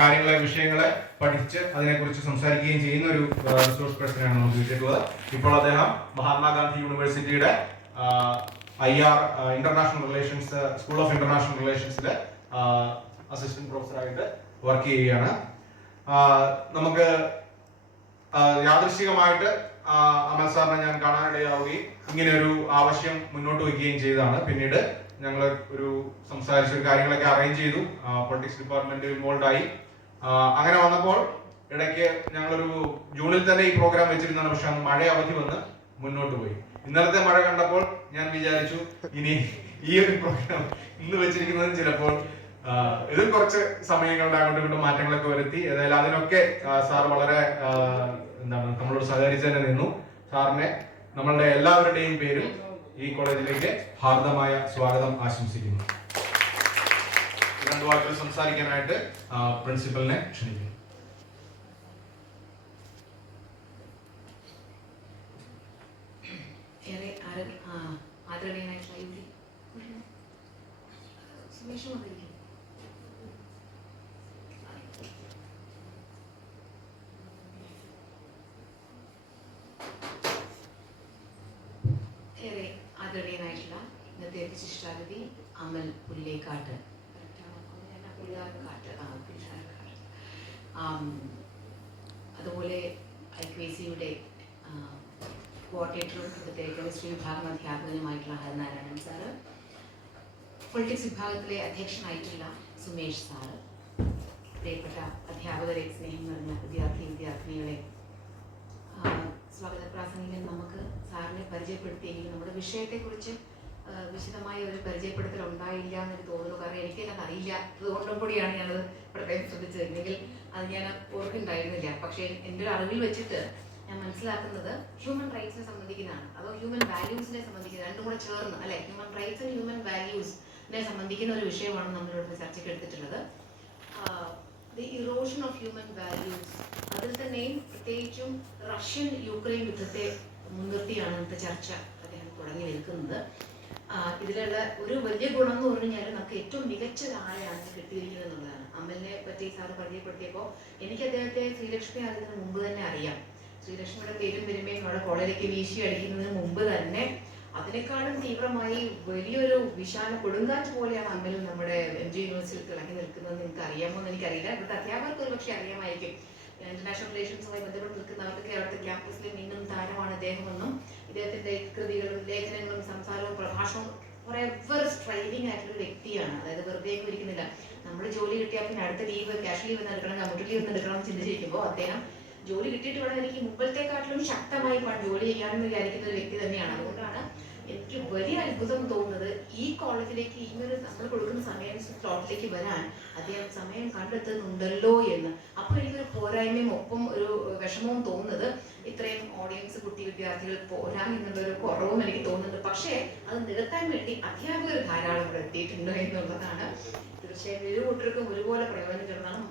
കാര്യങ്ങളെ വിഷയങ്ങളെ പഠിച്ച് അതിനെക്കുറിച്ച് സംസാരിക്കുകയും ചെയ്യുന്ന ഒരു റിസോഴ്സ് പേഴ്സണാണ് നമുക്ക് കിട്ടിയിട്ടുള്ളത്. ഇപ്പോൾ അദ്ദേഹം മഹാത്മാഗാന്ധി യൂണിവേഴ്സിറ്റിയുടെ IR international relations school of international റിലേഷൻസിലെ assistant പ്രൊഫസറായിട്ട് work ചെയ്യുകയാണ്. നമുക്ക് യാദൃശ്ചികമായിട്ട് അമൽ സാറിനെ ഞാൻ കാണാനിടയാവുകയും ഇങ്ങനെ ഒരു ആവശ്യം മുന്നോട്ട് വയ്ക്കുകയും ചെയ്തതാണ്. പിന്നീട് ഞങ്ങൾ ഒരു സംസാരിച്ച കാര്യങ്ങളൊക്കെ അറേഞ്ച് ചെയ്തു. പൊളിറ്റിക്സ് ഡിപ്പാർട്ട്മെന്റ് ഇൻവോൾവ് ആയി. അങ്ങനെ വന്നപ്പോൾ ഇടയ്ക്ക് ഞങ്ങളൊരു ജൂണിൽ തന്നെ ഈ പ്രോഗ്രാം വെച്ചിരുന്നതാണ്. പക്ഷെ അന്ന് മഴ അവധി വന്ന് മുന്നോട്ട് പോയി. ഇന്നലത്തെ മഴ കണ്ടപ്പോൾ ഞാൻ വിചാരിച്ചു ഇനി ഈ ഒരു പ്രോഗ്രാം ഇന്ന് വെച്ചിരിക്കുന്നതും ചിലപ്പോൾ ഇതിൽ കുറച്ച് സമയങ്ങളുടെ അങ്ങോട്ടും ഇങ്ങോട്ടും മാറ്റങ്ങളൊക്കെ വരുത്തി. ഏതായാലും അതിനൊക്കെ സാർ വളരെ നമ്മളോട് സഹകരിച്ച് തന്നെ നിന്നു. സാറിനെ നമ്മളുടെ എല്ലാവരുടെയും പേരിൽ ഈ കോളേജിലേക്ക് ഹാർദമായ സ്വാഗതം ആശംസിക്കുന്നു. രണ്ടു വാക്കുകൾ സംസാരിക്കാനായിട്ട് പ്രിൻസിപ്പലിനെ ക്ഷണിക്കുന്നു. ഏറെ ആദരണീയനായിട്ടുള്ള ഇന്നത്തെ വിശിഷ്ടാതിഥി അമൽ പുല്ലേക്കാട്ട്, അതുപോലെ IQAC-യുടെ കോർഡിനേറ്ററും ഇവിടുത്തെ കെമിസ്ട്രി വിഭാഗം അധ്യാപകനുമായിട്ടുള്ള ഹരിനാരായണൻ സാറ്, പൊളിറ്റിക്സ് വിഭാഗത്തിലെ അധ്യക്ഷനായിട്ടുള്ള സുമേഷ് സാറ്, പ്രിയപ്പെട്ട അധ്യാപകരെ, സ്നേഹം നിറഞ്ഞ വിദ്യാർത്ഥിനികളെ, സ്വാഗത പ്രാസംഗികൻ നമുക്ക് സാറിനെ പരിചയപ്പെടുത്തിയെങ്കിലും നമ്മുടെ വിഷയത്തെക്കുറിച്ച് വിശദമായ ഒരു പരിചയപ്പെടുത്തൽ ഉണ്ടായില്ല എന്നൊരു തോന്നുന്നു. കാരണം എനിക്കത് അറിയില്ല, അതുകൊണ്ടും കൂടിയാണ് ഞാനത് പ്രത്യേകം ശ്രദ്ധിച്ചതെങ്കിൽ അത് ഞാൻ ഓർക്കുന്നുണ്ടായിരുന്നില്ല. പക്ഷേ എൻ്റെ ഒരു അറിവിൽ വെച്ചിട്ട് ഞാൻ മനസ്സിലാക്കുന്നത് ഹ്യൂമൻ റൈറ്റ്സിനെ സംബന്ധിക്കുന്നതാണ്, അതോ ഹ്യൂമൻ വാല്യൂസിനെ സംബന്ധിക്കുന്നത്, രണ്ടും കൂടെ ചേർന്ന് അല്ലെ, ഹ്യൂമൻ റൈറ്റ്സ് ആൻഡ് ഹ്യൂമൻ വാല്യൂസിനെ സംബന്ധിക്കുന്ന ഒരു വിഷയമാണ് നമ്മളിവിടെ ചർച്ചയ്ക്ക് എടുത്തിട്ടുള്ളത്. The erosion of human values, അതിൽ തന്നെയും പ്രത്യേകിച്ചും റഷ്യൻ യുക്രൈൻ യുദ്ധത്തെ മുൻനിർത്തിയാണ് ഇന്നത്തെ ചർച്ച അദ്ദേഹം തുടങ്ങി നിൽക്കുന്നത്. ഇതിലുള്ള ഒരു വലിയ ഗുണം എന്ന് പറഞ്ഞു കഴിഞ്ഞാൽ നമുക്ക് ഏറ്റവും മികച്ച ഒരാളെയാണ് കിട്ടിയിരിക്കുന്നത് എന്നുള്ളതാണ്. അമലിനെ പറ്റി സാറ് പരിചയപ്പെടുത്തിയപ്പോൾ എനിക്ക് അദ്ദേഹത്തെ ശ്രീലക്ഷ്മി ആകുന്നതിന് മുമ്പ് തന്നെ അറിയാം. ശ്രീലക്ഷ്മിയുടെ പേരും പെരുമയും നമ്മുടെ കോളേജിലേക്ക് വീശി അടിക്കുന്നതിന് മുമ്പ് തന്നെ അതിനേക്കാളും തീവ്രമായി വലിയൊരു വിശാല കൊടുങ്കാറ്റ് പോലെയാണ് അമൽ നമ്മുടെ MG യൂണിവേഴ്സിറ്റിയിൽ തിളങ്ങി നിൽക്കുന്നത്. നിങ്ങൾക്ക് അറിയാമോ എന്ന് എനിക്കറിയില്ല. ഇവിടുത്തെ അധ്യാപകർക്ക് ഒരു പക്ഷേ അറിയാമായിരിക്കും. ഇന്റർനാഷണൽ റിലേഷൻസുമായി ബന്ധപ്പെട്ട് നിൽക്കുന്നവർക്ക് കേരളത്തിൽ ക്യാമ്പസിലെ മിന്നും താരമാണ് അദ്ദേഹമെന്നും ഇദ്ദേഹത്തിന്റെ കൃതികളും ലേഖനങ്ങളും സംസാരവും പ്രഭാഷണവും ഫോറെവർ സ്ട്രൈവിംഗ് ആയിട്ടുള്ള വ്യക്തിയാണ്. അതായത് വെറുതെ ഇരിക്കുന്നില്ല. നമ്മൾ ജോലി കിട്ടിയാൽ പിന്നെ അടുത്ത ലീവ്, ക്യാഷ് ലീവ് എന്ന് എടുക്കണം, കമ്പ്യൂട്ടർ ലീവ് എന്ന് എടുക്കണം എന്ന് ചിന്തിച്ചിരിക്കുമ്പോൾ അദ്ദേഹം ജോലി കിട്ടിയിട്ട് വേണം എനിക്ക് മുമ്പത്തെക്കാട്ടിലും ശക്തമായി ജോലി ചെയ്യാമെന്ന് വിചാരിക്കുന്ന ഒരു വ്യക്തി തന്നെയാണ്. അതുകൊണ്ടാണ് എനിക്ക് വലിയ അത്ഭുതം തോന്നുന്നത് ഈ കോളേജിലേക്ക് ഇങ്ങനൊരു നമ്മൾ കൊടുക്കുന്ന സമയം സ്ലോട്ടിലേക്ക് വരാൻ അദ്ദേഹം സമയം കണ്ടെത്തുന്നുണ്ടല്ലോ എന്ന്. അപ്പോൾ എനിക്കൊരു പോരായ്മയും ഒപ്പം ഒരു വിഷമവും തോന്നുന്നത് ഇത്രയും ഓഡിയൻസ് കുട്ടി വിദ്യാർത്ഥികൾ പോരാ എന്നുള്ളൊരു കുറവും എനിക്ക് തോന്നുന്നുണ്ട്. പക്ഷേ അത് നികത്താൻ വേണ്ടി അധ്യാപകർ ധാരാളം ഇവിടെ എത്തിയിട്ടുണ്ട് എന്നുള്ളതാണ്. തീർച്ചയായും ഇരു കൂട്ടർക്കും ഒരുപോലെ പ്രയോജനം ചേർന്നാണ്.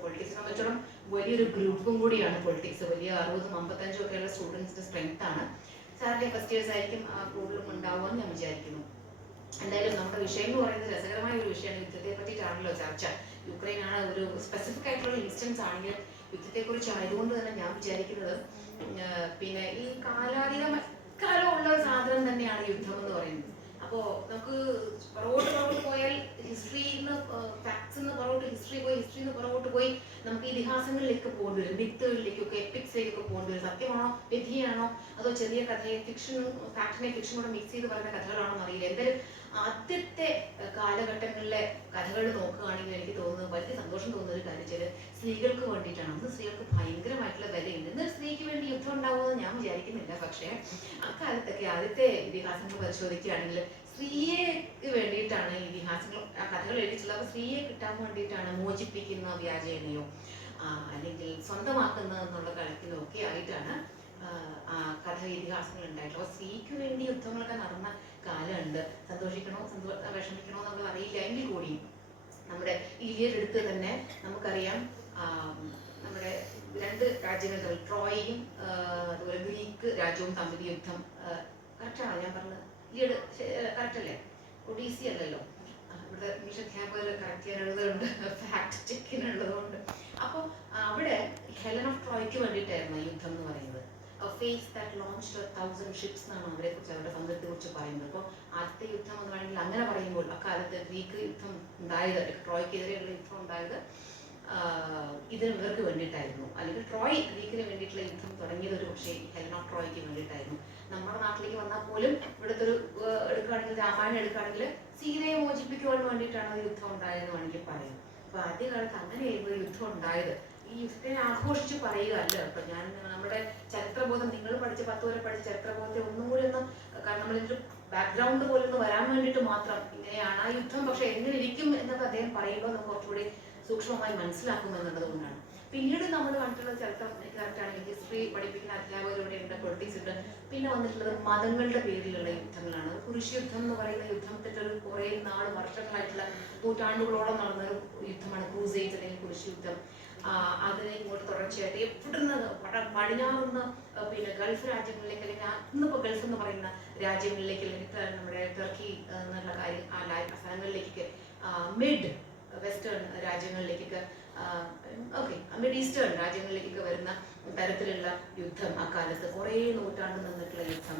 പൊളിറ്റിക്സ് സംബന്ധിച്ചോളം വലിയൊരു ഗ്രൂപ്പും കൂടിയാണ് പൊളിറ്റിക്സ്. വലിയ 60-55 ഒക്കെയുള്ള സ്റ്റുഡൻസിന്റെ സ്ട്രെങ്ത് ആണ്. സാറിന്റെ ഫസ്റ്റ് ഇയേഴ്സ് ആയിരിക്കും ആ കൂടുതലും ഉണ്ടാവുമെന്ന് ഞാൻ വിചാരിക്കുന്നു. എന്തായാലും നമ്മുടെ വിഷയം എന്ന് പറയുന്നത് രസകരമായ ഒരു വിഷയമാണ്. യുദ്ധത്തെ പറ്റിയിട്ടാണല്ലോ ചർച്ച. യുക്രൈൻ ആണ് ഒരു സ്പെസിഫിക് ആയിട്ടുള്ള ഇൻസ്റ്റൻസ് ആണെങ്കിൽ യുദ്ധത്തെ കുറിച്ച് ആയതുകൊണ്ട് തന്നെ ഞാൻ വിചാരിക്കുന്നത് പിന്നെ ഈ കാലമുള്ള ഒരു സാധനം തന്നെയാണ് യുദ്ധം എന്ന് പറയുന്നത്. അപ്പോൾ നമുക്ക് പുറകോട്ട് പോയാൽ ഹിസ്റ്ററിന്ന് ഫാക്ട്സിന്ന് പുറകോട്ട് ഹിസ്റ്ററിന്ന് പുറകോട്ട് പോയി നമുക്ക് ഇതിഹാസങ്ങളിലേക്ക് പോകേണ്ടി വരും, മിത്തുകളിലേക്കൊക്കെ, എപ്പിക്സിലേക്കൊക്കെ പോകേണ്ടി വരും. സത്യമാണോ വ്യതിയാണോ അതോ ചെറിയ കഥയെ ഫാക്ടിനെ ഫിക്ഷനോട് മിക്സ് ചെയ്ത് പറയുന്ന കഥകളാണോ എന്നറിയില്ല. എന്തായാലും ആദ്യത്തെ കാലഘട്ടങ്ങളിലെ കഥകൾ നോക്കുകയാണെങ്കിൽ എനിക്ക് തോന്നുന്നത് വലിയ സന്തോഷം തോന്നുന്ന ഒരു കാര്യം വെച്ചാൽ സ്ത്രീകൾക്ക് വേണ്ടിയിട്ടാണ്. അന്ന് സ്ത്രീകൾക്ക് ഭയങ്കരമായിട്ടുള്ള വിലയുണ്ട്. ഇന്ന് സ്ത്രീക്ക് വേണ്ടി യുദ്ധം ഉണ്ടാവുമെന്ന് ഞാൻ വിചാരിക്കുന്നില്ല. പക്ഷേ അക്കാലത്തൊക്കെ ആദ്യത്തെ ഇതിഹാസങ്ങൾ പരിശോധിക്കുകയാണെങ്കിൽ സ്ത്രീക്ക് വേണ്ടിയിട്ടാണ് ഇതിഹാസങ്ങൾ കഥകൾ എഴുതിയിട്ടുള്ളത്. അപ്പോൾ സ്ത്രീയെ കിട്ടാൻ വേണ്ടിയിട്ടാണ് മോചിപ്പിക്കുന്ന വ്യാജേനയോ അല്ലെങ്കിൽ സ്വന്തമാക്കുന്ന എന്നുള്ള കാര്യത്തിലോ ഒക്കെ ആയിട്ടാണ് കഥ ഇതിഹാസങ്ങൾ ഉണ്ടായിട്ടുള്ളത്. അപ്പോൾ സ്ത്രീക്ക് വേണ്ടി യുദ്ധങ്ങളൊക്കെ നടന്ന കാലമുണ്ട്. സന്തോഷിക്കണോ വിഷമിക്കണോ നമ്മൾ അറിയില്ല. എങ്കിൽ കൂടി നമ്മുടെ ഇന്ത്യയുടെ അടുത്ത് തന്നെ നമുക്കറിയാം നമ്മുടെ രണ്ട് രാജ്യങ്ങൾ തമ്മിൽ ട്രോയയും അതുപോലെ ഗ്രീക്ക് രാജ്യവും തമ്മിൽ യുദ്ധം. കറക്റ്റാണോ ഞാൻ പറഞ്ഞത്? ഈയിടെ കറക്റ്റ് അല്ലേ? ഒഡീസി അല്ലല്ലോ. ഇവിടെ ഇംഗ്ലീഷ് അധ്യാപകർ കറക്റ്റ് ചെയ്യാനുള്ളതുകൊണ്ട് ഫാക്ട് ചെക്കിനുള്ളതുകൊണ്ട്. അപ്പോൾ അവിടെ ഹെലൻ ഓഫ് ട്രോയ്ക്ക് വേണ്ടിയിട്ടായിരുന്നു യുദ്ധം എന്ന് പറയുന്നത്. ഫേസ് ദാറ്റ് ലോഞ്ച്ഡ് 1000 ships എന്നാണ് അവരെ കുറിച്ച്, അവരുടെ സമുദ്രത്തെ കുറിച്ച് പറയുന്നത്. അപ്പോൾ ആദ്യത്തെ യുദ്ധം എന്ന് വേണമെങ്കിൽ അങ്ങനെ പറയുമ്പോൾ അക്കാലത്ത് ഗ്രീക്ക് യുദ്ധം ഉണ്ടായത്, ട്രോയ്ക്കെതിരെയുള്ള യുദ്ധം ഉണ്ടായത് ഇവർക്ക് വേണ്ടിയിട്ടായിരുന്നു. അല്ലെങ്കിൽ ട്രോയ് ഗ്രീക്കിന് വേണ്ടിയിട്ടുള്ള യുദ്ധം തുടങ്ങിയത് ഒരു പക്ഷേ ഹെലൻ ഓഫ് ട്രോയ്ക്ക് വേണ്ടിയിട്ടായിരുന്നു. നമ്മുടെ നാട്ടിലേക്ക് വന്നാൽ പോലും ഇവിടുത്തെ ഒരു എടുക്കുകയാണെങ്കിൽ, രാമായണം എടുക്കുകയാണെങ്കിൽ സീതയെ മോചിപ്പിക്കുവാൻ വേണ്ടിയിട്ടാണ് യുദ്ധം ഉണ്ടായതെന്ന് വേണമെങ്കിൽ പറയാം. അപ്പൊ ആദ്യകാലത്ത് അങ്ങനെയായിരുന്നു യുദ്ധം ഉണ്ടായത്. ഈ യുദ്ധത്തെ ആഘോഷിച്ച് പറയുക അല്ല. അപ്പൊ ഞാൻ നമ്മുടെ ചരിത്രബോധം, നിങ്ങൾ പഠിച്ച 10 വരെ പഠിച്ച ചരിത്രബോധത്തെ ഒന്നും കൂടി ഒന്ന്, കാരണം നമ്മളിതൊരു ബാക്ക്ഗ്രൗണ്ട് പോലെ ഒന്ന് വരാൻ വേണ്ടിയിട്ട് മാത്രം ഇങ്ങനെയാണ് ആ യുദ്ധം, പക്ഷെ എങ്ങനെ ഇരിക്കും എന്നത് അദ്ദേഹം പറയുമ്പോൾ നമുക്ക് കുറച്ചുകൂടി സൂക്ഷ്മമായി മനസ്സിലാക്കുമെന്നുള്ളത് കൊണ്ടാണ്. പിന്നീട് നമ്മൾ കണ്ടിട്ടുള്ള ചരിത്രം കറക്റ്റാണെങ്കിൽ ഹിസ്റ്ററി പഠിപ്പിക്കുന്ന അധ്യാപകരുടെ ഉണ്ട്, പൊളിറ്റിക്സ് ഉണ്ട്. പിന്നെ വന്നിട്ടുള്ളത് മതങ്ങളുടെ പേരിലുള്ള യുദ്ധങ്ങളാണ്. കുരിശ് യുദ്ധം എന്ന് പറയുന്ന യുദ്ധത്തിന്റെ ഒരു കുറേ നാൾ വർഷങ്ങളായിട്ടുള്ള നൂറ്റാണ്ടുകളോളം നടന്നൊരു യുദ്ധമാണ് ക്രൂസേഡ്സ് അല്ലെങ്കിൽ കുരിശ് യുദ്ധം. അതിനെ ഇങ്ങോട്ട് തുടർച്ചയായിട്ട് എവിടുന്ന് പടിഞ്ഞാറുന്ന് പിന്നെ ഗൾഫ് രാജ്യങ്ങളിലേക്ക്, അല്ലെങ്കിൽ ഇന്നിപ്പോൾ ഗൾഫ് എന്ന് പറയുന്ന രാജ്യങ്ങളിലേക്ക്, അല്ലെങ്കിൽ നമ്മുടെ ടർക്കി എന്നുള്ള കാര്യം ആ സ്ഥലങ്ങളിലേക്കൊക്കെ, മിഡ് വെസ്റ്റേൺ രാജ്യങ്ങളിലേക്കൊക്കെ, മിഡ് ഈസ്റ്റേൺ രാജ്യങ്ങളിലേക്കൊക്കെ വരുന്ന തരത്തിലുള്ള യുദ്ധം അക്കാലത്ത് കുറേ നൂറ്റാണ്ട് നിന്നിട്ടുള്ള യുദ്ധം.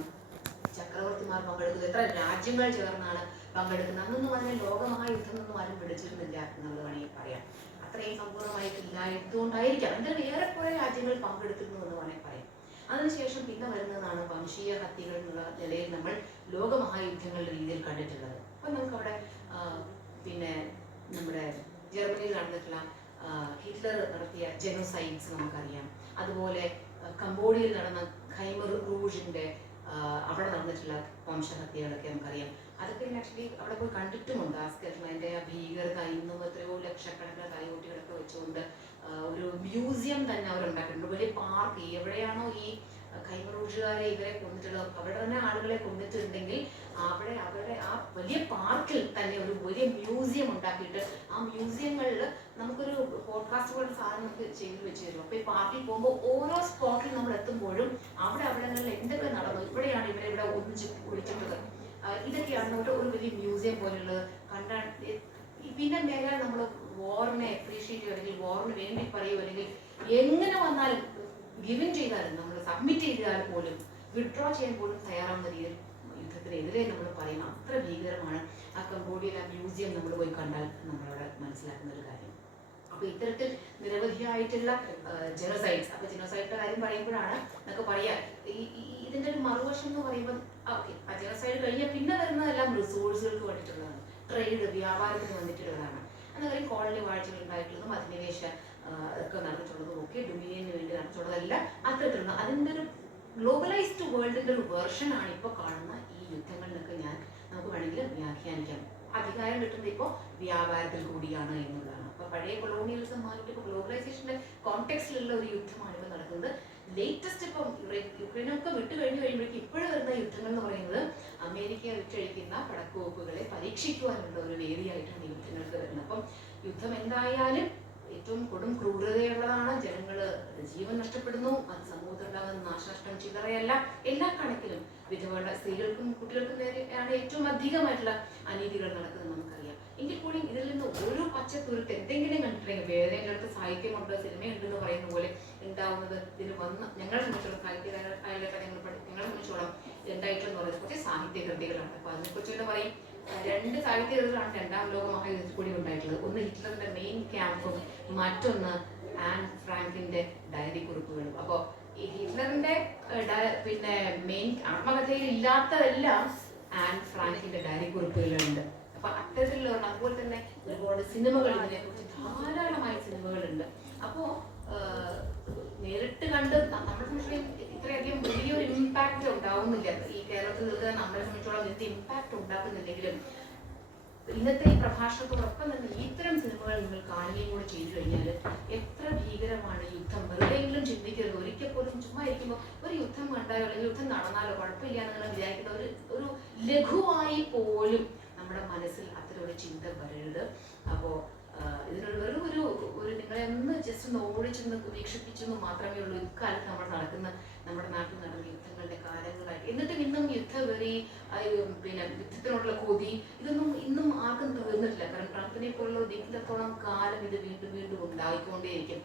ചക്രവർത്തിമാർ പങ്കെടുക്കുന്നത്, എത്ര രാജ്യങ്ങൾ ചേർന്നാണ് പങ്കെടുക്കുന്നത്. അന്നൊന്നും അതിനെ ലോകമഹായുദ്ധം എന്നൊന്നും ആരും പിടിച്ചിരുന്നില്ല എന്നുള്ളത് വേണമെങ്കിൽ പറയാം. അത്രയും സമ്പൂർണ്ണമായിട്ടില്ലായതുകൊണ്ടായിരിക്കാം എന്തായാലും ഏറെക്കുറെ രാജ്യങ്ങൾ പങ്കെടുത്തിരുന്നു എന്ന് വേണമെങ്കിൽ പറയാം. അതിനുശേഷം പിന്നെ വരുന്നതാണ് വംശീയ ഹത്യകൾ എന്നുള്ള നിലയിൽ നമ്മൾ ലോകമഹായുദ്ധങ്ങളുടെ രീതിയിൽ കണ്ടിട്ടുള്ളത്. അപ്പം നമുക്കവിടെ പിന്നെ നമ്മുടെ ജർമ്മനിയിൽ നടന്നിട്ടുള്ള ഹിറ്റ്ലർ നടത്തിയ ജെനോസൈഡ്സ് നമുക്കറിയാം. അതുപോലെ കംബോഡിയയിൽ നടന്ന ഖൈമർ റൂഷിന്റെ അവിടെ നടന്നിട്ടുള്ള വംശഹത്യകളൊക്കെ നമുക്കറിയാം. അതൊക്കെ ആക്ച്വലി അവിടെ പോയി കണ്ടിട്ടുമുണ്ട്. അതിന്റെ ആ ഭീകരത, ഇന്നും എത്രയോ ലക്ഷക്കണക്കിന് തലയോട്ടികളൊക്കെ വെച്ചുകൊണ്ട് ഒരു മ്യൂസിയം തന്നെ അവരുണ്ടാക്കിയിട്ടുണ്ട്. വലിയ പാർക്ക്, എവിടെയാണോ ഈ ഖൈമറൂഷുകാരെ ഇവരെ കൊന്നിട്ടുള്ളത് അവിടെ തന്നെ ആളുകളെ കൊന്നിട്ടുണ്ടെങ്കിൽ അവിടെ അവരുടെ ആ വലിയ പാർക്കിൽ തന്നെ ഒരു വലിയ മ്യൂസിയം ഉണ്ടാക്കിയിട്ട് ആ മ്യൂസിയങ്ങളിൽ നമുക്കൊരു പോഡ്കാസ്റ്റ് പോലെ സാധനം നമുക്ക് ചെയ്ത് വെച്ച് തരും. അപ്പൊ ഈ പാർക്കിൽ പോകുമ്പോൾ ഓരോ സ്പോട്ടിൽ നമ്മൾ എത്തുമ്പോഴും അവിടങ്ങളിൽ എന്തൊക്കെ നടന്നു, ഇവിടെയാണ് ഇവരെ ഇവിടെ ഒന്നിച്ച് കുളിച്ചിട്ടത്, ഇതൊക്കെയാണ് ഒരു വലിയ മ്യൂസിയം പോലുള്ളത് കണ്ടാൽ. പിന്നെ മേഖല നമ്മൾ വാറിനെ അപ്രീഷിയേറ്റ് ചെയ്യുക, അല്ലെങ്കിൽ വാറിന് വേണ്ടി പറയുക, അല്ലെങ്കിൽ എങ്ങനെ വന്നാലും ഗിവൻ ചെയ്താലും, നമ്മൾ സബ്മിറ്റ് ചെയ്താൽ പോലും വിഡ്രോ ചെയ്യാൻ പോലും തയ്യാറാവുന്ന രീതിയിൽ യുദ്ധത്തിനെതിരെ നമ്മൾ പറയും. അത്ര ഭീകരമാണ് ആ കംബോഡിയയിലെ മ്യൂസിയം നമ്മൾ പോയി കണ്ടാൽ നമ്മളവിടെ മനസ്സിലാക്കുന്ന ഒരു കാര്യം. അപ്പൊ ഇത്തരത്തിൽ നിരവധിയായിട്ടുള്ള ജെനോസൈഡ്സ്. അപ്പൊ ജെനോസൈഡിന്റെ കാര്യം പറയുമ്പോഴാണ് നമുക്ക് പറയാം ഇതിന്റെ ഒരു മറുവശം എന്ന് പറയുമ്പോൾ ഓക്കെ, ആ ജെനോസൈഡ് കഴിഞ്ഞാൽ പിന്നെ വരുന്നതെല്ലാം റിസോഴ്സുകൾക്ക് വേണ്ടിയിട്ടുള്ളതാണ്, ട്രേഡ്, വ്യാപാരത്തിന് വേണ്ടിയിട്ടുള്ളതാണ്. അതുപോലെ കോളനി വാഴ്ചകൾ ഉണ്ടായിട്ടുള്ളതും അധിനിവേശ ഒക്കെ നടന്നിട്ടുള്ളതും ഒക്കെ ഡൊമിനിയന് വേണ്ടി നടന്നിട്ടുള്ളതല്ല അത്തരത്തിലുള്ള അതിൻ്റെ ഒരു ഗ്ലോബലൈസ്ഡ് വേൾഡിന്റെ ഒരു വെർഷനാണ് ഇപ്പോൾ കാണുന്ന ഈ യുദ്ധങ്ങളിലൊക്കെ നമുക്ക് വേണമെങ്കിൽ വ്യാഖ്യാനിക്കാം. അധികാരം കിട്ടുന്നത് ഇപ്പോൾ വ്യാപാരത്തിൽ കൂടിയാണ് എന്നുള്ളതാണ്. അപ്പൊ പഴയ കൊളോണിയലിസം മാറിയിട്ട് ഇപ്പോൾ ഗ്ലോബലൈസേഷന്റെ കോണ്ടെക്സ്റ്റിലുള്ള ഒരു യുദ്ധമാണ് ഇപ്പോൾ നടക്കുന്നത്. ലേറ്റസ്റ്റ് ഇപ്പം യുക്രൈനൊക്കെ കഴിഞ്ഞു കഴിയുമ്പോഴേക്കും ഇപ്പോഴും വരുന്ന യുദ്ധങ്ങൾ എന്ന് പറയുന്നത് അമേരിക്ക വിറ്റഴിക്കുന്ന പടക്കോപ്പുകളെ പരീക്ഷിക്കുവാനുള്ള ഒരു വേദിയായിട്ടാണ് യുദ്ധങ്ങൾക്ക് വരുന്നത്. അപ്പം യുദ്ധം എന്തായാലും ഏറ്റവും കൊടും ക്രൂരതയുള്ളതാണ്. ജനങ്ങള് ജീവൻ നഷ്ടപ്പെടുന്നു, അത് സമൂഹത്തിലുണ്ടാകുന്ന നാശനഷ്ടം ചില്ലറയല്ല. എല്ലാ കണക്കിലും വിധവകളുടെ സ്ത്രീകൾക്കും കുട്ടികൾക്കും നേരെയാണ് ഏറ്റവും അധികമായിട്ടുള്ള അനീതികൾ നടക്കുന്നത് നമുക്കറിയാം. എങ്കിൽ കൂടി ഇതിൽ നിന്ന് ഒരു പച്ചത്തുരുത്ത് എന്തെങ്കിലും കണ്ടിട്ടുണ്ടെങ്കിൽ, വേറെ ഞങ്ങൾക്ക് സാഹിത്യമുണ്ട്, സിനിമയുണ്ടെന്ന് പറയുന്ന പോലെ ഉണ്ടാവുന്നത് ഇതിന് വന്ന് ഞങ്ങളെ സംബന്ധിച്ചോളം സാഹിത്യകാരൊക്കെ ഞങ്ങളെ സംബന്ധിച്ചോളം എന്തായിട്ടെന്ന് പറയുന്നത് കുറച്ച് സാഹിത്യ കൃതികളാണ്. അപ്പൊ അതിനെക്കുറിച്ച് പറയും, 2 സാഹിത്യ കൃതികളാണ് രണ്ടാം ലോക മഹായുദ്ധത്തിൽ കൂടി ഉണ്ടായിട്ടുള്ളത്. ഒന്ന് ഹിറ്റ്ലറിന്റെ മെയിൻ ക്യാമ്പും മറ്റൊന്ന് ആൻ ഫ്രാങ്കിന്റെ ഡയറി കുറിപ്പുകളും. അപ്പോൾ ഈ ഹിറ്റ്ലറിന്റെ പിന്നെ മെയിൻ ആത്മകഥയിൽ ഇല്ലാത്തതെല്ലാം ആൻ ഫ്രാങ്കിന്റെ ഡയറി കുറിപ്പുകളുണ്ട്. അപ്പൊ അത്തരത്തിലുള്ള അതുപോലെ തന്നെ ഒരുപാട് സിനിമകൾ, ഇതിനെക്കുറിച്ച് ധാരാളമായ സിനിമകളുണ്ട്. അപ്പോ നേരിട്ട് കണ്ട് നമ്മളെ സംബന്ധിച്ച് ഇത്രയധികം വലിയൊരു ഇമ്പാക്ട് ഉണ്ടാവുന്നില്ല. ഈ കേരളത്തിൽ നിൽക്കുന്ന നമ്മളെ സംബന്ധിച്ചോളം എന്ത് ഇമ്പാക്ട് ഉണ്ടാക്കുന്നില്ലെങ്കിലും ഇന്നത്തെ ഈ പ്രഭാഷണത്തോടൊപ്പം തന്നെ ഇത്തരം സിനിമകൾ നിങ്ങൾ കാണുകയും കൂടെ ചെയ്തു കഴിഞ്ഞാൽ എത്ര ഭീകരമാണ് യുദ്ധം. വെറുതെയെങ്കിലും ചിന്തിക്കരുത്. ഒരിക്കൽ പോലും ചുമ്മാ ഇരിക്കുമ്പോൾ ഒരു യുദ്ധം കണ്ടാലോ അല്ലെങ്കിൽ യുദ്ധം നടന്നാലോ കുഴപ്പമില്ല എന്ന് വിചാരിക്കുന്ന ഒരു ലഘുവായി പോലും നമ്മുടെ മനസ്സിൽ അത്തരം ഒരു ചിന്ത വരരുത്. അപ്പോൾ ഇതിനൊരു വെറും ഒരു നിങ്ങൾ നിങ്ങളെ ഒന്ന് ജസ്റ്റ് ഒന്ന് ഓടിച്ചൊന്ന് വീക്ഷിപ്പിച്ചെന്ന് മാത്രമേ ഉള്ളൂ ഇക്കാലത്ത് നമ്മുടെ നാട്ടിൽ നടന്ന യുദ്ധങ്ങളുടെ കാലങ്ങളായിട്ട്. എന്നിട്ടും ഇന്നും യുദ്ധവെറി, പിന്നെ യുദ്ധത്തിനോടുള്ള കൊതി, ഇതൊന്നും ഇന്നും ആർക്കും തീർന്നിട്ടില്ല. കാരണം ട്രംപിനെ പോലുള്ള ഇത്രത്തോളം കാലം ഇത് വീണ്ടും വീണ്ടും ഉണ്ടായിക്കൊണ്ടേയിരിക്കും.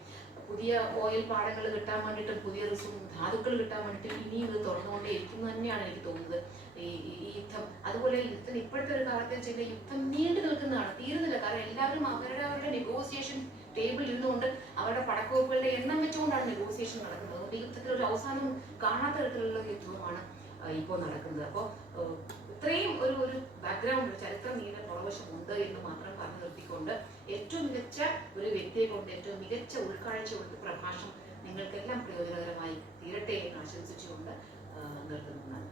പുതിയ ഓയിൽ പാടങ്ങൾ കിട്ടാൻ വേണ്ടിയിട്ടും പുതിയ ധാതുക്കൾ കിട്ടാൻ വേണ്ടിയിട്ടും ഇനിയും ഇത് തുറന്നുകൊണ്ടേയിരിക്കുന്നു തന്നെയാണ് എനിക്ക് തോന്നുന്നത് ഈ യുദ്ധം. അതുപോലെ യുദ്ധം ഇപ്പോഴത്തെ ഒരു കാലത്ത് വെച്ചാൽ യുദ്ധം നീണ്ടു നിൽക്കുന്നതാണ്, തീരുന്നില്ല. കാരണം എല്ലാവരും അവരുടെ നെഗോസിയേഷൻ ടേബിൾ ഇരുന്നുകൊണ്ട് അവരുടെ പടക്കോപ്പുകളുടെ എണ്ണം വെച്ചുകൊണ്ടാണ് നെഗോസിയേഷൻ നടക്കുന്നത്. അതുകൊണ്ട് ഈ യുദ്ധത്തിൽ ഒരു അവസാനം കാണാത്ത തരത്തിലുള്ള യുദ്ധവുമാണ് ഇപ്പോൾ നടക്കുന്നത്. അപ്പോൾ ഇത്രയും ഒരു ബാക്ക്ഗ്രൗണ്ട്, ചരിത്രം നീണ്ട പുറവശമുണ്ട് എന്ന് മാത്രം പറഞ്ഞു നിർത്തിക്കൊണ്ട് ഏറ്റവും മികച്ച ഒരു വ്യക്തിയെ കൊണ്ട് ഏറ്റവും മികച്ച ഉൾക്കാഴ്ച കൊണ്ട് പ്രഭാഷണം നിങ്ങൾക്കെല്ലാം പ്രയോജനകരമായി തീരട്ടെ എന്ന് ആശംസിച്ചുകൊണ്ട് നിർത്തുന്നതാണ്.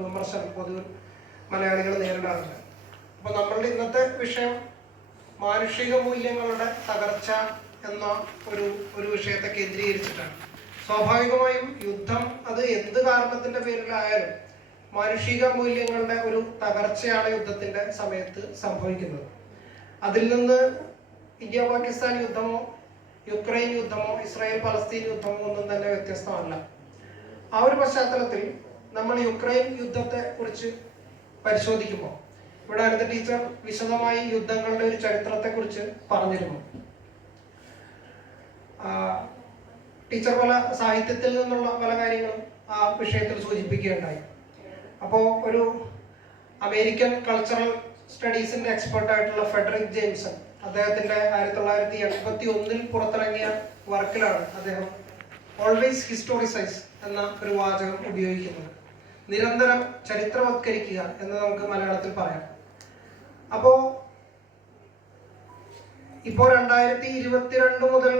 വിമർശനം പൊതുവിൽ മലയാളികൾ നേരിടാറുണ്ട്. അപ്പോൾ നമ്മളുടെ ഇന്നത്തെ വിഷയം മാനുഷിക മൂല്യങ്ങളുടെ തകർച്ച എന്ന ഒരു വിഷയത്തെ കേന്ദ്രീകരിച്ചിട്ടാണ്. സ്വാഭാവികമായും യുദ്ധം അത് എന്ത് കാരണത്തിന്റെ പേരിലായാലും മാനുഷിക മൂല്യങ്ങളുടെ ഒരു തകർച്ചയാണ് യുദ്ധത്തിന്റെ സമയത്ത് സംഭവിക്കുന്നത്. അതിൽ നിന്ന് ഇന്ത്യ പാകിസ്ഥാൻ യുദ്ധമോ യുക്രൈൻ യുദ്ധമോ ഇസ്രായേൽ പലസ്തീൻ യുദ്ധമോ ഒന്നും തന്നെ വ്യത്യസ്തമല്ല. ആ ഒരു പശ്ചാത്തലത്തിൽ നമ്മൾ യുക്രൈൻ യുദ്ധത്തെ കുറിച്ച് പരിശോധിക്കുമ്പോൾ ഇവിടെ അനിത ടീച്ചർ വിശദമായി യുദ്ധങ്ങളുടെ ഒരു ചരിത്രത്തെ കുറിച്ച് പറഞ്ഞിരുന്നു. ടീച്ചർ പല സാഹിത്യത്തിൽ നിന്നുള്ള പല കാര്യങ്ങളും ആ വിഷയത്തിൽ സൂചിപ്പിക്കുകയുണ്ടായി. അപ്പോൾ ഒരു അമേരിക്കൻ കൾച്ചറൽ സ്റ്റഡീസിന്റെ എക്സ്പെർട്ടായിട്ടുള്ള ഫെഡറിക് ജെയിംസൺ അദ്ദേഹത്തിന്റെ 1981 പുറത്തിറങ്ങിയ വർക്കിലാണ് അദ്ദേഹം ഓൾവേസ് ഹിസ്റ്റോറിസൈസ് എന്ന ഒരു വാചകം ഉപയോഗിക്കുന്നത്. നിരന്തരം ചരിത്രവത്കരിക്കുക എന്ന് നമുക്ക് മലയാളത്തിൽ പറയാം. അപ്പോ ഇപ്പോൾ 2022 മുതൽ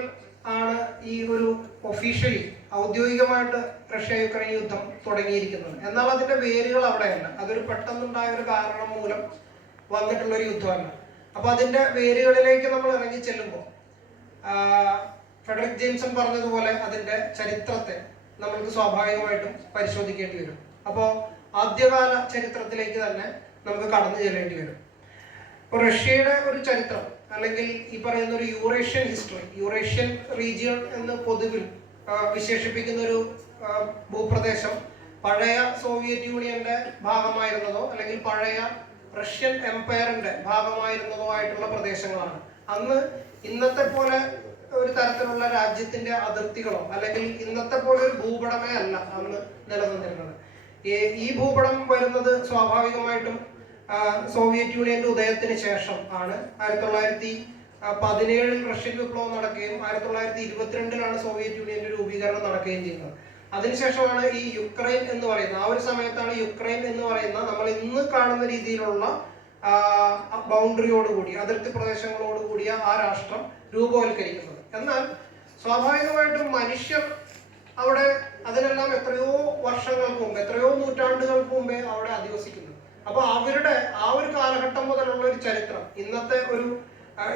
ആണ് ഈ ഒരു ഒഫീഷ്യലി ഔദ്യോഗികമായിട്ട് റഷ്യ യുക്രൈൻ യുദ്ധം തുടങ്ങിയിരിക്കുന്നത്. എന്നാൽ അതിന്റെ വേരുകൾ അവിടെയല്ല. അതൊരു പെട്ടെന്നുണ്ടായ ഒരു കാരണം മൂലം വന്നിട്ടുള്ള ഒരു യുദ്ധമല്ല. അപ്പൊ അതിന്റെ വേരുകളിലേക്ക് നമ്മൾ ഇറങ്ങി ചെല്ലുമ്പോൾ ഫെഡറിക് ജെയിംസൺ പറഞ്ഞതുപോലെ അതിന്റെ ചരിത്രത്തെ നമ്മൾക്ക് സ്വാഭാവികമായിട്ടും പരിശോധിക്കേണ്ടി വരും. അപ്പോൾ ആദ്യകാല ചരിത്രത്തിലേക്ക് തന്നെ നമുക്ക് കടന്നു ചെല്ലേണ്ടി വരും. ഇപ്പോൾ റഷ്യയുടെ ഒരു ചരിത്രം അല്ലെങ്കിൽ ഈ പറയുന്ന ഒരു യൂറേഷ്യൻ ഹിസ്റ്ററി, യൂറേഷ്യൻ റീജിയൻ എന്ന് പൊതുവിൽ വിശേഷിപ്പിക്കുന്ന ഒരു ഭൂപ്രദേശം പഴയ സോവിയറ്റ് യൂണിയന്റെ ഭാഗമായിരുന്നതോ അല്ലെങ്കിൽ പഴയ റഷ്യൻ എംപയറിന്റെ ഭാഗമായിരുന്നതോ ആയിട്ടുള്ള പ്രദേശങ്ങളാണ്. അന്ന് ഇന്നത്തെ പോലെ ഒരു തരത്തിലുള്ള രാജ്യത്തിന്റെ അതിർത്തികളോ അല്ലെങ്കിൽ ഇന്നത്തെ പോലെ ഒരു ഭൂപടമേ അല്ല അന്ന് നിലനിന്നിരുന്നത്. ഈ ഭൂപടം വരുന്നത് സ്വാഭാവികമായിട്ടും സോവിയറ്റ് യൂണിയന്റെ ഉദയത്തിന് ശേഷം ആണ്. 1917 റഷ്യൻ വിപ്ലവം നടക്കുകയും 1922 സോവിയറ്റ് യൂണിയന്റെ രൂപീകരണം നടക്കുകയും ചെയ്യുന്നത്. അതിനുശേഷമാണ് ഈ യുക്രൈൻ എന്ന് പറയുന്ന ആ ഒരു സമയത്താണ് യുക്രൈൻ എന്ന് പറയുന്ന നമ്മൾ ഇന്ന് കാണുന്ന രീതിയിലുള്ള ബൗണ്ടറിയോടുകൂടി അതിർത്തി പ്രദേശങ്ങളോടുകൂടിയ ആ രാഷ്ട്രം രൂപവൽക്കരിക്കുന്നത്. എന്നാൽ സ്വാഭാവികമായിട്ടും മനുഷ്യർ അവിടെ അതിനെല്ലാം എത്രയോ വർഷങ്ങൾക്ക് മുമ്പ്, എത്രയോ നൂറ്റാണ്ടുകൾക്ക് മുമ്പേ അവിടെ അധിവസിക്കുന്നു. അപ്പൊ അവരുടെ ആ ഒരു കാലഘട്ടം മുതലുള്ള ഒരു ചരിത്രം, ഇന്നത്തെ ഒരു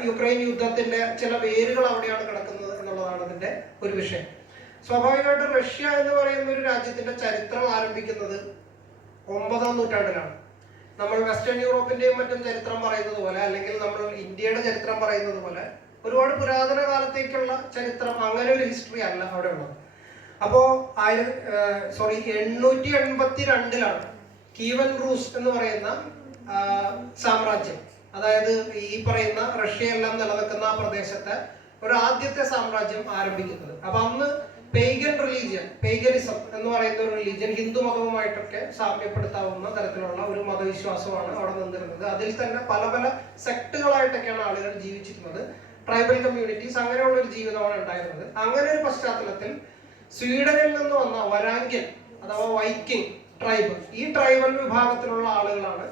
യുക്രൈൻ യുദ്ധത്തിന്റെ ചില വേരുകൾ അവിടെയാണ് കിടക്കുന്നത് എന്നുള്ളതാണ് അതിന്റെ ഒരു വിഷയം. സ്വാഭാവികമായിട്ടും റഷ്യ എന്ന് പറയുന്ന ഒരു രാജ്യത്തിന്റെ ചരിത്രം ആരംഭിക്കുന്നത് 9-ാം നൂറ്റാണ്ടിലാണ്. നമ്മൾ വെസ്റ്റേൺ യൂറോപ്പിന്റെയും മറ്റും ചരിത്രം പറയുന്നത് പോലെ അല്ലെങ്കിൽ നമ്മൾ ഇന്ത്യയുടെ ചരിത്രം പറയുന്നത് പോലെ ഒരുപാട് പുരാതന കാലത്തേക്കുള്ള ചരിത്രം, അങ്ങനെ ഒരു ഹിസ്റ്ററി അല്ല അവിടെ ഉള്ളത്. അപ്പോ 882 കീവൻ റൂസ് എന്ന് പറയുന്ന സാമ്രാജ്യം, അതായത് ഈ പറയുന്ന റഷ്യ എല്ലാം നിലനിൽക്കുന്ന ആ പ്രദേശത്തെ ഒരു ആദ്യത്തെ സാമ്രാജ്യം ആരംഭിക്കുന്നത്. അപ്പൊ അന്ന് പെയ്ഗനിസം എന്ന് പറയുന്ന ഒരു റിലീജിയൻ ഹിന്ദു മതവുമായിട്ടൊക്കെ സാമ്യപ്പെടുത്താവുന്ന തരത്തിലുള്ള ഒരു മതവിശ്വാസമാണ് അവിടെ നിന്നിരുന്നത്. അതിൽ തന്നെ പല പല സെക്ടുകളായിട്ടൊക്കെയാണ് ആളുകൾ ജീവിച്ചിരുന്നത്. ട്രൈബൽ കമ്മ്യൂണിറ്റീസ്, അങ്ങനെയുള്ള ഒരു ജീവിതമാണ് ഉണ്ടായിരുന്നത്. അങ്ങനെ ഒരു പശ്ചാത്തലത്തിൽ സ്വീഡനിൽ നിന്ന് വന്ന വരാങ്ക്യൻ അഥവാ വൈക്കിംഗ് ട്രൈബ്, ഈ ട്രൈബൽ വിഭാഗത്തിലുള്ള ആളുകളാണ്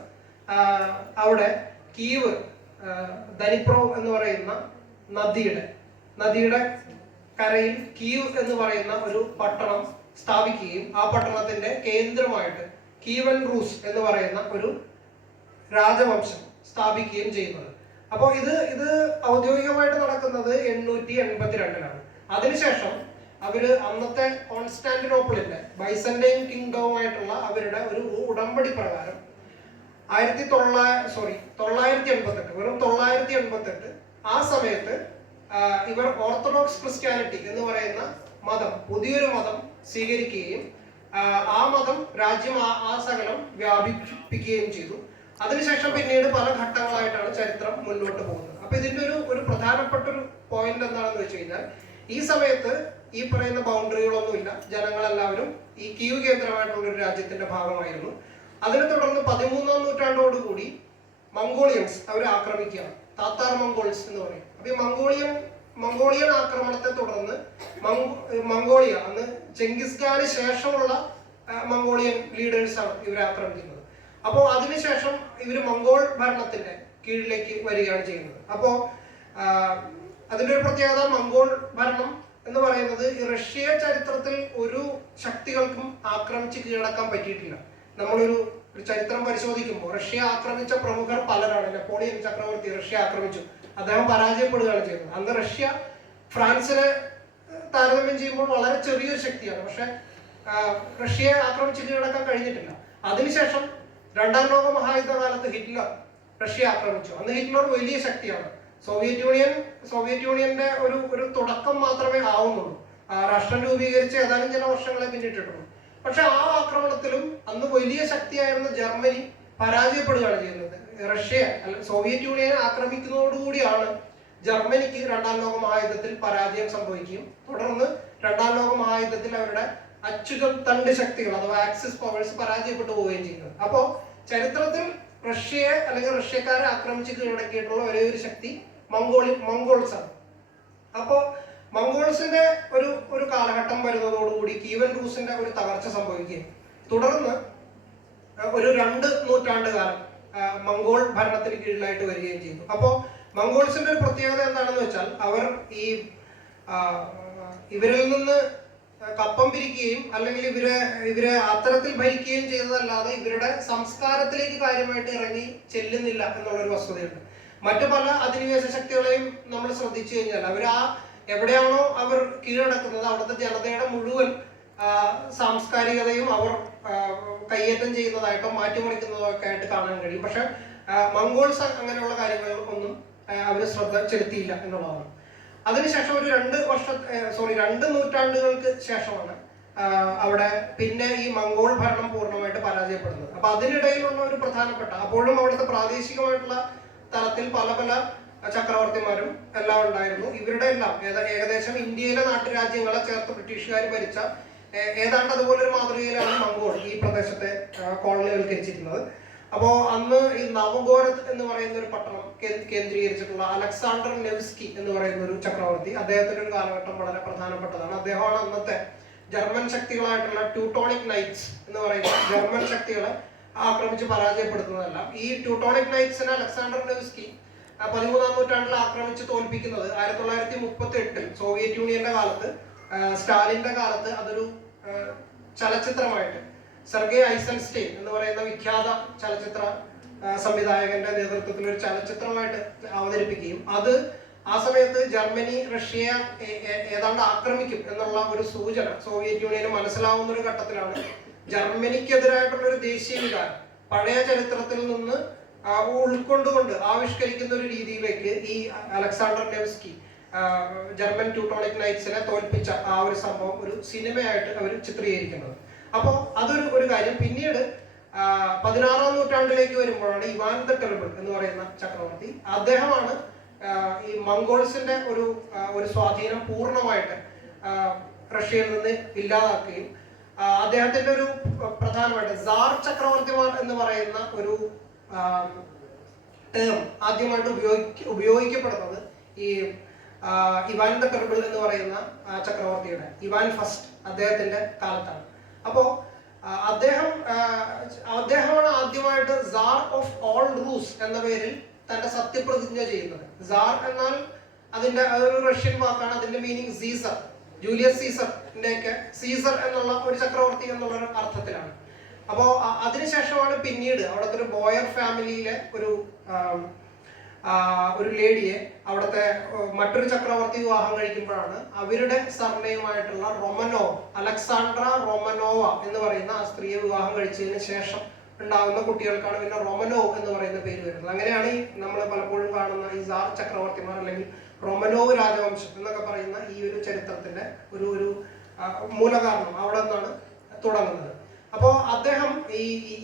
അവിടെ കീവ്, ദനിപ്രോ എന്ന് പറയുന്ന നദിയുടെ കരയിൽ കീവ് എന്ന് പറയുന്ന ഒരു പട്ടണം സ്ഥാപിക്കുകയും ആ പട്ടണത്തിന്റെ കേന്ദ്രമായിട്ട് കീവൻ റൂസ് എന്ന് പറയുന്ന ഒരു രാജവംശം സ്ഥാപിക്കുകയും ചെയ്യുന്നത്. അപ്പോൾ ഇത് ഔദ്യോഗികമായിട്ട് നടക്കുന്നത് 882-ലാണ്. അതിനുശേഷം അവര് അന്നത്തെ കോൺസ്റ്റാന്റിനോപ്പിളിന്റെ ബൈസന്റൈൻ കിങ്ഡവുമായിട്ടുള്ള അവരുടെ ഒരു ഉടമ്പടി പ്രകാരം 988 വെറും 988 ആ സമയത്ത് ഇവർ ഓർത്തഡോക്സ് ക്രിസ്ത്യാനിറ്റി എന്ന് പറയുന്ന മതം, പുതിയൊരു മതം സ്വീകരിക്കുകയും ആ മതം രാജ്യം ആ സകലം വ്യാപിപ്പിക്കുകയും ചെയ്തു. അതിനുശേഷം പിന്നീട് പല ഘട്ടങ്ങളായിട്ടാണ് ചരിത്രം മുന്നോട്ട് പോകുന്നത്. അപ്പൊ ഇതിന്റെ ഒരു പ്രധാനപ്പെട്ട ഒരു പോയിന്റ് എന്താണെന്ന് വെച്ച് കഴിഞ്ഞാൽ, ഈ സമയത്ത് ഈ പറയുന്ന ബൗണ്ടറികളൊന്നുമില്ല. ജനങ്ങളെല്ലാവരും ഈ കീവ് കേന്ദ്രമായിട്ടുള്ള ഒരു രാജ്യത്തിന്റെ ഭാഗമായിരുന്നു. അതിനെ തുടർന്ന് 13-ാം നൂറ്റാണ്ടോടുകൂടി മംഗോളിയൻസ് അവർ ആക്രമിക്കുകയാണ്. താത്താർ മംഗോൾസ് എന്ന് പറയും. അപ്പൊ ഈ മംഗോളിയൻ ആക്രമണത്തെ തുടർന്ന് മംഗോളിയ, അന്ന് ചെങ്കിസ് ഖാന് ശേഷമുള്ള മംഗോളിയൻ ലീഡേഴ്സാണ് ഇവരെ ആക്രമിക്കുന്നത്. അപ്പോൾ അതിനുശേഷം ഇവർ മംഗോൾ ഭരണത്തിന്റെ കീഴിലേക്ക് വരികയാണ് ചെയ്യുന്നത്. അപ്പോൾ അതിന്റെ ഒരു പ്രത്യേകത, മംഗോൾ ഭരണം എന്ന് പറയുന്നത് ഈ റഷ്യ ചരിത്രത്തിൽ ഒരു ശക്തികൾക്കും ആക്രമിച്ച് കീഴടക്കാൻ പറ്റിയിട്ടില്ല. നമ്മളൊരു ചരിത്രം പരിശോധിക്കുമ്പോൾ റഷ്യ ആക്രമിച്ച പ്രമുഖർ പലരാണ്. നെപ്പോളിയൻ ചക്രവർത്തി റഷ്യ ആക്രമിച്ചു, അദ്ദേഹം പരാജയപ്പെടുകയാണ് ചെയ്തത്. അന്ന് റഷ്യ ഫ്രാൻസിനെ താരതമ്യം ചെയ്യുമ്പോൾ വളരെ ചെറിയൊരു ശക്തിയാണ്. പക്ഷെ റഷ്യയെ ആക്രമിച്ച് കീഴടക്കാൻ കഴിഞ്ഞിട്ടില്ല. അതിനുശേഷം 2-ാം ലോക മഹായുദ്ധകാലത്ത് ഹിറ്റ്ലർ റഷ്യ ആക്രമിച്ചു. അന്ന് ഹിറ്റ്ലർ വലിയ ശക്തിയാണ്. സോവിയറ്റ് യൂണിയന്റെ ഒരു തുടക്കം മാത്രമേ ആവുന്നുള്ളൂ. രാഷ്ട്രം രൂപീകരിച്ച് ഏതാനും ചില വർഷങ്ങളെ പിന്നിട്ടിട്ടുള്ളൂ. പക്ഷെ ആ ആക്രമണത്തിലും അന്ന് വലിയ ശക്തിയായിരുന്ന ജർമ്മനി പരാജയപ്പെടുകയാണ് ചെയ്യുന്നത്. റഷ്യ സോവിയറ്റ് യൂണിയനെ ആക്രമിക്കുന്നതോടുകൂടിയാണ് ജർമ്മനിക്ക് 2-ാം ലോക മഹായുദ്ധത്തിൽ പരാജയം സംഭവിക്കുകയും തുടർന്ന് 2-ാം ലോക മഹായുദ്ധത്തിൽ അവരുടെ അച്ചുതണ്ട് ശക്തികൾ അഥവാ ആക്സിസ് പവേഴ്സ് പരാജയപ്പെട്ടു പോവുകയും ചെയ്യുന്നത്. അപ്പോ ചരിത്രത്തിൽ റഷ്യയെ അല്ലെങ്കിൽ റഷ്യക്കാരെ ആക്രമിച്ച് കീഴടക്കിയിട്ടുള്ള ഒരേ ഒരു ശക്തി മംഗോൾസ് ആണ്. അപ്പോ മംഗോൾസിന്റെ ഒരു കാലഘട്ടം വരുന്നതോടുകൂടി കീവൻ റൂസിന്റെ ഒരു തകർച്ച സംഭവിക്കുകയും തുടർന്ന് ഒരു 2 നൂറ്റാണ്ട് കാലം മംഗോൾ ഭരണത്തിന് കീഴിലായിട്ട് വരികയും ചെയ്തു. അപ്പോ മംഗോൾസിന്റെ ഒരു പ്രത്യേകത എന്താണെന്ന് വെച്ചാൽ, അവർ ഇവരിൽ നിന്ന് കപ്പം പിരിക്കുകയും അല്ലെങ്കിൽ ഇവരെ അത്തരത്തിൽ ഭരിക്കുകയും ചെയ്തതല്ലാതെ ഇവരുടെ സംസ്കാരത്തിലേക്ക് കാര്യമായിട്ട് ഇറങ്ങി ചെല്ലുന്നില്ല എന്നുള്ളൊരു വസ്തുതയുണ്ട്. മറ്റു പല അധിനിവേശ ശക്തികളെയും നമ്മൾ ശ്രദ്ധിച്ചു കഴിഞ്ഞാൽ അവർ എവിടെയാണോ അവർ കീഴടക്കുന്നത് അവിടുത്തെ ജനതയുടെ മുഴുവൻ സാംസ്കാരികതയും അവർ കയ്യേറ്റം ചെയ്യുന്നതായിട്ടോ മാറ്റിമറിക്കുന്നതോ ഒക്കെ ആയിട്ട് കാണാൻ കഴിയും. പക്ഷെ മംഗോൾസ് അങ്ങനെയുള്ള കാര്യങ്ങളൊന്നും അവർ ശ്രദ്ധ ചെലുത്തിയില്ല എന്നുള്ളതാണ്. അതിനുശേഷം ഒരു 2 നൂറ്റാണ്ടുകൾക്ക് ശേഷമാണ് അവിടെ പിന്നെ ഈ മംഗോൾ ഭരണം പൂർണ്ണമായിട്ട് പരാജയപ്പെടുന്നത്. അപ്പൊ അതിനിടയിലുള്ള ഒരു പ്രധാനപ്പെട്ട, അപ്പോഴും അവിടുത്തെ പ്രാദേശികമായിട്ടുള്ള തലത്തിൽ പല പല ചക്രവർത്തിമാരും എല്ലാം ഉണ്ടായിരുന്നു. ഇവരുടെ എല്ലാം ഏകദേശം ഇന്ത്യയിലെ നാട്ടുരാജ്യങ്ങളെ ചേർത്ത് ബ്രിട്ടീഷുകാർ ഭരിച്ച ഏതാണ്ട് അതുപോലൊരു മാതൃകയിലാണ് മംഗോൾ ഈ പ്രദേശത്തെ കോളനിവൽക്കരിച്ചിരുന്നത്. അപ്പോ അന്ന് ഈ നവഗോരത് എന്ന് പറയുന്ന ഒരു പട്ടണം കേന്ദ്രീകരിച്ചിട്ടുള്ള അലക്സാണ്ടർ നെവ്സ്കി എന്ന് പറയുന്ന ഒരു ചക്രവർത്തി, അദ്ദേഹത്തിന്റെ ഒരു കാലഘട്ടം വളരെ പ്രധാനപ്പെട്ടതാണ്. അദ്ദേഹമാണ് അന്നത്തെ ജർമ്മൻ ശക്തികളായിട്ടുള്ള ട്യൂട്ടോണിക് നൈറ്റ്സ് എന്ന് പറയുന്ന ജർമ്മൻ ശക്തികളെ ആക്രമിച്ച് പരാജയപ്പെടുത്തുന്നതല്ല. ഈ ട്യൂട്ടോണിക് നൈറ്റ്സിനെ അലക്സാണ്ടർ നെവ്സ്കി 13-ാം നൂറ്റാണ്ടിൽ ആക്രമിച്ച് തോൽപ്പിക്കുന്നത് 1938 സോവിയറ്റ് യൂണിയന്റെ കാലത്ത്, സ്റ്റാലിന്റെ കാലത്ത് അതൊരു ചലച്ചിത്രമായിട്ട് സെർഗേ ഐസൻസ്റ്റൈൻ എന്ന് പറയുന്ന വിഖ്യാത ചലച്ചിത്ര സംവിധായകന്റെ നേതൃത്വത്തിൽ ഒരു ചലച്ചിത്രമായിട്ട് അവതരിപ്പിക്കുകയും അത് ആ സമയത്ത് ജർമ്മനി റഷ്യയെ ഏതാണ്ട് ആക്രമിക്കും എന്നുള്ള ഒരു സൂചന സോവിയറ്റ് യൂണിയന് മനസ്സിലാവുന്ന ഒരു ഘട്ടത്തിലാണ് ജർമ്മനിക്കെതിരായിട്ടുള്ള ഒരു ദേശീയ വികാരം പഴയ ചരിത്രത്തിൽ നിന്ന് ഉൾക്കൊണ്ടുകൊണ്ട് ആവിഷ്കരിക്കുന്ന ഒരു രീതിയിലേക്ക് ഈ അലക്സാണ്ടർ നെവ്സ്കി ജർമ്മൻ ട്യൂട്ടോണിക് നൈറ്റ്സിനെ തോൽപ്പിച്ച ആ ഒരു സംഭവം ഒരു സിനിമയായിട്ട് അവർ ചിത്രീകരിക്കുന്നത്. അപ്പോൾ അതൊരു കാര്യം. പിന്നീട് 16-ാം നൂറ്റാണ്ടിലേക്ക് വരുമ്പോഴാണ് ഇവാൻ ദ ടെറിബിൾ എന്ന് പറയുന്ന ചക്രവർത്തി, അദ്ദേഹമാണ് ഈ മംഗോൾസിന്റെ ഒരു സ്വാധീനം പൂർണ്ണമായിട്ട് റഷ്യയിൽ നിന്ന് ഇല്ലാതാക്കുകയും അദ്ദേഹത്തിന്റെ ഒരു പ്രധാനമായിട്ട് സാർ ചക്രവർത്തിമാർ എന്ന് പറയുന്ന ഒരു ടേം ആദ്യമായിട്ട് ഉപയോഗിക്കപ്പെടുന്നത് ഈ ഇവാൻ ദ ടെറിബിൾ എന്ന് പറയുന്ന ചക്രവർത്തിയുടെ ഇവാൻ ഫസ്റ്റ് അദ്ദേഹത്തിന്റെ കാലത്താണ്. അപ്പോൾ അദ്ദേഹമാണ് ആദ്യമായിട്ട് സാർ ഓഫ് ഓൾ റൂസ് എന്ന പേരിൽ തന്റെ സത്യപ്രതിജ്ഞ ചെയ്യുന്നത്. സാർ എന്നാൽ അതിന്റെ അതൊരു റഷ്യൻ വാക്കാണ്. അതിന്റെ മീനിങ് സീസർ, ജൂലിയസ് സീസറിന്റെ ഒക്കെ സീസർ എന്നുള്ള ഒരു ചക്രവർത്തി എന്നുള്ള ഒരു അർത്ഥത്തിലാണ്. അപ്പോൾ അതിനുശേഷമാണ് പിന്നീട് അവിടുത്തെ ഒരു ബോയർ ഫാമിലിയിലെ ഒരു ലേഡിയെ അവിടുത്തെ മറ്റൊരു ചക്രവർത്തി വിവാഹം കഴിക്കുമ്പോഴാണ് അവരുടെ സർനെയുമായിട്ടുള്ള റൊമനോവ്, അലക്സാണ്ട്ര റൊമനോവ എന്ന് പറയുന്ന ആ സ്ത്രീയെ വിവാഹം കഴിച്ചതിന് ശേഷം ഉണ്ടാകുന്ന കുട്ടികൾക്കാണ് പിന്നെ റൊമനോവ് എന്ന് പറയുന്ന പേര് വരുന്നത്. അങ്ങനെയാണ് ഈ നമ്മൾ പലപ്പോഴും കാണുന്ന ഈ സാർ ചക്രവർത്തിമാർ അല്ലെങ്കിൽ റൊമനോവ് രാജവംശം എന്നൊക്കെ പറയുന്ന ഈ ഒരു ചരിത്രത്തിന്റെ ഒരു മൂലകാരണം അവിടെ നിന്നാണ് തുടങ്ങുന്നത്. അപ്പോൾ അദ്ദേഹം ഈ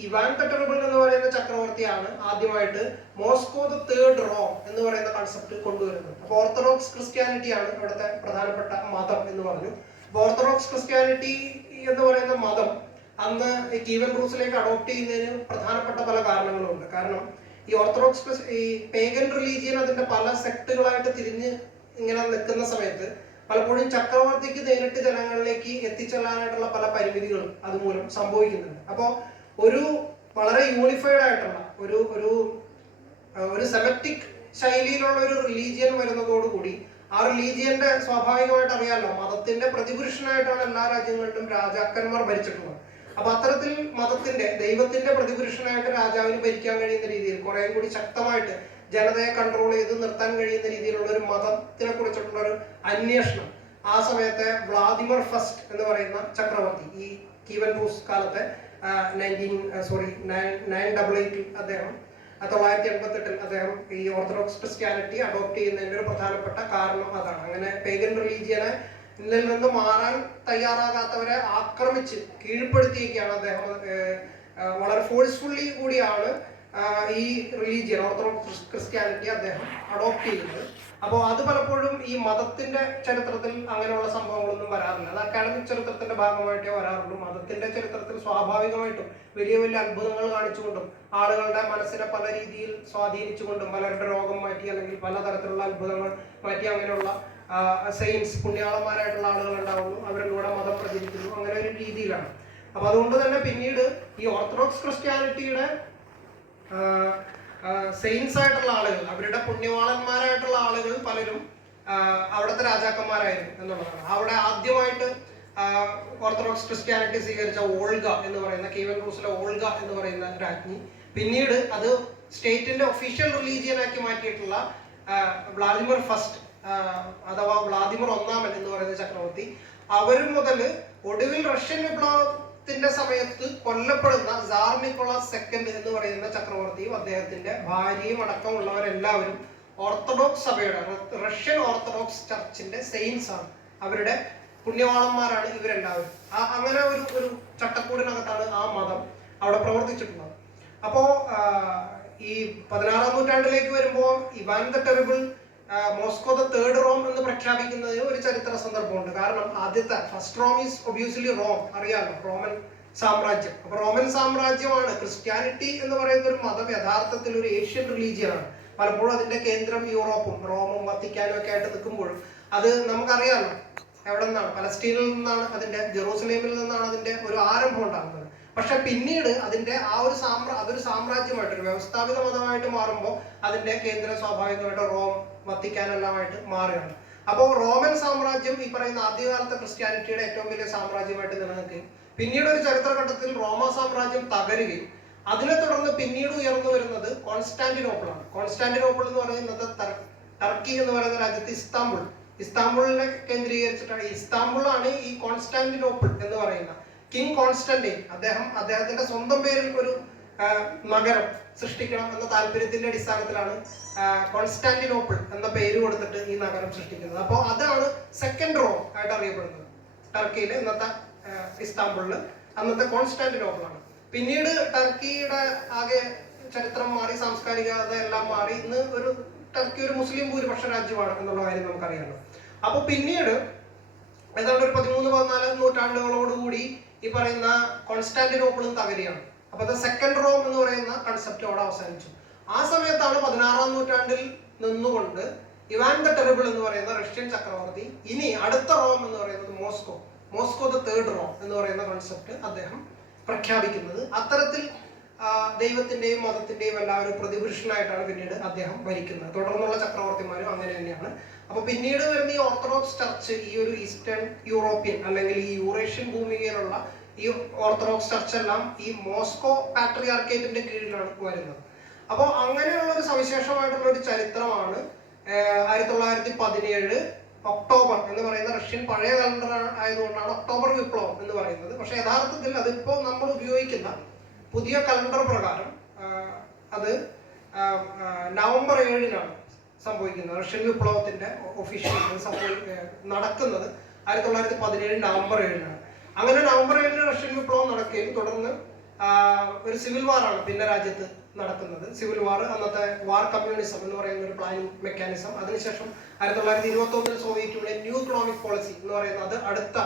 ഇവാൻ ദ ടെറിബിൾ എന്ന് പറയുന്ന ചക്രവർത്തിയാണ് ആദ്യമായിട്ട് മോസ്കോ ദ തേർഡ് റോം എന്ന് പറയുന്ന കൺസെപ്റ്റ് കൊണ്ടുവരുന്നത്. അപ്പോൾ ഓർത്തഡോക്സ് ക്രിസ്ത്യാനിറ്റിയാണ് ഇവിടുത്തെ പ്രധാനപ്പെട്ട മതം എന്ന് പറഞ്ഞു. അപ്പോൾ ഓർത്തഡോക്സ് ക്രിസ്ത്യാനിറ്റി എന്ന് പറയുന്ന മതം അന്ന് കീവൻ റൂസിലേക്ക് അഡോപ്റ്റ് ചെയ്യുന്നതിന് പ്രധാനപ്പെട്ട പല കാരണങ്ങളുണ്ട്. കാരണം ഈ ഓർത്തഡോക്സ് ഈ പേഗൻ റിലീജിയൻ അതിന്റെ പല സെക്ടുകളായിട്ട് തിരിഞ്ഞ് ഇങ്ങനെ നിൽക്കുന്ന സമയത്ത് പലപ്പോഴും ചക്രവർത്തിക്ക് നേരിട്ട് ജനങ്ങളിലേക്ക് എത്തിച്ചെല്ലാനായിട്ടുള്ള പല പരിമിതികളും അതുമൂലം സംഭവിക്കുന്നുണ്ട്. അപ്പോൾ ഒരു വളരെ യൂണിഫൈഡ് ആയിട്ടുള്ള ഒരു സെമറ്റിക് ശൈലിയിലുള്ള ഒരു റിലീജിയൻ വരുന്നതോടുകൂടി ആ റിലീജിയന്റെ സ്വാഭാവികമായിട്ട് അറിയാമല്ലോ, മതത്തിന്റെ പ്രതിപുരുഷനായിട്ടാണ് എല്ലാ രാജ്യങ്ങളിലും രാജാക്കന്മാർ ഭരിച്ചിട്ടുള്ളത്. അപ്പൊ അത്തരത്തിൽ മതത്തിന്റെ ദൈവത്തിന്റെ പ്രതിപുരുഷനായിട്ട് രാജാവിന് ഭരിക്കാൻ കഴിയുന്ന രീതിയിൽ കുറെ കൂടി ശക്തമായിട്ട് ജനതയെ കൺട്രോൾ ചെയ്ത് നിർത്താൻ കഴിയുന്ന രീതിയിലുള്ള ഒരു മതത്തിനെ കുറിച്ചിട്ടുള്ള ഒരു അന്വേഷണം ആ സമയത്തെ വ്ളാദിമിർ ഫസ്റ്റ് എന്ന് പറയുന്ന ചക്രവർത്തി ഈ കീവൻ റൂസ് കാലത്തെ 988 അദ്ദേഹം 988 അദ്ദേഹം ഈ ഓർത്തഡോക്സ് ക്രിസ്ത്യാനിറ്റി അഡോപ്റ്റ് ചെയ്യുന്നതിന്റെ ഒരു പ്രധാനപ്പെട്ട കാരണം അതാണ്. അങ്ങനെ പേഗൻ റിലീജിയനെ ഇതിൽ നിന്ന് മാറാൻ തയ്യാറാകാത്തവരെ ആക്രമിച്ച് കീഴ്പ്പെടുത്തിയൊക്കെയാണ് അദ്ദേഹം വളരെ ഫോഴ്സ്ഫുള്ളി കൂടിയാണ് ഈ റിലീജിയൻ ഓർത്തഡോക്സ് ക്രിസ്ത്യാനിറ്റി അദ്ദേഹം അഡോപ്റ്റ് ചെയ്യുന്നത്. അപ്പോൾ അത് പലപ്പോഴും ഈ മതത്തിന്റെ ചരിത്രത്തിൽ അങ്ങനെയുള്ള സംഭവങ്ങളൊന്നും വരാറില്ല. അത് അക്കാഡമിക് ചരിത്രത്തിന്റെ ഭാഗമായിട്ടേ വരാറുള്ളൂ. മതത്തിന്റെ ചരിത്രത്തിൽ സ്വാഭാവികമായിട്ടും വലിയ വലിയ അത്ഭുതങ്ങൾ കാണിച്ചുകൊണ്ടും ആളുകളുടെ മനസ്സിനെ പല രീതിയിൽ സ്വാധീനിച്ചുകൊണ്ടും പലരുടെ രോഗം മാറ്റി അല്ലെങ്കിൽ പലതരത്തിലുള്ള അത്ഭുതങ്ങൾ മാറ്റി അങ്ങനെയുള്ള സെയിൻസ് പുണ്യാളന്മാരായിട്ടുള്ള ആളുകൾ ഉണ്ടാവുന്നു, അവരിലൂടെ മതം പ്രചരിക്കുന്നു, അങ്ങനെ ഒരു രീതിയിലാണ്. അപ്പൊ അതുകൊണ്ട് തന്നെ പിന്നീട് ഈ ഓർത്തഡോക്സ് ക്രിസ്ത്യാനിറ്റിയുടെ സെയിൻസ് ആയിട്ടുള്ള ആളുകൾ, അവരുടെ പുണ്യവാളന്മാരായിട്ടുള്ള ആളുകൾ പലരും അവിടുത്തെ രാജാക്കന്മാരായിരുന്നു എന്നുള്ളതാണ്. അവിടെ ആദ്യമായിട്ട് ഓർത്തഡോക്സ് ക്രിസ്ത്യാനിറ്റി സ്വീകരിച്ച ഓൾഗ എന്ന് പറയുന്ന കീവൻ റൂസിലെ ഓൾഗ എന്ന് പറയുന്ന രാജ്ഞി, പിന്നീട് അത് സ്റ്റേറ്റിന്റെ ഒഫീഷ്യൽ റിലീജിയൻ ആക്കി മാറ്റിയിട്ടുള്ള വ്ളാദിമിർ ഫസ്റ്റ് അഥവാ വ്ളാദിമിർ ഒന്നാമൻ എന്ന് പറയുന്ന ചക്രവർത്തി, അവർ മുതൽ ഒടുവിൽ റഷ്യൻ വിപ്ലവത്തിന്റെ സമയത്ത് കൊല്ലപ്പെടുന്ന സാർ നിക്കോളാസ് സെക്കൻഡ് എന്ന് പറയുന്ന ചക്രവർത്തിയും അദ്ദേഹത്തിന്റെ ഭാര്യയും അടക്കമുള്ളവരെല്ലാവരും ഓർത്തഡോക്സ് സഭയുടെ റഷ്യൻ ഓർത്തഡോക്സ് ചർച്ചിന്റെ സെയിൻസ് ആണ്, അവരുടെ പുണ്യവാളന്മാരാണ് ഇവരെല്ലാവരും. അങ്ങനെ ഒരു ചട്ടക്കൂടിനകത്താണ് ആ മതം അവിടെ പ്രവർത്തിച്ചിട്ടുള്ളത്. അപ്പോ ഈ 16-ാം നൂറ്റാണ്ടിലേക്ക് വരുമ്പോൾ Ivan the terrible Moscow the third Rome എന്ന് പ്രഖ്യാപിക്കുന്നതിന് ഒരു ചരിത്ര സന്ദർഭമുണ്ട്. കാരണം ആദ്യത്തെ first Rome is obviously Rome, അറിയാലോ, റോമൻ സാമ്രാജ്യം. അപ്പൊ റോമൻ സാമ്രാജ്യമാണ്. ക്രിസ്ത്യാനിറ്റി എന്ന് പറയുന്ന ഒരു മതം യഥാർത്ഥത്തിൽ ഒരു ഏഷ്യൻ റിലീജിയൻ ആണ്. പലപ്പോഴും അതിന്റെ കേന്ദ്രം യൂറോപ്പും റോമും വത്തിക്കാനും ഒക്കെ ആയിട്ട് നിൽക്കുമ്പോഴും അത് നമുക്കറിയാമല്ലോ എവിടെ നിന്നാണ്, പലസ്തീനിൽ നിന്നാണ്, അതിന്റെ ജെറൂസലേമിൽ നിന്നാണ് അതിന്റെ ഒരു ആരംഭം ഉണ്ടാകുന്നത്. പക്ഷെ പിന്നീട് അതിന്റെ ആ ഒരു അതൊരു സാമ്രാജ്യമായിട്ട് ഒരു വ്യവസ്ഥാപിത മതമായിട്ട് മാറുമ്പോൾ അതിന്റെ കേന്ദ്രം സ്വാഭാവികമായിട്ട് റോം വത്തിക്കാനെല്ലാമായിട്ട് മാറുകയാണ്. അപ്പോൾ റോമൻ സാമ്രാജ്യം ഈ പറയുന്ന ആദ്യകാലത്തെ ക്രിസ്ത്യാനിറ്റിയുടെ ഏറ്റവും വലിയ സാമ്രാജ്യമായിട്ട് നിലനിൽക്കുകയും പിന്നീട് ഒരു ചരിത്രഘട്ടത്തിൽ റോമ സാമ്രാജ്യം തകരുകയും അതിനെ തുടർന്ന് പിന്നീട് ഉയർന്നു വരുന്നത് കോൺസ്റ്റാന്റിനോപ്പിൾ ആണ്. കോൺസ്റ്റാന്റിനോപ്പിൾ എന്ന് പറയുന്നത് ടർക്കി എന്ന് പറയുന്ന രാജ്യത്ത് ഇസ്താംബുളിനെ കേന്ദ്രീകരിച്ചിട്ടാണ്. ഇസ്താംബുളാണ് ഈ കോൺസ്റ്റാന്റിനോപ്പിൾ എന്ന് പറയുന്ന കിങ് കോൺസ്റ്റന്റൈൻ അദ്ദേഹത്തിന്റെ സ്വന്തം പേരിൽ ഒരു നഗരം സൃഷ്ടിക്കണം എന്ന താല്പര്യത്തിന്റെ അടിസ്ഥാനത്തിലാണ് കോൺസ്റ്റാന്റിനോപ്പിൾ എന്ന പേര് കൊടുത്തിട്ട് ഈ നഗരം സൃഷ്ടിക്കുന്നത്. അപ്പോൾ അതാണ് സെക്കൻഡ് റോം ആയിട്ട് അറിയപ്പെടുന്നത്. ടർക്കിയിലെ ഇന്നത്തെ ഇസ്താംബുളില് അന്നത്തെ കോൺസ്റ്റാന്റിനോപ്പിൾ ആണ്. പിന്നീട് ടർക്കിയുടെ ആകെ ചരിത്രം മാറി, സാംസ്കാരികത എല്ലാം മാറി. ഇന്ന് ടർക്കി ഒരു മുസ്ലിം ഭൂരിപക്ഷ രാജ്യമാണ് എന്നുള്ള കാര്യം നമുക്കറിയാമല്ലോ. അപ്പൊ പിന്നീട് ഏതാണ്ട് ഒരു 13-14 നൂറ്റാണ്ടുകളോടുകൂടി ഈ പറയുന്ന കോൺസ്റ്റാന്റിനോപ്പിളും തകരുകയാണ്. അപ്പൊ അത് സെക്കൻഡ് റോം എന്ന് പറയുന്ന കൺസെപ്റ്റ് അവിടെ അവസാനിച്ചു. ആ സമയത്താണ് 16-ാം നൂറ്റാണ്ടിൽ നിന്നുകൊണ്ട് ഇവാൻ ദ ടെറിബിൾ എന്ന് പറയുന്ന റഷ്യൻ ചക്രവർത്തി ഇനി അടുത്ത റോം എന്ന് പറയുന്നത് മോസ്കോ ദ തേർഡ് റോം എന്ന് പറയുന്ന കൺസെപ്റ്റ് അദ്ദേഹം പ്രഖ്യാപിക്കുന്നത്. അത്തരത്തിൽ ദൈവത്തിന്റെയും മതത്തിന്റെയും എല്ലാവരും പ്രതിപുരുഷനായിട്ടാണ് പിന്നീട് അദ്ദേഹം ഭരിക്കുന്നത്. തുടർന്നുള്ള ചക്രവർത്തിമാരും അങ്ങനെ തന്നെയാണ്. അപ്പൊ പിന്നീട് വരുന്ന ഈ ഓർത്തഡോക്സ് ചർച്ച്, ഈ ഒരു ഈസ്റ്റേൺ യൂറോപ്യൻ അല്ലെങ്കിൽ ഈ യൂറേഷ്യൻ ഭൂമികയിലുള്ള ഈ ഓർത്തഡോക്സ് ചർച്ച് എല്ലാം ഈ മോസ്കോ പാട്രിയാർക്കേറ്റിന്റെ കീഴിലാണ് വരുന്നത്. അപ്പോൾ അങ്ങനെയുള്ള ഒരു സവിശേഷമായിട്ടുള്ള ഒരു ചരിത്രമാണ് 1917 ഒക്ടോബർ എന്ന് പറയുന്ന റഷ്യൻ പഴയ കലണ്ടർ ആയതുകൊണ്ടാണ് ഒക്ടോബർ വിപ്ലവം എന്ന് പറയുന്നത്. പക്ഷെ യഥാർത്ഥത്തിൽ അതിപ്പോ നമ്മൾ ഉപയോഗിക്കുന്ന പുതിയ കലണ്ടർ പ്രകാരം അത് നവംബർ 7-നാണ് സംഭവിക്കുന്നത്. റഷ്യൻ വിപ്ലവത്തിന്റെ ഒഫീഷ്യൽ നടക്കുന്നത് 1917 നവംബർ 7-നാണ്. അങ്ങനെ നവംബർ 7-ന് റഷ്യൻ വിപ്ലവം നടക്കുകയും തുടർന്ന് ഒരു സിവിൽ വാറാണ് പിന്നെ രാജ്യത്ത് നടക്കുന്നത്. സിവിൽ വാർ, അന്നത്തെ വാർ കമ്മ്യൂണിസം എന്ന് പറയുന്ന ഒരു പ്ലാനിങ് മെക്കാനിസം. അതിനുശേഷം 1921 Soviet union new economic policy എന്ന് പറയുന്നത് അടുത്ത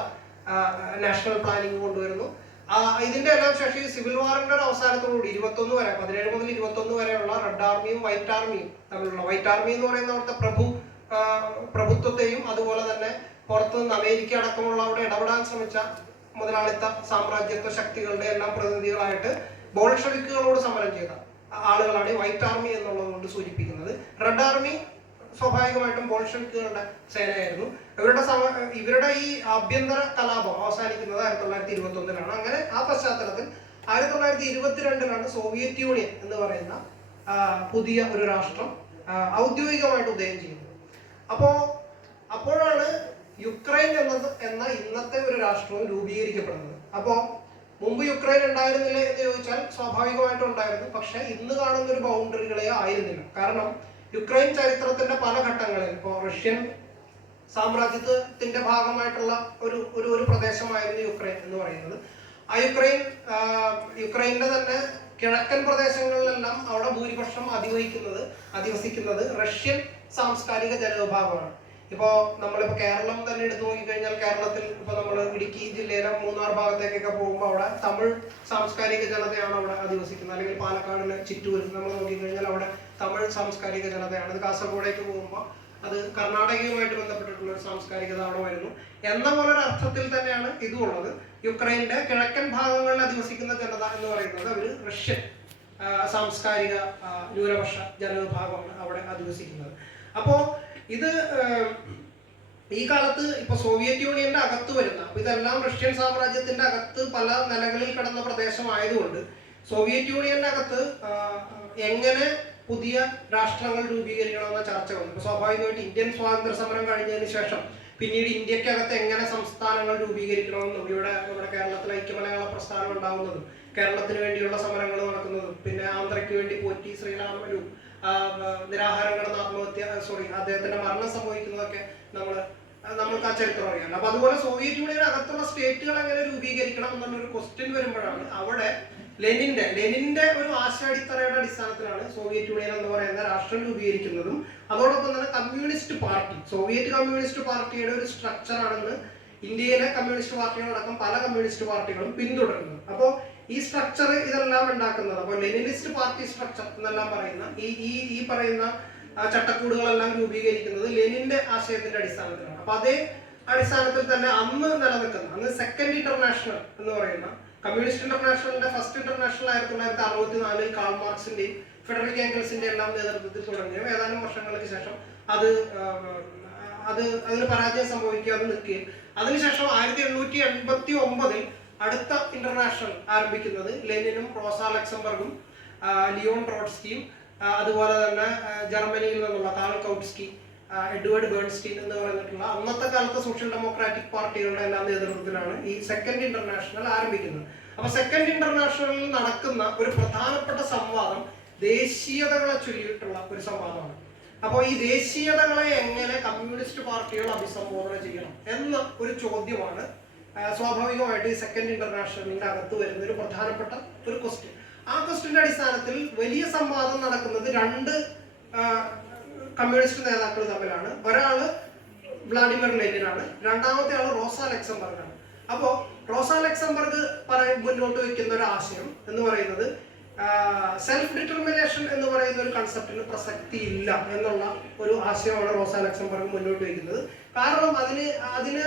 നാഷണൽ പ്ലാനിങ് കൊണ്ടുവരുന്നു. ഇതിന്റെ എല്ലാം ശേഷം സിവിൽ വാറിന്റെ ഒരു അവസാനത്തോടുകൂടി 21 വരെ 17 മുതൽ 21 വരെയുള്ള റെഡ് ആർമിയും വൈറ്റ് ആർമിയും തമ്മിലുള്ള, വൈറ്റ് ആർമി എന്ന് പറയുന്ന അവിടുത്തെ പ്രഭുത്വത്തെയും അതുപോലെ തന്നെ പുറത്തുനിന്ന് അമേരിക്ക അടക്കമുള്ള അവിടെ ഇടപെടാൻ ശ്രമിച്ച മുതലാളിത്ത സാമ്രാജ്യത്വ ശക്തികളുടെ എല്ലാം പ്രതിനിധികളായിട്ട് ബോൾഷെവിക്കുകളോട് സമരം ചെയ്ത ആളുകളാണ് വൈറ്റ് ആർമി എന്നുള്ളത് കൊണ്ട് സൂചിപ്പിക്കുന്നത്. റെഡ് ആർമി സ്വാഭാവികമായിട്ടും ബോൾഷെവിക്കുകളുടെ സേനയായിരുന്നു. ഇവരുടെ ഈ ആഭ്യന്തര കലാപം അവസാനിക്കുന്നത് 1921-ലാണ്. അങ്ങനെ ആ പശ്ചാത്തലത്തിൽ 1922-ലാണ് സോവിയറ്റ് യൂണിയൻ എന്ന് പറയുന്ന പുതിയ ഒരു രാഷ്ട്രം ഔദ്യോഗികമായിട്ട് ഉദയം ചെയ്യുന്നത്. അപ്പോഴാണ് യുക്രൈൻ എന്ന ഇന്നത്തെ ഒരു രാഷ്ട്രവും രൂപീകരിക്കപ്പെടുന്നത്. അപ്പോ മുമ്പ് യുക്രൈൻ ഉണ്ടായിരുന്നില്ല എന്ന് ചോദിച്ചാൽ സ്വാഭാവികമായിട്ടും ഉണ്ടായിരുന്നു. പക്ഷെ ഇന്ന് കാണുന്ന ഒരു ബൗണ്ടറികളെ ആയിരുന്നില്ല. കാരണം യുക്രൈൻ ചരിത്രത്തിന്റെ പല ഘട്ടങ്ങളിൽ ഇപ്പോൾ റഷ്യൻ സാമ്രാജ്യത്തിന്റെ ഭാഗമായിട്ടുള്ള ഒരു പ്രദേശമായിരുന്നു യുക്രൈൻ എന്ന് പറയുന്നത്. ആ യുക്രൈനിന്റെ തന്നെ കിഴക്കൻ പ്രദേശങ്ങളിലെല്ലാം അവിടെ ഭൂരിപക്ഷം അധിവസിക്കുന്നത് റഷ്യൻ സാംസ്കാരിക ജനവിഭാഗമാണ്. ഇപ്പോ നമ്മളിപ്പോ കേരളം തന്നെ എടുത്തു നോക്കിക്കഴിഞ്ഞാൽ കേരളത്തിൽ ഇപ്പൊ നമ്മൾ ഇടുക്കി ജില്ലയിലെ മൂന്നാർ ഭാഗത്തേക്കൊക്കെ പോകുമ്പോൾ അവിടെ തമിഴ് സാംസ്കാരിക ജനതയാണ് അവിടെ അധിവസിക്കുന്നത്. അല്ലെങ്കിൽ പാലക്കാടിലെ ചിറ്റൂരിൽ നമ്മൾ നോക്കിക്കഴിഞ്ഞാൽ അവിടെ തമിഴ് സാംസ്കാരിക ജനതയാണ്. അത് കാസർഗോഡേക്ക് പോകുമ്പോൾ അത് കർണാടകയുമായിട്ട് ബന്ധപ്പെട്ടിട്ടുള്ള ഒരു സാംസ്കാരികത അവിടെ വരുന്നു എന്ന പോലൊരു അർത്ഥത്തിൽ തന്നെയാണ് ഇതുള്ളത്. യുക്രൈന്റെ കിഴക്കൻ ഭാഗങ്ങളിൽ അധിവസിക്കുന്ന ജനത എന്ന് പറയുന്നത് അവർ റഷ്യൻ സാംസ്കാരിക ന്യൂനപക്ഷ ജനവിഭാഗമാണ് അവിടെ അധിവസിക്കുന്നത്. അപ്പോ ഇത് ഈ കാലത്ത് ഇപ്പൊ സോവിയറ്റ് യൂണിയന്റെ അകത്ത് വരുന്ന, ഇതെല്ലാം റഷ്യൻ സാമ്രാജ്യത്തിന്റെ അകത്ത് പല നിലകളിൽ കിടന്ന പ്രദേശമായതുകൊണ്ട് സോവിയറ്റ് യൂണിയന്റെ അകത്ത് എങ്ങനെ പുതിയ രാഷ്ട്രങ്ങൾ രൂപീകരിക്കണമെന്ന ചർച്ച വന്നു. ഇപ്പൊ സ്വാഭാവികമായിട്ട് ഇന്ത്യൻ സ്വാതന്ത്ര്യ സമരം കഴിഞ്ഞതിന് ശേഷം പിന്നീട് ഇന്ത്യക്കകത്ത് എങ്ങനെ സംസ്ഥാനങ്ങൾ രൂപീകരിക്കണമെന്നും നമ്മുടെ കേരളത്തിൽ ഐക്യമലയാള പ്രസ്ഥാനം ഉണ്ടാവുന്നതും കേരളത്തിന് വേണ്ടിയുള്ള സമരങ്ങൾ നടക്കുന്നതും പിന്നെ ആന്ധ്രയ്ക്ക് വേണ്ടി പോറ്റി ശ്രീരാമലു നിരാഹാരം കിടന്ന അദ്ദേഹത്തിന്റെ മരണം സംഭവിക്കുന്നതൊക്കെ നമ്മൾക്ക് ആ ചരിത്രം അറിയാം. അപ്പൊ അതുപോലെ സോവിയറ്റ് യൂണിയൻ അകത്തുള്ള സ്റ്റേറ്റുകൾ എങ്ങനെ രൂപീകരിക്കണം എന്നുള്ളൊരു ക്വസ്റ്റ്യൻ വരുമ്പോഴാണ് അവിടെ ലെനിന്റെ ഒരു ആശയടിത്തറയുടെ അടിസ്ഥാനത്തിലാണ് സോവിയറ്റ് യൂണിയൻ എന്ന് പറയുന്ന രാഷ്ട്രം രൂപീകരിക്കുന്നതും അതോടൊപ്പം തന്നെ കമ്മ്യൂണിസ്റ്റ് പാർട്ടി, സോവിയറ്റ് കമ്മ്യൂണിസ്റ്റ് പാർട്ടിയുടെ ഒരു സ്ട്രക്ചറാണെന്ന് ഇന്ത്യയിലെ കമ്മ്യൂണിസ്റ്റ് പാർട്ടികളടക്കം പല കമ്മ്യൂണിസ്റ്റ് പാർട്ടികളും പിന്തുടരുന്നത്. അപ്പോൾ ഈ സ്ട്രക്ചർ ഇതെല്ലാം ഉണ്ടാക്കുന്നത്, അപ്പോൾ ലെനിനിസ്റ്റ് പാർട്ടി സ്ട്രക്ചർ എന്നെല്ലാം പറയുന്ന ഈ പറയുന്ന ചട്ടക്കൂടുകളെല്ലാം രൂപീകരിക്കുന്നത് ലെനിന്റെ ആശയത്തിന്റെ അടിസ്ഥാനത്തിലാണ്. അപ്പൊ അതേ അടിസ്ഥാനത്തിൽ തന്നെ അന്ന് സെക്കൻഡ് ഇന്റർനാഷണൽ എന്ന് പറയുന്ന കമ്മ്യൂണിസ്റ്റ് ഇന്റർനാഷണലിന്റെ ഫസ്റ്റ് ഇന്റർനാഷണൽ 1964 കാൾ മാർക്സിന്റെയും ഫെഡറിക് ഏംഗൽസിന്റെ എല്ലാം നേതൃത്വത്തിൽ തുടങ്ങിയ ഏതാനും വർഷങ്ങൾക്ക് ശേഷം അതിന് പരാജയം സംഭവിക്കുക, അത് നിൽക്കുകയും അതിനുശേഷം 1889 അടുത്ത ഇന്റർനാഷണൽ ആരംഭിക്കുന്നത് ലെനിനും റോസ ലക്സംബർഗും ലിയോൺ ട്രോട്സ്കിയും അതുപോലെ തന്നെ ജർമ്മനിയിൽ നിന്നുള്ള കാൾ കൗട്സ്കി, എഡ്വേർഡ് ബേൺസ്റ്റീൻ എന്ന് പറഞ്ഞിട്ടുള്ള അന്നത്തെ കാലത്തെ സോഷ്യൽ ഡെമോക്രാറ്റിക് പാർട്ടികളുടെ എല്ലാം നേതൃത്വത്തിലാണ് ഈ സെക്കൻഡ് ഇന്റർനാഷണൽ ആരംഭിക്കുന്നത്. അപ്പൊ സെക്കൻഡ് ഇന്റർനാഷണലിൽ നടക്കുന്ന ഒരു പ്രധാനപ്പെട്ട സംവാദം ദേശീയതകളെ ചൊല്ലിയിട്ടുള്ള ഒരു സംവാദമാണ്. അപ്പോൾ ഈ ദേശീയതകളെ എങ്ങനെ കമ്മ്യൂണിസ്റ്റ് പാർട്ടികൾ അഭിസംബോധന ചെയ്യണം എന്ന ഒരു ചോദ്യമാണ് സ്വാഭാവികമായിട്ട് ഈ സെക്കൻഡ് ഇന്റർനാഷണലിന്റെ അകത്ത് വരുന്ന ഒരു പ്രധാനപ്പെട്ട ഒരു ക്വസ്റ്റ്യൻ. ആ ക്വസ്റ്റ്യന്റെ അടിസ്ഥാനത്തിൽ വലിയ സംവാദം നടക്കുന്നത് രണ്ട് കമ്മ്യൂണിസ്റ്റ് നേതാക്കൾ തമ്മിലാണ്. ഒരാള് വ്ളാഡിമിർ ലെനിനാണ്. രണ്ടാമത്തെ ആള് റോസ ലക്സംബർഗാണ്. അപ്പോൾ റോസ ലക്സംബർഗ് മുന്നോട്ട് വയ്ക്കുന്ന ഒരു ആശയം എന്ന് പറയുന്നത് സെൽഫ് ഡിറ്റർമിനേഷൻ എന്ന് പറയുന്ന ഒരു കൺസെപ്റ്റിന് പ്രസക്തി ഇല്ല എന്നുള്ള ഒരു ആശയമാണ് റോസ ലക്സംബർഗ് മുന്നോട്ട് വയ്ക്കുന്നത്. കാരണം അതിന് അതിൻ്റെ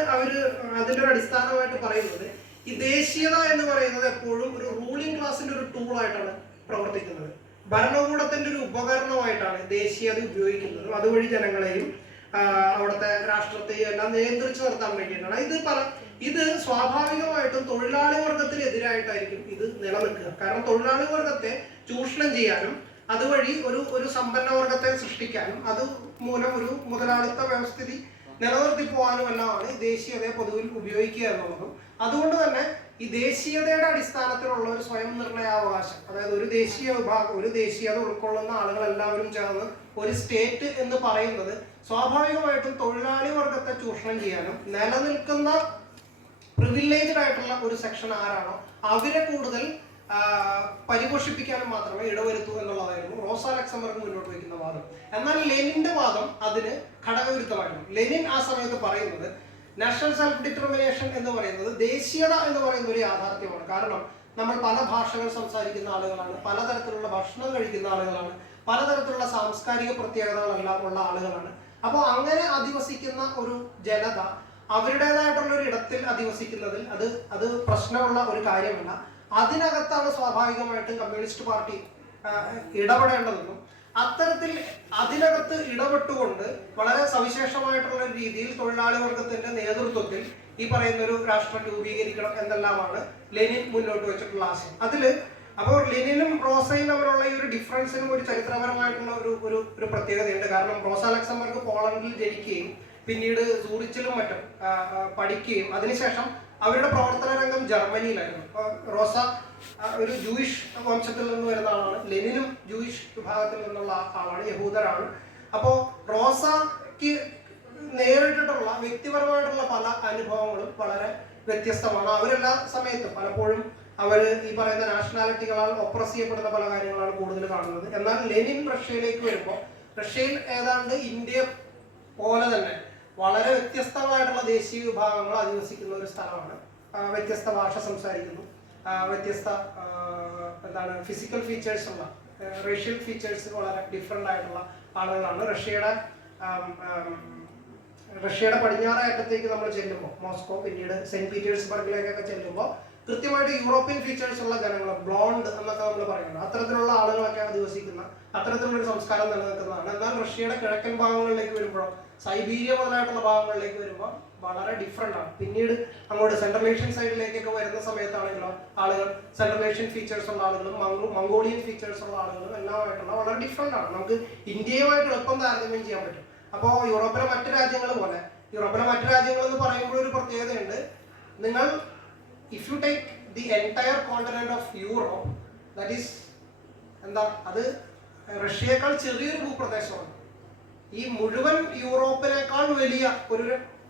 ഒരു അടിസ്ഥാനമായിട്ട് പറയുന്നത് ഈ ദേശീയത എന്ന് പറയുന്നത് എപ്പോഴും ഒരു റൂളിംഗ് ക്ലാസിന്റെ ഒരു ടൂളായിട്ടാണ് പ്രവർത്തിക്കുന്നത്. ഭരണകൂടത്തിന്റെ ഒരു ഉപകരണമായിട്ടാണ് ദേശീയത ഉപയോഗിക്കുന്നത്. അതുവഴി ജനങ്ങളെയും അവിടുത്തെ രാഷ്ട്രത്തെയും എല്ലാം നിയന്ത്രിച്ചു നിർത്താൻ വേണ്ടിയിട്ടാണ്. ഇത് സ്വാഭാവികമായിട്ടും തൊഴിലാളി വർഗത്തിനെതിരായിട്ടായിരിക്കും ഇത് നിലനിൽക്കുക. കാരണം തൊഴിലാളി വർഗത്തെ ചൂഷണം ചെയ്യാനും അതുവഴി ഒരു സമ്പന്ന വർഗത്തെ സൃഷ്ടിക്കാനും അത് മൂലം ഒരു മുതലാളിത്ത വ്യവസ്ഥിതി നിലനിർത്തി പോകാനും എല്ലാമാണ് ഈ ദേശീയതയെ പൊതുവിൽ ഉപയോഗിക്കുക എന്നുള്ളതും. അതുകൊണ്ട് തന്നെ ഈ ദേശീയതയുടെ അടിസ്ഥാനത്തിലുള്ള ഒരു സ്വയം നിർണയാവകാശം, അതായത് ഒരു ദേശീയ വിഭാഗം, ഒരു ദേശീയത ഉൾക്കൊള്ളുന്ന ആളുകൾ എല്ലാവരും ചേർന്ന് ഒരു സ്റ്റേറ്റ് എന്ന് പറയുന്നത് സ്വാഭാവികമായിട്ടും തൊഴിലാളി വർഗത്തെ ചൂഷണം ചെയ്യാനും നിലനിൽക്കുന്ന പ്രിവിലേജ്ഡ് ആയിട്ടുള്ള ഒരു സെക്ഷൻ ആരാണോ അവരെ കൂടുതൽ പരിപോഷിപ്പിക്കാനും മാത്രമേ ഇടവരുത്തൂ എന്നുള്ളതായിരുന്നു റോസ ലക്സംബർഗ് മുന്നോട്ട് വയ്ക്കുന്ന വാദം. എന്നാൽ ലെനിന്റെ വാദം അതിന് ഘടകവിരുദ്ധമായിരുന്നു. ലെനിൻ ആ സമയത്ത് പറയുന്നത് നാഷണൽ സെൽഫ് ഡിറ്റർമിനേഷൻ എന്ന് പറയുന്നത് ദേശീയത എന്ന് പറയുന്ന ഒരു യാഥാർത്ഥ്യമാണ്. കാരണം നമ്മൾ പല ഭാഷകൾ സംസാരിക്കുന്ന ആളുകളാണ്, പലതരത്തിലുള്ള ഭക്ഷണം കഴിക്കുന്ന ആളുകളാണ്, പലതരത്തിലുള്ള സാംസ്കാരിക പ്രത്യേകതകളെല്ലാം ഉള്ള ആളുകളാണ്. അപ്പോൾ അങ്ങനെ അധിവസിക്കുന്ന ഒരു ജനത അവരുടേതായിട്ടുള്ള ഒരു ഇടത്തിൽ അധിവസിക്കുന്നതിൽ അത് പ്രശ്നമുള്ള ഒരു കാര്യമല്ല. അതിനകത്താണ് സ്വാഭാവികമായിട്ടും കമ്മ്യൂണിസ്റ്റ് പാർട്ടി ഇടപെടേണ്ടതെന്നും അത്തരത്തിൽ അതിനകത്ത് ഇടപെട്ടുകൊണ്ട് വളരെ സവിശേഷമായിട്ടുള്ള രീതിയിൽ തൊഴിലാളി വർഗത്തിന്റെ നേതൃത്വത്തിൽ ഈ പറയുന്ന ഒരു രാഷ്ട്രം രൂപീകരിക്കണം എന്നെല്ലാമാണ് ലെനിൻ മുന്നോട്ട് വെച്ചിട്ടുള്ള ആശയം. അപ്പോൾ ലെനിനും റോസയും തമ്മിലുള്ള ഈ ഒരു ഡിഫറൻസിനും ഒരു ചരിത്രപരമായിട്ടുള്ള ഒരു പ്രത്യേകതയുണ്ട്. കാരണം റോസ ലക്സംബർഗ് പോളണ്ടിൽ ജനിക്കുകയും പിന്നീട് സൂറിച്ചിലും മറ്റും പഠിക്കുകയും അതിനുശേഷം അവരുടെ പ്രവർത്തന രംഗം ജർമ്മനിയിലായിരുന്നു. റോസ ഒരു ജൂയിഷ് വംശത്തിൽ നിന്ന് വരുന്ന ആളാണ്. ലെനിനും ജൂയിഷ് വിഭാഗത്തിൽ നിന്നുള്ള ആളാണ്, യഹൂദരാണ്. അപ്പോൾ റോസയ്ക്ക് നേരിട്ടിട്ടുള്ള വ്യക്തിപരമായിട്ടുള്ള പല അനുഭവങ്ങളും വളരെ വ്യത്യസ്തമാണ്. അവരെല്ലാ സമയത്തും പലപ്പോഴും അവർ ഈ പറയുന്ന നാഷണാലിറ്റികളാൽ ഒപ്രസ് ചെയ്യപ്പെടുന്ന പല കാര്യങ്ങളാണ് കൂടുതൽ കാണുന്നത്. എന്നാൽ ലെനിൻ റഷ്യയിലേക്ക് വരുമ്പോൾ റഷ്യയിൽ ഏതാണ്ട് ഇന്ത്യ പോലെ തന്നെ വളരെ വ്യത്യസ്തങ്ങളായിട്ടുള്ള ദേശീയ വിഭാഗങ്ങൾ അധിവസിക്കുന്ന ഒരു സ്ഥലമാണ്. വ്യത്യസ്ത ഭാഷ സംസാരിക്കുന്നു, വ്യത്യസ്ത ഫിസിക്കൽ ഫീച്ചേഴ്സ് ഉള്ള, റേഷ്യൽ ഫീച്ചേഴ്സ് വളരെ ഡിഫറെൻ്റ് ആയിട്ടുള്ള ആളുകളാണ്. റഷ്യയുടെ പടിഞ്ഞാറേ അറ്റത്തേക്ക് നമ്മൾ ചെല്ലുമ്പോൾ മോസ്കോ, പിന്നീട് സെന്റ് പീറ്റേഴ്സ്ബർഗിലേക്കൊക്കെ ചെല്ലുമ്പോൾ കൃത്യമായിട്ട് യൂറോപ്യൻ ഫീച്ചേഴ്സ് ഉള്ള ജനങ്ങൾ, ബ്ലോണ്ട് എന്നൊക്കെ നമ്മൾ പറയുന്നത്, അത്തരത്തിലുള്ള ആളുകളൊക്കെ അധിവസിക്കുന്ന അത്തരത്തിലുള്ളൊരു സംസ്കാരം നിലനിൽക്കുന്നതാണ്. എന്നാൽ റഷ്യയുടെ കിഴക്കൻ ഭാഗങ്ങളിലേക്ക് വരുമ്പോഴോ സൈബീരിയ മുതലായിട്ടുള്ള ഭാഗങ്ങളിലേക്ക് വരുമ്പോൾ വളരെ ഡിഫറെൻ്റ് ആണ്. പിന്നീട് അങ്ങോട്ട് സെൻട്രൽ ഏഷ്യൻ സൈഡിലേക്കൊക്കെ വരുന്ന സമയത്താണെങ്കിലോ ആളുകൾ സെൻട്രൽ ഏഷ്യൻ ഫീച്ചേഴ്സ് ഉള്ള ആളുകളും മംഗോളിയൻ ഫീച്ചേഴ്സ് ഉള്ള ആളുകളും എല്ലാമായിട്ടുള്ള വളരെ ഡിഫറെൻ്റ് ആണ്. നമുക്ക് ഇന്ത്യയുമായിട്ട് എളുപ്പം താരതമ്യം ചെയ്യാൻ പറ്റും. അപ്പോൾ യൂറോപ്പിലെ മറ്റു രാജ്യങ്ങൾ എന്ന് പറയുമ്പോൾ ഒരു പ്രത്യേകതയുണ്ട്. നിങ്ങൾ if you take the entire continent of Europe, that is അത് റഷ്യയേക്കാൾ ചെറിയൊരു ഭൂപ്രദേശമാണ്. ഈ മുഴുവൻ യൂറോപ്പിനേക്കാൾ വലിയ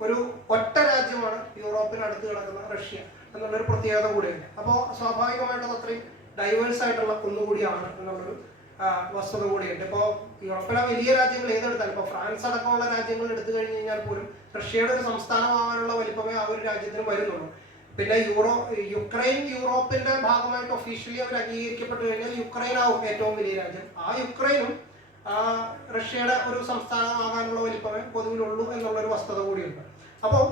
ഒരു ഒറ്റ രാജ്യമാണ് യൂറോപ്പിന് അടുത്ത് കിടക്കുന്ന റഷ്യ എന്നുള്ളൊരു പ്രത്യേകത കൂടിയുണ്ട്. അപ്പോൾ സ്വാഭാവികമായിട്ടും അത്രയും ഡൈവേഴ്സ് ആയിട്ടുള്ള ഒന്നുകൂടിയാണ് എന്നുള്ളൊരു വസ്തുത കൂടിയുണ്ട്. ഇപ്പോൾ യൂറോപ്പിലെ വലിയ രാജ്യങ്ങൾ ഏതെടുത്താലും, ഇപ്പോൾ ഫ്രാൻസ് അടക്കമുള്ള രാജ്യങ്ങൾ എടുത്തു കഴിഞ്ഞ് കഴിഞ്ഞാൽ പോലും റഷ്യയുടെ ഒരു സംസ്ഥാനമാകാനുള്ള വലിപ്പമേ ആ ഒരു രാജ്യത്തിന് വരുന്നുള്ളൂ. പിന്നെ യുക്രൈൻ യൂറോപ്പിന്റെ ഭാഗമായിട്ട് ഒഫീഷ്യലി അവർ അംഗീകരിക്കപ്പെട്ടു കഴിഞ്ഞാൽ യുക്രൈൻ ആവും ഏറ്റവും വലിയ രാജ്യം. ആ യുക്രൈനും റഷ്യയുടെ ഒരു സംസ്ഥാനമാകാനുള്ള വലിപ്പമേ പൊതുവിലുള്ളൂ എന്നുള്ളൊരു വസ്തുത കൂടിയുണ്ട്. അപ്പോൾ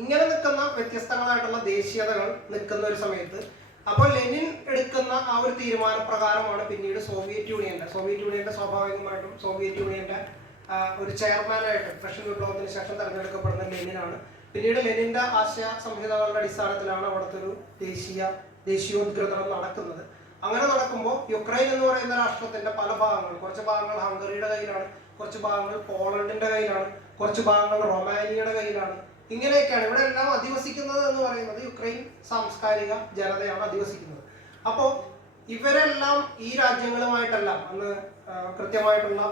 ഇങ്ങനെ നിൽക്കുന്ന വ്യത്യസ്തങ്ങളായിട്ടുള്ള ദേശീയതകൾ നിൽക്കുന്ന ഒരു സമയത്ത് അപ്പോൾ ലെനിൻ എടുക്കുന്ന ആ ഒരു തീരുമാനപ്രകാരമാണ് പിന്നീട് സോവിയറ്റ് യൂണിയന്റെ സ്വാഭാവികമായിട്ടും സോവിയറ്റ് യൂണിയന്റെ ഒരു ചെയർമാനായിട്ട് റഷ്യൻ വിപ്ലവത്തിന് ശേഷം തെരഞ്ഞെടുക്കപ്പെടുന്ന ലെനിനാണ്. പിന്നീട് ലെനിന്റെ ആശയ സംഹിതകളുടെ അടിസ്ഥാനത്തിലാണ് അവിടുത്തെ ഒരു ദേശീയോദ്ഗ്രഥനം നടക്കുന്നത്. അങ്ങനെ നടക്കുമ്പോൾ യുക്രൈൻ എന്ന് പറയുന്ന രാഷ്ട്രത്തിന്റെ പല ഭാഗങ്ങൾ, കുറച്ച് ഭാഗങ്ങൾ ഹംഗറിയുടെ കയ്യിലാണ്, കുറച്ച് ഭാഗങ്ങൾ പോളണ്ടിന്റെ കയ്യിലാണ്, കുറച്ച് ഭാഗങ്ങൾ റൊമാനിയയുടെ കയ്യിലാണ്. ഇങ്ങനെയൊക്കെയാണ് ഇവിടെ എല്ലാം അധിവസിക്കുന്നത് എന്ന് പറയുന്നത് യുക്രൈൻ സാംസ്കാരിക ജനതയാണ് അധിവസിക്കുന്നത്. അപ്പോൾ ഇവരെല്ലാം ഈ രാജ്യങ്ങളുമായിട്ടെല്ലാം അന്ന് കൃത്യമായിട്ടുള്ള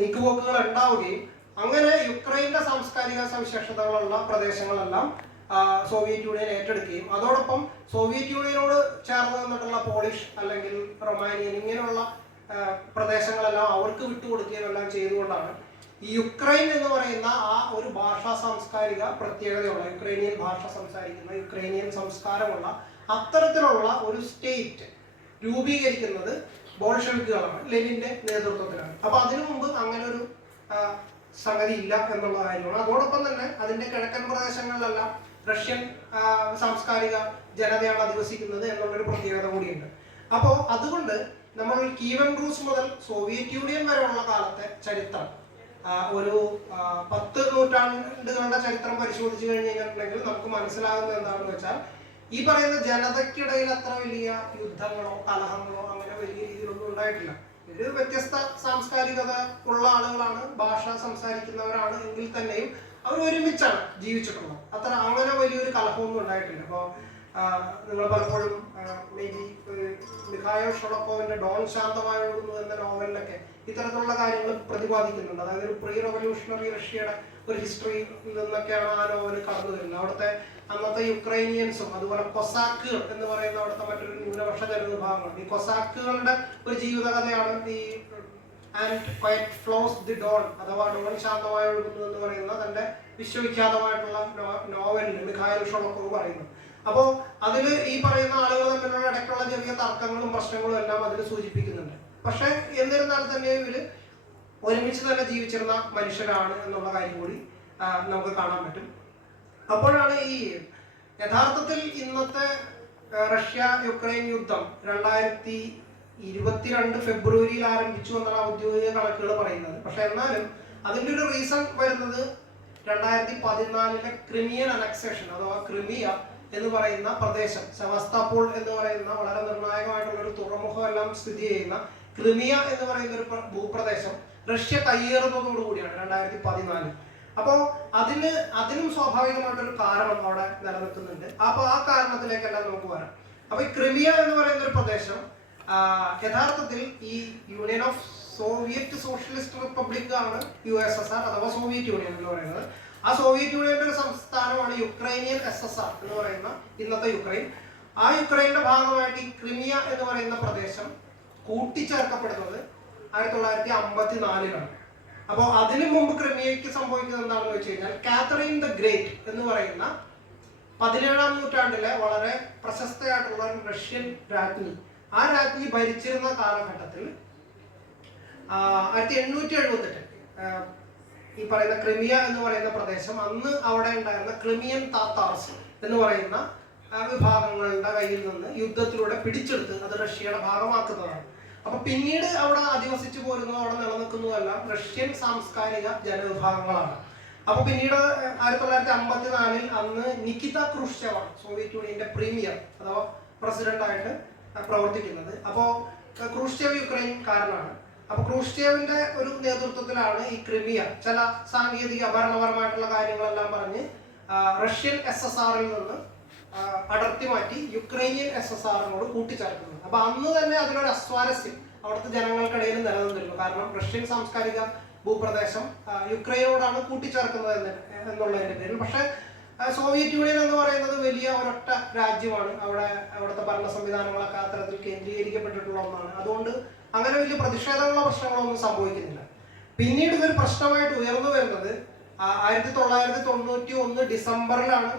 നീക്കുപോക്കുകൾ ഉണ്ടാവുകയും അങ്ങനെ യുക്രൈന്റെ സാംസ്കാരിക സവിശേഷതകളുള്ള പ്രദേശങ്ങളെല്ലാം സോവിയറ്റ് യൂണിയൻ ഏറ്റെടുക്കുകയും അതോടൊപ്പം സോവിയറ്റ് യൂണിയനോട് ചേർന്ന് നിന്നിട്ടുള്ള പോളിഷ് അല്ലെങ്കിൽ റൊമാനിയൻ ഇങ്ങനെയുള്ള പ്രദേശങ്ങളെല്ലാം അവർക്ക് വിട്ടുകൊടുക്കുകയും എല്ലാം ചെയ്തുകൊണ്ടാണ് ഈ യുക്രൈൻ എന്ന് പറയുന്ന ആ ഒരു ഭാഷാ സാംസ്കാരിക പ്രത്യേകതയുള്ള യുക്രൈനിയൻ ഭാഷ സംസാരിക്കുന്ന യുക്രൈനിയൻ സംസ്കാരമുള്ള അത്തരത്തിലുള്ള ഒരു സ്റ്റേറ്റ് രൂപീകരിക്കുന്നത് ബോൾഷെവിക്കുകളാണ്, ലെനിന്റെ നേതൃത്വത്തിലാണ്. അപ്പൊ അതിനു മുമ്പ് അങ്ങനെ ഒരു സംഗതി ഇല്ല എന്നുള്ള കാര്യമാണ്. അതോടൊപ്പം തന്നെ അതിന്റെ കിഴക്കൻ പ്രദേശങ്ങളിലെല്ലാം റഷ്യൻ സാംസ്കാരിക ജനതയാണ് അധിവസിക്കുന്നത് എന്നുള്ളൊരു പ്രത്യേകത കൂടിയുണ്ട്. അപ്പോൾ അതുകൊണ്ട് നമ്മൾ കീവൻ റൂസ് മുതൽ സോവിയറ്റ് യൂണിയൻ വരെയുള്ള കാലത്തെ ചരിത്രം, ഒരു 10 നൂറ്റാണ്ടുകളുടെ ചരിത്രം പരിശോധിച്ചു കഴിഞ്ഞിട്ടുണ്ടെങ്കിൽ നമുക്ക് മനസ്സിലാകുന്നത് എന്താണെന്ന് വെച്ചാൽ ഈ പറയുന്ന ജനതയ്ക്കിടയിൽ അത്ര വലിയ യുദ്ധങ്ങളോ കലഹങ്ങളോ അങ്ങനെ വലിയ രീതിയിലൊന്നും ഉണ്ടായിട്ടില്ല. ഒരു വ്യത്യസ്ത സാംസ്കാരികത ഉള്ള ആളുകളാണ്, ഭാഷ സംസാരിക്കുന്നവരാണ് എങ്കിൽ തന്നെയും അവർ ഒരുമിച്ചാണ് ജീവിച്ചിട്ടുള്ളത്. അത്ര അങ്ങനെ വലിയൊരു കലഹമൊന്നും ഉണ്ടായിട്ടില്ല. അപ്പോൾ നിങ്ങൾ പലപ്പോഴും മേ ബി മിഖായിൽ ഷൊളക്കോവിന്റെ ഡോൺ ശാന്തമായി ഒഴുകുന്നു എന്ന നോവലിലൊക്കെ ഇത്തരത്തിലുള്ള കാര്യങ്ങൾ പ്രതിപാദിക്കുന്നുണ്ട്. അതായത് ഒരു പ്രീ റവല്യൂഷണറി റഷ്യയുടെ ഒരു ഹിസ്റ്ററിയിൽ നിന്നൊക്കെയാണ് ആ നോവൽ കടന്നു വരുന്നത്. അവിടുത്തെ അന്നത്തെ യുക്രൈനിയൻസും അതുപോലെ കൊസാക്കുകൾ എന്ന് പറയുന്ന അവിടുത്തെ മറ്റൊരു ന്യൂനപക്ഷ ജനവിഭാഗമാണ്. ഈ കൊസാക്കുകളുടെ ഒരു ജീവിതകഥയാണ് ഈ and quiet flows the Don അഥവാ ഡോൺ ശാന്തമായി ഒഴുകുന്നു എന്ന് പറയുന്ന തന്റെ വിശ്വവിഖ്യാതമായിട്ടുള്ള നോവലിൽ മിഖായിൽ ഷൊളക്കോവ് പറയുന്നു. അപ്പോൾ അതിൽ ഈ പറയുന്ന ആളുകൾ തമ്മിലുള്ള ഇടയ്ക്കുള്ള ചെറിയ തർക്കങ്ങളും പ്രശ്നങ്ങളും എല്ലാം അതിൽ സൂചിപ്പിക്കുന്നുണ്ട്. പക്ഷെ എന്നിരുന്നാൽ തന്നെ ഇവര് ഒരുമിച്ച് തന്നെ ജീവിച്ചിരുന്ന മനുഷ്യരാണ് എന്നുള്ള കാര്യം കൂടി നമുക്ക് കാണാൻ പറ്റും. അപ്പോഴാണ് ഈ യഥാർത്ഥത്തിൽ ഇന്നത്തെ റഷ്യ യുക്രൈൻ യുദ്ധം 2022 ഫെബ്രുവരിയിൽ ആരംഭിച്ചു എന്നാണ് ഔദ്യോഗിക കണക്കുകൾ പറയുന്നത്. പക്ഷെ എന്നാലും അതിൻ്റെ ഒരു റീസൺ വരുന്നത് 2014 ക്രിമിയൻ അനക്സേഷൻ അഥവാ ക്രിമിയ എന്ന് പറയുന്ന പ്രദേശം, സെവാസ്തോപോൾ എന്ന് പറയുന്ന വളരെ നിർണായകമായിട്ടുള്ള ഒരു തുറമുഖം എല്ലാം സ്ഥിതി ചെയ്യുന്ന ക്രിമിയ എന്ന് പറയുന്ന ഒരു ഭൂപ്രദേശം റഷ്യ കയ്യേറുന്നതോടുകൂടിയാണ് 2014. അപ്പോൾ അതിനും സ്വാഭാവികമായിട്ടൊരു കാരണം അവിടെ നിലനിൽക്കുന്നുണ്ട്. അപ്പൊ ആ കാരണത്തിലേക്കെല്ലാം നമുക്ക് വരാം. അപ്പൊ ഈ ക്രിമിയ എന്ന് പറയുന്ന ഒരു പ്രദേശം യഥാർത്ഥത്തിൽ ഈ union of Soviet socialist republic ആണ് USSR അഥവാ സോവിയറ്റ് യൂണിയൻ എന്ന് പറയുന്നത്. ആ സോവിയറ്റ് യൂണിയന്റെ ഒരു സംസ്ഥാനമാണ് യുക്രൈനിയൻ SSR എന്ന് പറയുന്ന ഇന്നത്തെ യുക്രൈൻ. ആ യുക്രൈന്റെ ഭാഗമായിട്ട് ഈ ക്രിമിയ എന്ന് പറയുന്ന പ്രദേശം കൂട്ടിച്ചേർക്കപ്പെടുന്നത് 1954 അപ്പോൾ അതിനു മുമ്പ് ക്രിമിയയ്ക്ക് സംഭവിക്കുന്നത് എന്താണെന്ന് വെച്ച് കഴിഞ്ഞാൽ കാതറീൻ ദ ഗ്രേറ്റ് എന്ന് പറയുന്ന 17ാം നൂറ്റാണ്ടിലെ വളരെ പ്രശസ്തയായിട്ടുള്ള ഒരു റഷ്യൻ രാജ്ഞി, ആ രാജ്ഞി ഭരിച്ചിരുന്ന കാലഘട്ടത്തിൽ 1878 ഈ പറയുന്ന ക്രിമിയ എന്ന് പറയുന്ന പ്രദേശം അന്ന് അവിടെ ഉണ്ടായിരുന്ന ക്രിമിയൻ താത്താർസ് എന്ന് പറയുന്ന വിഭാഗങ്ങളുടെ കയ്യിൽ നിന്ന് യുദ്ധത്തിലൂടെ പിടിച്ചെടുത്ത് അത് റഷ്യയുടെ ഭാഗമാക്കുന്നതാണ്. അപ്പൊ പിന്നീട് അവിടെ അധിവസിച്ചു പോരുന്നതും അവിടെ നിലനിൽക്കുന്നതെല്ലാം റഷ്യൻ സാംസ്കാരിക ജനവിഭാഗങ്ങളാണ്. അപ്പൊ പിന്നീട് 1954 അന്ന് നികിത ക്രൂഷ്ചേവാണ് സോവിയറ്റ് യൂണിയന്റെ പ്രീമിയർ അഥവാ പ്രസിഡന്റ് ആയിട്ട് പ്രവർത്തിക്കുന്നത്. അപ്പോൾ ക്രൂഷ്ചേവ് യുക്രൈൻകാരനാണ്. അപ്പൊ ക്രൂഷ്ചേവിന്റെ ഒരു നേതൃത്വത്തിലാണ് ഈ ക്രിമിയ ചില സാങ്കേതിക ഭരണപരമായിട്ടുള്ള കാര്യങ്ങളെല്ലാം പറഞ്ഞ് റഷ്യൻ SSRൽ നിന്ന് അടർത്തി മാറ്റി യുക്രൈനിയൻ SSRനോട് കൂട്ടിച്ചേർക്കുന്നത്. അപ്പൊ അന്ന് തന്നെ അതിനൊരു അസ്വാരസ്യം അവിടുത്തെ ജനങ്ങൾക്കിടയിൽ നിലനിന്നിരുന്നു. കാരണം റഷ്യൻ സാംസ്കാരിക ഭൂപ്രദേശം യുക്രൈനോടാണ് കൂട്ടിച്ചേർക്കുന്നത് എന്നുള്ളതിന്റെ പേരിൽ. പക്ഷെ സോവിയറ്റ് യൂണിയൻ എന്ന് പറയുന്നത് വലിയ ഒരൊറ്റ രാജ്യമാണ്. അവിടുത്തെ ഭരണ സംവിധാനങ്ങളൊക്കെ അത്തരത്തിൽ കേന്ദ്രീകരിക്കപ്പെട്ടിട്ടുള്ള ഒന്നാണ്. അതുകൊണ്ട് അങ്ങനെ വലിയ പ്രതിഷേധങ്ങളോ പ്രശ്നങ്ങളോ ഒന്നും സംഭവിക്കുന്നില്ല. പിന്നീട് ഇതൊരു പ്രശ്നമായിട്ട് ഉയർന്നു വരുന്നത് 1991 ഡിസംബറിലാണ്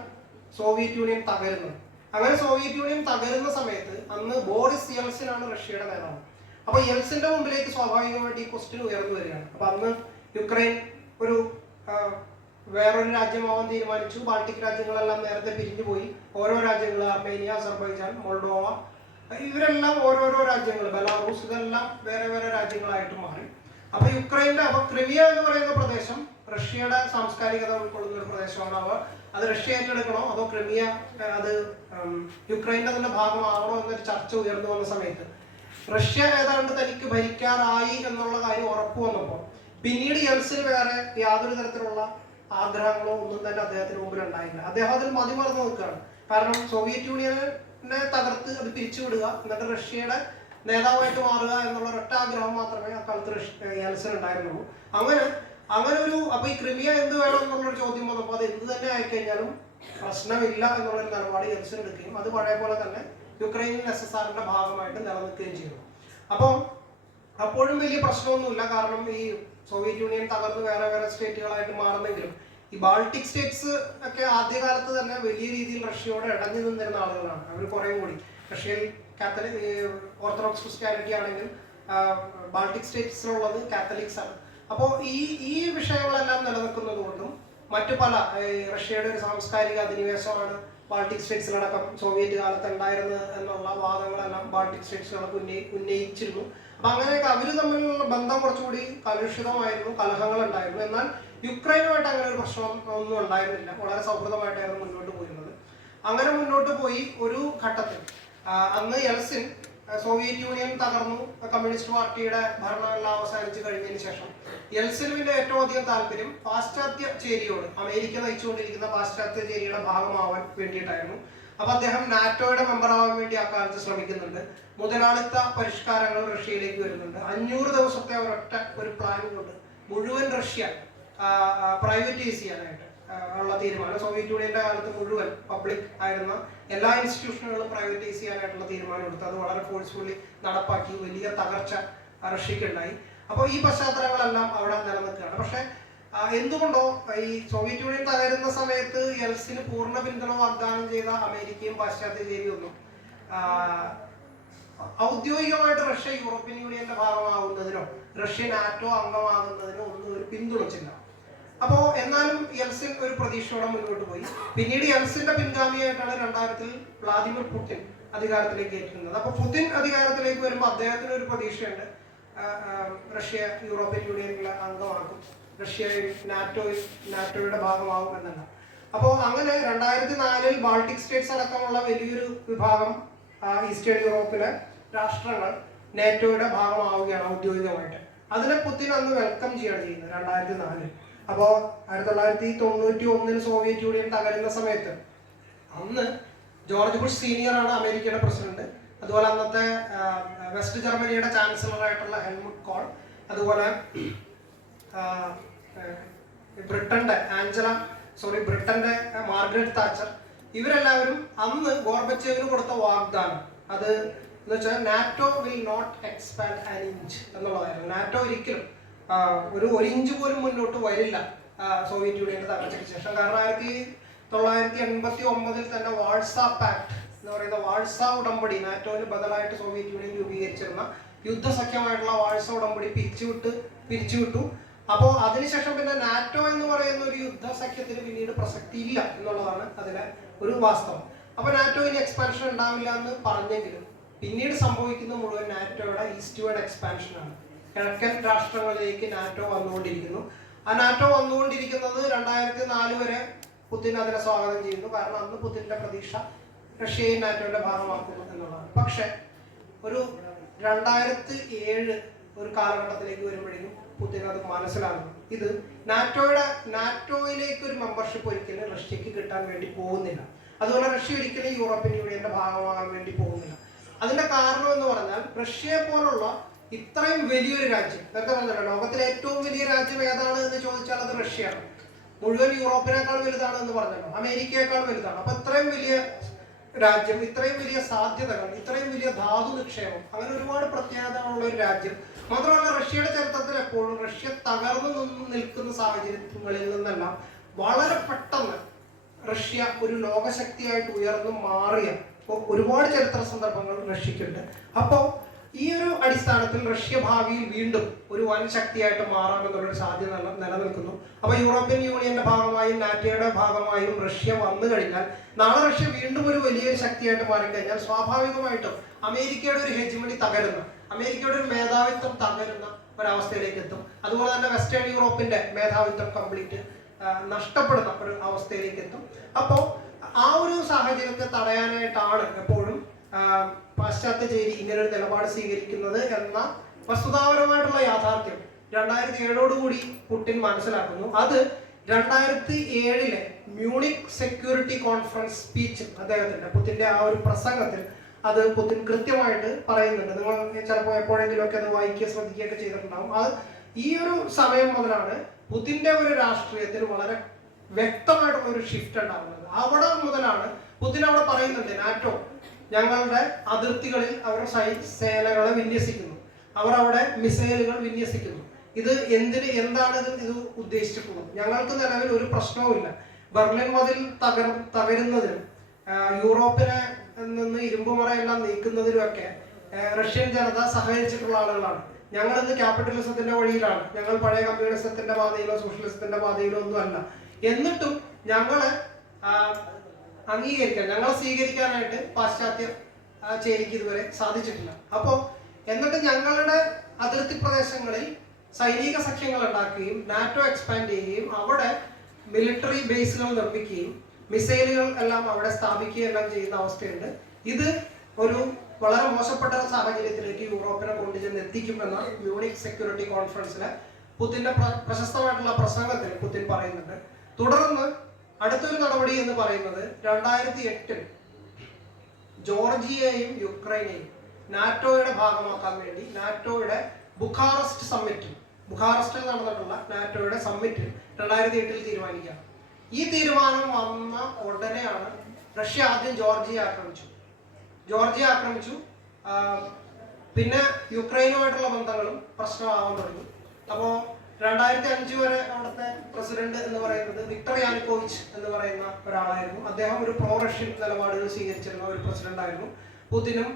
സോവിയറ്റ് യൂണിയൻ തകരുന്നത്. അങ്ങനെ സോവിയറ്റ് യൂണിയൻ തകരുന്ന സമയത്ത് അന്ന് ബോറിസ് യെൽസിൻ ആണ് റഷ്യയുടെ നേതാവ്. അപ്പൊ യെൽസിന്റെ മുമ്പിലേക്ക് സ്വാഭാവികമായിട്ട് ഈ ക്വസ്റ്റ്യൻ ഉയർന്നു വരികയാണ്. അപ്പൊ അന്ന് യുക്രൈൻ ഒരു വേറൊരു രാജ്യമാവാൻ തീരുമാനിച്ചു. ബാൾട്ടിക് രാജ്യങ്ങളെല്ലാം നേരത്തെ പിരിഞ്ഞുപോയി. ഓരോ രാജ്യങ്ങൾ അർമേനിയ, അസർബൈജാൻ, മോൾഡോവ ഇവരെല്ലാം ഓരോരോ രാജ്യങ്ങൾ, ബെലാറൂസ് ഇതെല്ലാം വേറെ വേറെ രാജ്യങ്ങളായിട്ട് മാറി. അപ്പൊ ക്രിമിയ എന്ന് പറയുന്ന പ്രദേശം റഷ്യയുടെ സാംസ്കാരികത ഉൾക്കൊള്ളുന്ന ഒരു പ്രദേശമാണ്. അത് റഷ്യ ഏറ്റെടുക്കണോ അതോ ക്രിമിയ അത് യുക്രൈൻ്റെ തന്നെ ഭാഗമാകണോ എന്നൊരു ചർച്ച ഉയർന്നു വന്ന സമയത്ത് റഷ്യ ഏതാണ്ട് തനിക്ക് ഭരിക്കാറായി എന്നുള്ള കാര്യം ഉറപ്പു വന്നപ്പോൾ പിന്നീട് യെൽസിന് വേറെ യാതൊരു തരത്തിലുള്ള ആഗ്രഹങ്ങളോ ഒന്നും തന്നെ അദ്ദേഹത്തിന് മുമ്പിൽ ഉണ്ടായില്ല. അദ്ദേഹം അതിൽ മതിമറന്ന് നിൽക്കുകയാണ്. കാരണം സോവിയറ്റ് യൂണിയനെ തകർത്ത് അത് പിരിച്ചുവിടുക, എന്നിട്ട് റഷ്യയുടെ നേതാവായിട്ട് മാറുക എന്നുള്ള ഒരൊറ്റ ആഗ്രഹം മാത്രമേ അക്കാലത്ത് യെൽസിന് ഉണ്ടായിരുന്നുള്ളൂ. അങ്ങനെ ഒരു അപ്പൊ ഈ ക്രിമിയ എന്ത് വേണം എന്നുള്ളൊരു ചോദ്യം വന്നപ്പോൾ അത് എന്ത് തന്നെ ആയിക്കഴിഞ്ഞാലും പ്രശ്നമില്ല എന്നുള്ളൊരു നിലപാട് യെൽസിൻ എടുക്കുകയും അത് പഴയ പോലെ തന്നെ യുക്രൈനിയൻ SSRന്റെ ഭാഗമായിട്ട് നിലനിൽക്കുകയും ചെയ്തു. അപ്പോൾ അപ്പോഴും വലിയ പ്രശ്നമൊന്നുമില്ല. കാരണം ഈ സോവിയറ്റ് യൂണിയൻ തകർന്ന് വേറെ വേറെ സ്റ്റേറ്റുകളായിട്ട് മാറുന്നെങ്കിലും ഈ ബാൾട്ടിക് സ്റ്റേറ്റ്സ് ഒക്കെ ആദ്യകാലത്ത് തന്നെ വലിയ രീതിയിൽ റഷ്യയോട് ഇടഞ്ഞു നിന്നിരുന്ന ആളുകളാണ്. അവർ കുറേ കൂടി റഷ്യയിൽ കാത്തലിക് ഓർത്തഡോക്സ് ക്രിസ്ത്യാനിറ്റി ആണെങ്കിൽ ബാൾട്ടിക് സ്റ്റേറ്റ്സിലുള്ളത് കാത്തലിക്സ് ആണ്. അപ്പോൾ ഈ വിഷയങ്ങളെല്ലാം നിലനിൽക്കുന്നത് കൊണ്ടും മറ്റു പല റഷ്യയുടെ ഒരു സാംസ്കാരിക അധിനിവേശമാണ് ബാൾട്ടിക് സ്റ്റേറ്റ്സിലടക്കം സോവിയറ്റ് കാലത്ത് ഉണ്ടായിരുന്നത് എന്നുള്ള വാദങ്ങളെല്ലാം ബാൾട്ടിക് സ്റ്റേറ്റ്സുകളൊക്കെ ഉന്നയിച്ചിരുന്നു. അപ്പൊ അങ്ങനെയൊക്കെ അവർ തമ്മിലുള്ള ബന്ധം കുറച്ചുകൂടി കലുഷിതമായിരുന്നു, കലഹങ്ങൾ ഉണ്ടായിരുന്നു. എന്നാൽ യുക്രൈനുമായിട്ട് അങ്ങനെ ഒരു പ്രശ്നം ഒന്നും ഉണ്ടായിരുന്നില്ല. വളരെ സൗഹൃദമായിട്ടായിരുന്നു മുന്നോട്ട് പോയിരുന്നത്. അങ്ങനെ മുന്നോട്ട് പോയി ഒരു ഘട്ടത്തിൽ അന്ന് യെൽസിൻ സോവിയറ്റ് യൂണിയൻ തകർന്നു, കമ്മ്യൂണിസ്റ്റ് പാർട്ടിയുടെ ഭരണമെല്ലാം അവസാനിച്ച് കഴിഞ്ഞതിന് ശേഷം യെൽസിനുവിന്റെ ഏറ്റവും അധികം താല്പര്യം പാശ്ചാത്യ ചേരിയോട്, അമേരിക്ക നയിച്ചുകൊണ്ടിരിക്കുന്ന പാശ്ചാത്യ ചേരിയുടെ ഭാഗമാവാൻ വേണ്ടിയിട്ടായിരുന്നു. അപ്പൊ അദ്ദേഹം നാറ്റോയുടെ മെമ്പറാവാൻ വേണ്ടി ആ കാലത്ത് ശ്രമിക്കുന്നുണ്ട്. മുതലാളിത്ത പരിഷ്കാരങ്ങൾ റഷ്യയിലേക്ക് വരുന്നുണ്ട്. 500 ദിവസത്തെ ഒരൊറ്റ ഒരു പ്ലാൻ കൊണ്ട് മുഴുവൻ റഷ്യ പ്രൈവറ്റൈസ് ചെയ്യാനായിട്ട് ഉള്ള തീരുമാനം, സോവിയറ്റ് യൂണിയന്റെ കാലത്ത് മുഴുവൻ പബ്ലിക് ആയിരുന്ന എല്ലാ ഇൻസ്റ്റിറ്റ്യൂഷനുകളും പ്രൈവറ്റൈസ് ചെയ്യാനായിട്ടുള്ള തീരുമാനം എടുത്തു. അത് വളരെ ഫോഴ്സ്ഫുള്ളി നടപ്പാക്കി. വലിയ തകർച്ച റഷ്യക്കുണ്ടായി. അപ്പോൾ ഈ പശ്ചാത്തലങ്ങളെല്ലാം അവിടെ നിലനിൽക്കുകയാണ്. പക്ഷെ എന്തുകൊണ്ടോ ഈ സോവിയറ്റ് യൂണിയൻ തകരുന്ന സമയത്ത് യെൽസിന് പൂർണ്ണ പിന്തുണ വാഗ്ദാനം ചെയ്ത അമേരിക്കയും പാശ്ചാത്യ ചേരിയൊന്നും ഔദ്യോഗികമായിട്ട് റഷ്യ യൂറോപ്യൻ യൂണിയന്റെ ഭാഗമാകുന്നതിനോ റഷ്യ നാറ്റോ അംഗമാകുന്നതിനോ ഒന്നും ഒരു പിന്തുണച്ചില്ല. അപ്പോ എന്നാലും യെൽസിൻ ഒരു പ്രതീക്ഷയോടെ മുന്നോട്ട് പോയി. പിന്നീട് യെൽസിന്റെ പിൻഗാമിയായിട്ടാണ് 2000 വ്ളാദിമിർ പുടിൻ അധികാരത്തിലേക്ക് എത്തുന്നത്. അപ്പൊ പുടിൻ അധികാരത്തിലേക്ക് വരുമ്പോൾ അദ്ദേഹത്തിന് ഒരു പ്രതീക്ഷയുണ്ട്, റഷ്യ യൂറോപ്യൻ യൂണിയനിലെ അംഗമാക്കും, റഷ്യ നാറ്റോയുടെ ഭാഗമാകും എന്നല്ല. അപ്പോൾ അങ്ങനെ 2004 ബാൾട്ടിക് സ്റ്റേറ്റ്സ് അടക്കമുള്ള വലിയൊരു വിഭാഗം ഈസ്റ്റേൺ യൂറോപ്പിലെ രാഷ്ട്രങ്ങൾ നാറ്റോയുടെ ഭാഗമാവുകയാണ് ഔദ്യോഗികമായിട്ട്. അതിനെ പുതിൻ അന്ന് വെൽക്കം ചെയ്യുകയാണ് ചെയ്യുന്നത് 2004. അപ്പോൾ 1991 സോവിയറ്റ് യൂണിയൻ തകരുന്ന സമയത്ത് അന്ന് ജോർജ് ബുഷ് സീനിയർ ആണ് അമേരിക്കയുടെ പ്രസിഡന്റ്. അതുപോലെ അന്നത്തെ വെസ്റ്റ് ജർമ്മനിയുടെ ചാൻസലർ ആയിട്ടുള്ള ഹെൽമുട്ട് കോൾ, അതുപോലെ ബ്രിട്ടന്റെ മാർഗരറ്റ് താച്ചർ, ഇവരെല്ലാവരും അന്ന് ഗോർബച്ചേവിന് കൊടുത്ത വാഗ്ദാനം അത് എന്ന് വെച്ചാൽ NATO will not expand an inch എന്നുള്ളതായിരുന്നു. നാറ്റോ ഒരിക്കലും ഒരു ഇഞ്ച് പോലും മുന്നോട്ട് വരില്ല സോവിയറ്റ് യൂണിയന്റെ തകർച്ചയ്ക്ക് ശേഷം. കാരണം 1989 തന്നെ വാഴ്സാ പാക്ട് എന്ന് പറയുന്ന വാഴ്സാ ഉടമ്പടി, നാറ്റോന് ബദലായിട്ട് സോവിയറ്റ് യൂണിയൻ രൂപീകരിച്ചിരുന്ന യുദ്ധസഖ്യമായിട്ടുള്ള വാഴ്സാ ഉടമ്പടി പിരിച്ചുവിട്ടു. അപ്പോൾ അതിനുശേഷം പിന്നെ നാറ്റോ എന്ന് പറയുന്ന ഒരു യുദ്ധസഖ്യത്തിന് പിന്നീട് പ്രസക്തി ഇല്ല എന്നുള്ളതാണ് അതിലെ ഒരു വാസ്തവം. അപ്പോൾ നാറ്റോ ഇനി എക്സ്പാൻഷൻ ഉണ്ടാവില്ല എന്ന് പറഞ്ഞെങ്കിലും പിന്നീട് സംഭവിക്കുന്ന മുഴുവൻ നാറ്റോയുടെ ഈസ്റ്റ്വേർഡ് എക്സ്പാൻഷനാണ്. കിഴക്കൻ രാഷ്ട്രങ്ങളിലേക്ക് നാറ്റോ വന്നുകൊണ്ടിരിക്കുന്നു. ആ നാറ്റോ വന്നുകൊണ്ടിരിക്കുന്നത് 2004 വരെ പുതിൻ അതിനെ സ്വാഗതം ചെയ്യുന്നു. കാരണം അന്ന് പുതിന്റെ പ്രതീക്ഷ റഷ്യയെ നാറ്റോയുടെ ഭാഗമാക്കുന്നു എന്നുള്ളതാണ്. പക്ഷെ ഒരു 2007 ഒരു കാലഘട്ടത്തിലേക്ക് വരുമ്പോഴേക്കും പുതിൻ അത് മനസ്സിലാകുന്നു, ഇത് നാറ്റോയിലേക്ക് ഒരു മെമ്പർഷിപ്പ് ഒരിക്കലും റഷ്യക്ക് കിട്ടാൻ വേണ്ടി പോകുന്നില്ല. അതുപോലെ റഷ്യ ഒരിക്കലും യൂറോപ്യൻ യൂണിയന്റെ ഭാഗമാകാൻ വേണ്ടി പോകുന്നില്ല. അതിന്റെ കാരണം എന്ന് പറഞ്ഞാൽ റഷ്യയെ പോലുള്ള ഇത്രയും വലിയൊരു രാജ്യം, നേരത്തെ പറഞ്ഞല്ലോ ലോകത്തിലെ ഏറ്റവും വലിയ രാജ്യം ഏതാണ് എന്ന് ചോദിച്ചാൽ അത് റഷ്യയാണ്. മുഴുവൻ യൂറോപ്പിനേക്കാൾ വലുതാണ് എന്ന് പറഞ്ഞല്ലോ, അമേരിക്കയേക്കാൾ വലുതാണ്. അപ്പൊ ഇത്രയും വലിയ രാജ്യം, ഇത്രയും വലിയ സാധ്യതകൾ, ഇത്രയും വലിയ ധാതു നിക്ഷേപം, അങ്ങനെ ഒരുപാട് പ്രത്യേകതകളുള്ള ഒരു രാജ്യം. മാത്രമല്ല റഷ്യയുടെ ചരിത്രത്തിൽ എപ്പോഴും റഷ്യ തകർന്നു നിൽക്കുന്ന സാഹചര്യങ്ങളിൽ നിന്നെല്ലാം വളരെ പെട്ടെന്ന് റഷ്യ ഒരു ലോകശക്തിയായിട്ട് ഉയർന്നു മാറിയ ഒരുപാട് ചരിത്ര സന്ദർഭങ്ങൾ റഷ്യക്കുണ്ട്. അപ്പോൾ ഈ ഒരു അടിസ്ഥാനത്തിൽ റഷ്യ ഭാവിയിൽ വീണ്ടും ഒരു വൻ ശക്തിയായിട്ട് മാറാമെന്നുള്ളൊരു സാധ്യത നിലനിൽക്കുന്നു. അപ്പൊ യൂറോപ്യൻ യൂണിയന്റെ ഭാഗമായും നാറ്റോയുടെ ഭാഗമായും റഷ്യ വന്നു കഴിഞ്ഞാൽ നാളെ റഷ്യ വീണ്ടും ഒരു വലിയൊരു ശക്തിയായിട്ട് മാറിക്കഴിഞ്ഞാൽ സ്വാഭാവികമായിട്ടും അമേരിക്കയുടെ ഒരു ഹെജിമണി തകരുന്ന, അമേരിക്കയുടെ ഒരു മേധാവിത്വം തകരുന്ന ഒരവസ്ഥയിലേക്ക് എത്തും. അതുപോലെ തന്നെ വെസ്റ്റേൺ യൂറോപ്പിന്റെ മേധാവിത്വം കംപ്ലീറ്റ് നഷ്ടപ്പെടുന്ന ഒരു അവസ്ഥയിലേക്ക് എത്തും. അപ്പോൾ ആ ഒരു സാഹചര്യത്തെ തടയാനായിട്ടാണ് എപ്പോഴും പാശ്ചാത്യ ചേരി ഇങ്ങനെ ഒരു നിലപാട് സ്വീകരിക്കുന്നത് എന്ന വസ്തുതാപരമായിട്ടുള്ള യാഥാർത്ഥ്യം 2007 പുടിൻ മനസ്സിലാക്കുന്നു. അത് 2007 മ്യൂണിക് സെക്യൂരിറ്റി കോൺഫറൻസ് സ്പീച്ച് അദ്ദേഹത്തിന്റെ, പുതിന്റെ ആ ഒരു പ്രസംഗത്തിൽ അത് പുതിൻ കൃത്യമായിട്ട് പറയുന്നുണ്ട്. നിങ്ങൾ ചിലപ്പോൾ എപ്പോഴെങ്കിലും ഒക്കെ അത് വായിക്കുക ശ്രദ്ധിക്കുകയൊക്കെ ചെയ്തിട്ടുണ്ടാവും. അത് ഈ ഒരു സമയം മുതലാണ് പുതിന്റെ ഒരു രാഷ്ട്രീയത്തിൽ വളരെ വ്യക്തമായിട്ടുള്ള ഒരു ഷിഫ്റ്റ് ഉണ്ടാകുന്നത്. അവിടെ മുതലാണ് പുതിൻ അവിടെ പറയുന്നുണ്ട് നാറ്റോ ഞങ്ങളുടെ അതിർത്തികളിൽ അവർ സേനകളെ വിന്യസിക്കുന്നു. അവർ അവിടെ മിസൈലുകൾ വിന്യസിക്കുന്നു. ഇത് എന്താണ് ഇത് ഉദ്ദേശിച്ചിട്ടുള്ളത്? ഞങ്ങൾക്ക് നിലവിൽ ഒരു പ്രശ്നവുമില്ല. ബെർലിൻ മതിൽ തകരുന്നതിനും യൂറോപ്പിനെ നിന്ന് ഇരുമ്പുമറയെല്ലാം നീക്കുന്നതിലുമൊക്കെ റഷ്യൻ ജനത സഹകരിച്ചിട്ടുള്ള ആളുകളാണ്. ഞങ്ങൾ ഇന്ന് ക്യാപിറ്റലിസത്തിന്റെ വഴിയിലാണ്. ഞങ്ങൾ പഴയ കമ്മ്യൂണിസത്തിന്റെ പാതയിലോ സോഷ്യലിസത്തിന്റെ പാതയിലോ ഒന്നും അല്ല. എന്നിട്ടും ഞങ്ങളെ ഞങ്ങളെ സ്വീകരിക്കാനായിട്ട് പാശ്ചാത്യ ചേരിക്ക് ഇതുവരെ സാധിച്ചിട്ടില്ല. എന്നിട്ട് ഞങ്ങളുടെ അതിർത്തി പ്രദേശങ്ങളിൽ സൈനിക സഖ്യങ്ങൾ ഉണ്ടാക്കുകയും നാറ്റോ എക്സ്പാൻഡ് ചെയ്യുകയും അവിടെ മിലിറ്ററി ബേസുകൾ നിർമ്മിക്കുകയും മിസൈലുകൾ എല്ലാം അവിടെ സ്ഥാപിക്കുകയും എല്ലാം ചെയ്യുന്ന അവസ്ഥയുണ്ട്. ഇത് ഒരു വളരെ മോശപ്പെട്ട സാഹചര്യത്തിലേക്ക് യൂറോപ്പിനെ കൊണ്ടുചെന്ന് എത്തിക്കുമെന്ന മ്യൂണിക് സെക്യൂരിറ്റി കോൺഫറൻസിലെ പുതിന്റെ പ്രശസ്തമായിട്ടുള്ള പ്രസംഗത്തിൽ പുതിൻ പറയുന്നുണ്ട്. തുടർന്ന് അടുത്തൊരു നടപടി എന്ന് പറയുന്നത് 2008 ജോർജിയയും യുക്രൈനെയും നാറ്റോയുടെ ഭാഗമാക്കാൻ വേണ്ടി നാറ്റോയുടെ ബുഖാറസ്റ്റിൽ നടന്നിട്ടുള്ള നാറ്റോയുടെ സമ്മിറ്റിൽ 2008 തീരുമാനിക്കാം. ഈ തീരുമാനം വന്ന ഉടനെയാണ് റഷ്യ ആദ്യം ജോർജിയ ആക്രമിച്ചു. പിന്നെ യുക്രൈനുമായിട്ടുള്ള ബന്ധങ്ങളും പ്രശ്നമാവാൻ തുടങ്ങി. അപ്പോൾ 2005 വരെ അവിടുത്തെ പ്രസിഡന്റ് എന്ന് പറയുന്നത് വിക്ടർ യാനുക്കോവിച്ച് എന്ന് പറയുന്ന ഒരാളായിരുന്നു. അദ്ദേഹം ഒരു പ്രോ റഷ്യൻ നിലപാടുകൾ സ്വീകരിച്ചിരുന്ന ഒരു പ്രസിഡന്റ് ആയിരുന്നു. പുതിനും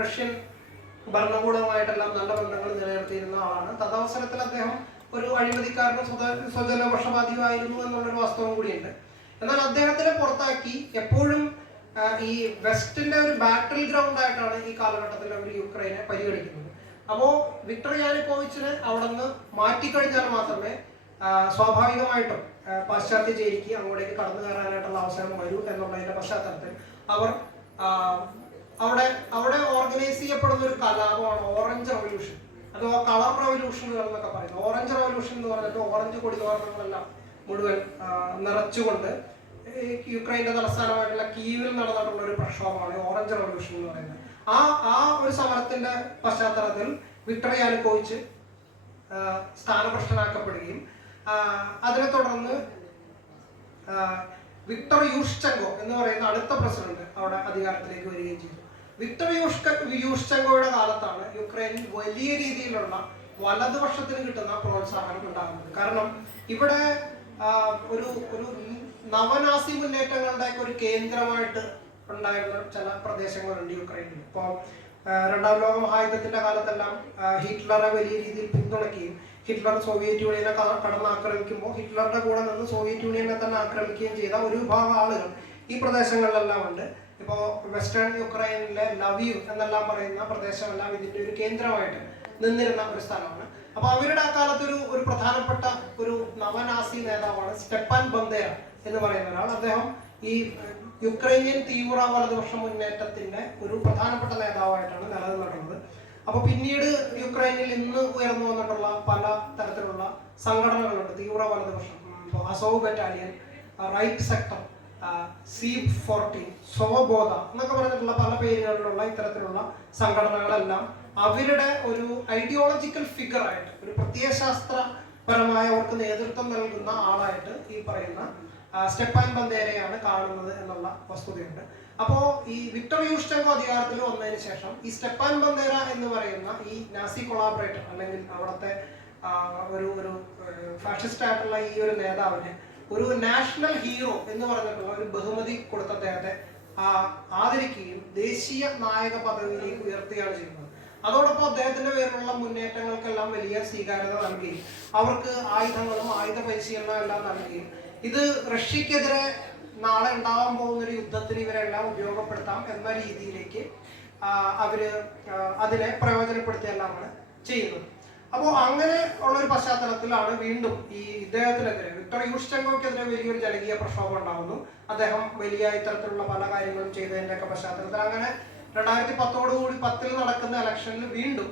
റഷ്യൻ ഭരണകൂടവുമായിട്ടെല്ലാം നല്ല ബന്ധങ്ങൾ നിലനിർത്തിയിരുന്ന ആളാണ്. തദവസരത്തിൽ അദ്ദേഹം ഒരു അഴിമതിക്കാരനും സ്വജനപക്ഷപാതിയുമായിരുന്നു എന്നുള്ളൊരു വാസ്തവം കൂടിയുണ്ട്. എന്നാൽ അദ്ദേഹത്തിനെ പുറത്താക്കി എപ്പോഴും ഈ വെസ്റ്റിന്റെ ഒരു ബാറ്റിൽ ഗ്രൗണ്ട് ആയിട്ടാണ് ഈ കാലഘട്ടത്തിൽ അവർ യുക്രൈനെ പരിഗണിക്കുന്നത്. അപ്പോൾ വിക്ടർ യാനുക്കോവിച്ചിനെ അവിടെ നിന്ന് മാറ്റിക്കഴിഞ്ഞാൽ മാത്രമേ സ്വാഭാവികമായിട്ടും പാശ്ചാത്യ ചേരിക്ക് അങ്ങോട്ടേക്ക് കടന്നു കയറാനായിട്ടുള്ള അവസരം വരൂ എന്നുള്ളതിന്റെ പശ്ചാത്തലത്തിൽ അവർ അവിടെ ഓർഗനൈസ് ചെയ്യപ്പെടുന്ന ഒരു കലാപമാണ് ഓറഞ്ച് റവല്യൂഷൻ അഥവാ കളർ റവല്യൂഷനുകൾ എന്നൊക്കെ പറയുന്നത്. ഓറഞ്ച് റവല്യൂഷൻ എന്ന് പറഞ്ഞിട്ട് ഓറഞ്ച് കൊടിതോരണങ്ങളെല്ലാം മുഴുവൻ നിറച്ചുകൊണ്ട് യുക്രൈന്റെ തലസ്ഥാനമായിട്ടുള്ള കീവിൽ നടന്നിട്ടുള്ള ഒരു പ്രക്ഷോഭമാണ് ഓറഞ്ച് റവല്യൂഷൻ എന്ന് പറയുന്നത്. ആ ഒരു സമരത്തിന്റെ പശ്ചാത്തലത്തിൽ വിക്ടർ യാനുക്കോവിച്ച് സ്ഥാനഭ്രഷ്ടനാക്കപ്പെടുകയും അതിനെ തുടർന്ന് വിക്ടർ യൂഷ്ചെങ്കോ എന്ന് പറയുന്ന അടുത്ത പ്രസിഡന്റ് അവിടെ അധികാരത്തിലേക്ക് വരികയും ചെയ്തു. വിക്ടർ യൂഷ്ചെങ്കോയുടെ കാലത്താണ് യുക്രൈനിൽ വലിയ രീതിയിലുള്ള വലതുപക്ഷത്തിന് കിട്ടുന്ന പ്രോത്സാഹനം ഉണ്ടാകുന്നത്. കാരണം ഇവിടെ ഒരു നവനാസി മുന്നേറ്റങ്ങളുടെ ഒരു കേന്ദ്രമായിട്ട് ഉണ്ടായിരുന്ന ചില പ്രദേശങ്ങളുണ്ട് യുക്രൈനിൽ. ഇപ്പോൾ രണ്ടാം ലോക മഹായുദ്ധത്തിന്റെ കാലത്തെല്ലാം ഹിറ്റ്ലറെ വലിയ രീതിയിൽ പിന്തുണയ്ക്കുകയും ഹിറ്റ്ലർ സോവിയറ്റ് യൂണിയനെ കടന്നാക്രമിക്കുമ്പോൾ ഹിറ്റ്ലറുടെ കൂടെ നിന്ന് സോവിയറ്റ് യൂണിയനെ തന്നെ ആക്രമിക്കുകയും ചെയ്ത ഒരു വിഭാഗം ആളുകൾ ഈ പ്രദേശങ്ങളിലെല്ലാം ഉണ്ട്. ഇപ്പോൾ വെസ്റ്റേൺ യുക്രൈനിലെ ലവീവ് എന്നെല്ലാം പറയുന്ന പ്രദേശമെല്ലാം ഇതിന്റെ ഒരു കേന്ദ്രമായിട്ട് നിന്നിരുന്ന ഒരു സ്ഥലമാണ്. അപ്പൊ അവരുടെ അക്കാലത്ത് ഒരു പ്രധാനപ്പെട്ട ഒരു നവനാസി നേതാവാണ് സ്റ്റെപ്പാൻ ബന്ദേര എന്ന് പറയുന്ന ഒരാൾ. അദ്ദേഹം ഈ യുക്രൈനിയൻ തീവ്ര വലതുപക്ഷ മുന്നേറ്റത്തിന്റെ ഒരു പ്രധാനപ്പെട്ട നേതാവായിട്ടാണ് നിലനിന്നിട്ടുള്ളത്. അപ്പൊ പിന്നീട് യുക്രൈനിൽ ഇന്ന് ഉയർന്നു വന്നിട്ടുള്ള പല തരത്തിലുള്ള സംഘടനകളുണ്ട് തീവ്ര വലതുപക്ഷം. ഇപ്പോൾ Azov battalion, right sector, C-14, Svoboda എന്നൊക്കെ പറഞ്ഞിട്ടുള്ള പല പേരുകളിലുള്ള ഇത്തരത്തിലുള്ള സംഘടനകളെല്ലാം അവരുടെ ഒരു ഐഡിയോളജിക്കൽ ഫിഗർ ആയിട്ട് ഒരു പ്രത്യയശാസ്ത്രപരമായ അവർക്ക് നേതൃത്വം നൽകുന്ന ആളായിട്ട് ഈ പറയുന്ന സ്റ്റെപ്പാൻ ബന്ദേരയാണ് കാണുന്നത് എന്നുള്ള വസ്തുതയുണ്ട്. അപ്പോൾ ഈ വിക്ടർ യൂഷ്ചെങ്കോ അധികാരത്തിൽ വന്നതിന് ശേഷം ഈ സ്റ്റെപ്പാൻ ബന്ദേര എന്ന് പറയുന്ന ഈ നാസി കൊളാബറേറ്റർ അല്ലെങ്കിൽ അവിടുത്തെ ഒരു ഫാഷിസ്റ്റ് ആയിട്ടുള്ള ഈ ഒരു നേതാവിനെ ഒരു നാഷണൽ ഹീറോ എന്ന് പറഞ്ഞിട്ടുള്ള ഒരു ബഹുമതി കൊടുത്ത അദ്ദേഹത്തെ ആദരിക്കുകയും ദേശീയ നായക പദവിയിലേക്ക് ഉയർത്തുകയാണ് ചെയ്യുന്നത്. അതോടൊപ്പം അദ്ദേഹത്തിന്റെ പേരിലുള്ള മുന്നേറ്റങ്ങൾക്കെല്ലാം വലിയ സ്വീകാര്യത നൽകുകയും അവർക്ക് ആയുധങ്ങളും ആയുധ പരിശീലനവും എല്ലാം നൽകുകയും ഇത് റഷ്യക്കെതിരെ നാളെ ഉണ്ടാവാൻ പോകുന്ന ഒരു യുദ്ധത്തിന് ഇവരെല്ലാം ഉപയോഗപ്പെടുത്താം എന്ന രീതിയിലേക്ക് അതിനെ പ്രയോജനപ്പെടുത്തിയെല്ലാമാണ് ചെയ്യുന്നത്. അപ്പോൾ അങ്ങനെ ഉള്ള ഒരു പശ്ചാത്തലത്തിലാണ് വീണ്ടും ഈ ഇദ്ദേഹത്തിനെതിരെ വിക്ടർ യൂഷ്ചെങ്കോയ്ക്കെതിരെ വലിയൊരു ജനകീയ പ്രക്ഷോഭം ഉണ്ടാകുന്നു. അദ്ദേഹം വലിയ ഇത്തരത്തിലുള്ള പല കാര്യങ്ങളും ചെയ്തതിന്റെ ഒക്കെ പശ്ചാത്തലത്തിൽ അങ്ങനെ 2010 നടക്കുന്ന ഇലക്ഷനിൽ വീണ്ടും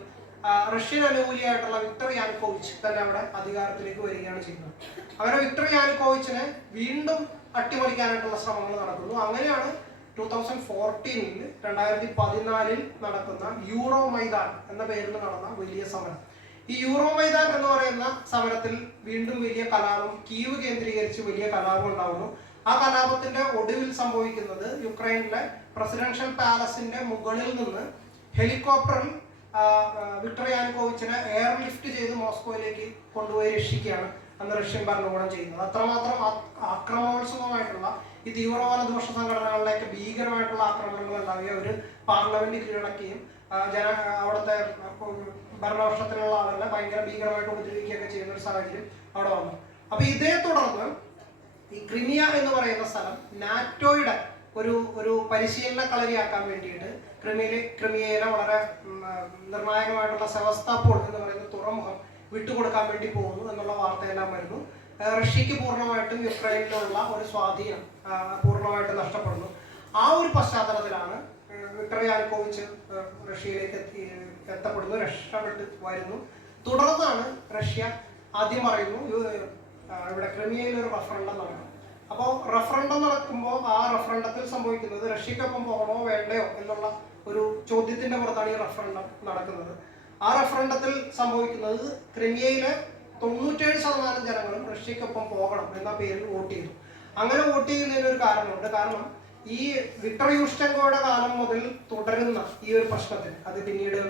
റഷ്യൻ അനുകൂലിയായിട്ടുള്ള വിക്ടർ യാനുക്കോവിച്ച് തന്നെ അവിടെ അധികാരത്തിലേക്ക് വരികയാണ് ചെയ്യുന്നത്. അങ്ങനെ വിക്ടർ യാനുക്കോവിച്ചിനെ വീണ്ടും അട്ടിമറിക്കാനായിട്ടുള്ള ശ്രമങ്ങൾ നടക്കുന്നു. അങ്ങനെയാണ് 2014 നടക്കുന്ന യൂറോ മൈതാൻ എന്ന പേരിൽ നടന്ന വലിയ സമരം. ഈ യൂറോ മൈതാൻ എന്ന് പറയുന്ന സമരത്തിൽ വീണ്ടും വലിയ കലാപം, കീവ് കേന്ദ്രീകരിച്ച് വലിയ കലാപം ഉണ്ടാകുന്നു. ആ കലാപത്തിന്റെ ഒടുവിൽ സംഭവിക്കുന്നത് യുക്രൈനിലെ പ്രസിഡൻഷ്യൽ പാലസിന്റെ മുകളിൽ നിന്ന് ഹെലികോപ്റ്ററിൽ വിക്ടർ യാനുകോവിച്ചിനെ എയർലിഫ്റ്റ് ചെയ്ത് മോസ്കോയിലേക്ക് കൊണ്ടുപോയി രക്ഷിക്കുകയാണ് അന്ന് റഷ്യൻ ഭരണകൂടം ചെയ്യുന്നത്. അത്രമാത്രം ആക്രമണോത്സുകമായിട്ടുള്ള ഈ തീവ്രവാദ ദോഷ സംഘടനകളിലേക്ക് ഭീകരമായിട്ടുള്ള ആക്രമണങ്ങൾ ഉണ്ടാവുകയും അവർ പാർലമെന്റ് കീഴടക്കുകയും അവിടുത്തെ ഭരണപക്ഷത്തിലുള്ള ആളുകളെ ഭയങ്കര ഭീകരമായിട്ട് ഉപദ്രവിക്കുകയൊക്കെ ചെയ്യുന്ന ഒരു സാഹചര്യം അവിടെ വന്നു. അപ്പൊ ഇതേ തുടർന്ന് ഈ ക്രിമിയ എന്ന് പറയുന്ന സ്ഥലം നാറ്റോയുടെ ഒരു പരിശീലന കളരിയാക്കാൻ വേണ്ടിയിട്ട് ക്രിമിയയിലെ വളരെ നിർണായകമായിട്ടുള്ള സെവസ്തോപോൾ എന്ന് പറയുന്ന തുറമുഖം വിട്ടുകൊടുക്കാൻ വേണ്ടി പോകുന്നു എന്നുള്ള വാർത്തയെല്ലാം വരുന്നു. റഷ്യക്ക് പൂർണ്ണമായിട്ടും യുക്രൈനിലുള്ള ഒരു സ്വാധീനം പൂർണ്ണമായിട്ടും നഷ്ടപ്പെടുന്നു. ആ ഒരു പശ്ചാത്തലത്തിലാണ് വിക്ടർ യാനുകോവിച്ച് റഷ്യയിലേക്ക് എത്തപ്പെടുന്നു, രക്ഷപ്പെട്ട് വരുന്നു. തുടർന്നാണ് റഷ്യ ആദ്യം പറയുന്നു ഇവിടെ ക്രിമിയയിൽ ഒരു റഫറണ്ടം നടക്കും. അപ്പോൾ റഫറണ്ടം നടക്കുമ്പോൾ ആ റഫറണ്ടത്തിൽ സംഭവിക്കുന്നത് റഷ്യക്കൊപ്പം പോകണോ വേണ്ടയോ എന്നുള്ള ഒരു ചോദ്യത്തിന്റെ പുറത്താണ് ഈ റഫറണ്ടം നടക്കുന്നത്. ആ റഫറണ്ടത്തിൽ സംഭവിക്കുന്നത് ക്രിമിയയിലെ 97% ജനങ്ങളും റഷ്യക്കൊപ്പം പോകണം എന്ന പേരിൽ വോട്ട് ചെയ്തു. അങ്ങനെ വോട്ട് ചെയ്യുന്നതിന് ഒരു കാരണമുണ്ട്. കാരണം ഈ വിക്ടർ യുഷ്ചെങ്കോയുടെ കാലം മുതൽ തുടരുന്ന ഈ ഒരു പ്രശ്നത്തിന് അത് പിന്നീട്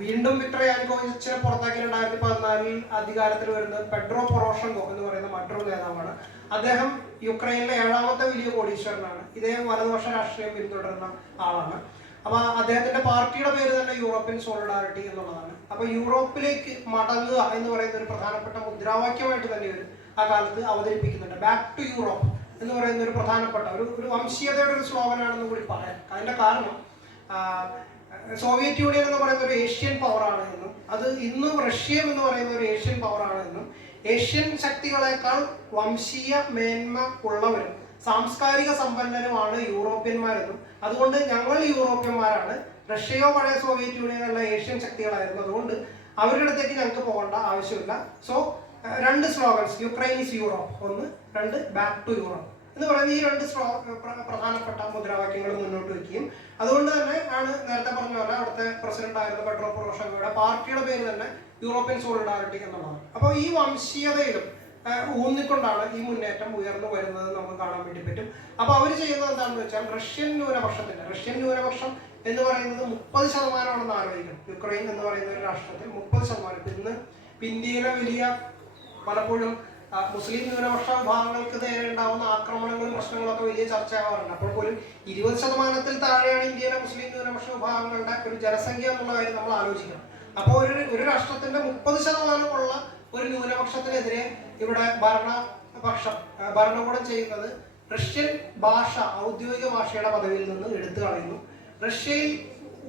വീണ്ടും വിക്ടർ യാനുകോവിച്ചിനെ പുറത്താക്കി 2014 അധികാരത്തിൽ വരുന്നത് പെഡ്രോ പൊറോഷെങ്കോ എന്ന് പറയുന്ന മറ്റൊരു നേതാവാണ്. അദ്ദേഹം യുക്രൈനിലെ 7ാമത്തെ വലിയ കോടീശ്വരനാണ്. ഇതേ വലതുപക്ഷ രാഷ്ട്രീയം പിന്തുടരുന്ന ആളാണ്. അപ്പൊ അദ്ദേഹത്തിന്റെ പാർട്ടിയുടെ പേര് തന്നെ യൂറോപ്യൻ സോളിഡാരിറ്റി എന്നുള്ളതാണ്. അപ്പൊ യൂറോപ്പിലേക്ക് മടങ്ങുക എന്ന് പറയുന്ന ഒരു പ്രധാനപ്പെട്ട മുദ്രാവാക്യമായിട്ട് തന്നെ ഒരു ആ കാലത്ത് അവതരിപ്പിക്കുന്നുണ്ട്. ബാക്ക് ടു യൂറോപ്പ് എന്ന് പറയുന്ന ഒരു പ്രധാനപ്പെട്ട ഒരു വംശീയതയുടെ ഒരു സ്ലോഗനാണെന്ന് കൂടി പറയാം. അതിന്റെ കാരണം സോവിയറ്റ് യൂണിയൻ എന്ന് പറയുന്ന ഒരു ഏഷ്യൻ പവറാണ് എന്നും അത് ഇന്നും റഷ്യ എന്ന് പറയുന്ന ഒരു ഏഷ്യൻ പവറാണ് എന്നും ഏഷ്യൻ ശക്തികളെക്കാൾ വംശീയ മേന്മ ഉള്ളവരും സാംസ്കാരിക സമ്പന്നരുമാണ് യൂറോപ്യന്മാരെന്നും അതുകൊണ്ട് ഞങ്ങൾ യൂറോപ്യന്മാരാണ്, റഷ്യയോ പഴയ സോവിയറ്റ് യൂണിയനുള്ള ഏഷ്യൻ ശക്തികളായിരുന്നു, അതുകൊണ്ട് അവരുടെ അടുത്തേക്ക് ഞങ്ങൾക്ക് പോകേണ്ട ആവശ്യമില്ല. So 2 slogans, Ukraine is Europe, 1, 2 back to Europe എന്ന് പറയുന്ന ഈ 2 പ്രധാനപ്പെട്ട മുദ്രാവാക്യങ്ങൾ മുന്നോട്ട് വയ്ക്കുകയും അതുകൊണ്ട് തന്നെ ആണ് നേരത്തെ പറഞ്ഞ പോലെ അവിടുത്തെ പ്രസിഡന്റ് ആയിരുന്ന പെഡ്രോ പൊറോഷെങ്കോയുടെ പാർട്ടിയുടെ പേര് തന്നെ യൂറോപ്യൻ സോളിഡാരിറ്റി എന്നുള്ളതാണ്. അപ്പോൾ ഈ വംശീയതയിലും ഊന്നിക്കൊണ്ടാണ് ഈ മുന്നേറ്റം ഉയർന്നു വരുന്നത് നമുക്ക് കാണാൻ വേണ്ടി പറ്റും. അപ്പൊ അവർ ചെയ്യുന്നത് എന്താണെന്ന് വെച്ചാൽ റഷ്യൻ ന്യൂനപക്ഷം എന്ന് പറയുന്നത് 30% ആലോചിക്കണം. യുക്രൈൻ എന്ന് പറയുന്ന ഒരു രാഷ്ട്രത്തിൽ 30%. ഇന്ന് ഇന്ത്യയിലെ വലിയ പലപ്പോഴും മുസ്ലിം ന്യൂനപക്ഷ വിഭാഗങ്ങൾക്ക് നേരെ ഉണ്ടാവുന്ന ആക്രമണങ്ങളും പ്രശ്നങ്ങളൊക്കെ വലിയ ചർച്ചയാവാറുണ്ട്. അപ്പോൾ പോലും 20% താഴെയാണ് ഇന്ത്യയിലെ മുസ്ലിം ന്യൂനപക്ഷ വിഭാഗങ്ങളുടെ ഒരു ജനസംഖ്യ എന്നുള്ള കാര്യം നമ്മൾ ആലോചിക്കണം. അപ്പോൾ ഒരു രാഷ്ട്രത്തിന്റെ 30% ഉള്ള ഒരു ന്യൂനപക്ഷത്തിനെതിരെ ഇവിടെ ഭരണകൂടം ചെയ്യുന്നത് റഷ്യൻ ഭാഷ ഔദ്യോഗിക ഭാഷയുടെ പദവിയിൽ നിന്ന് എടുത്തു കളയുന്നു. റഷ്യയിൽ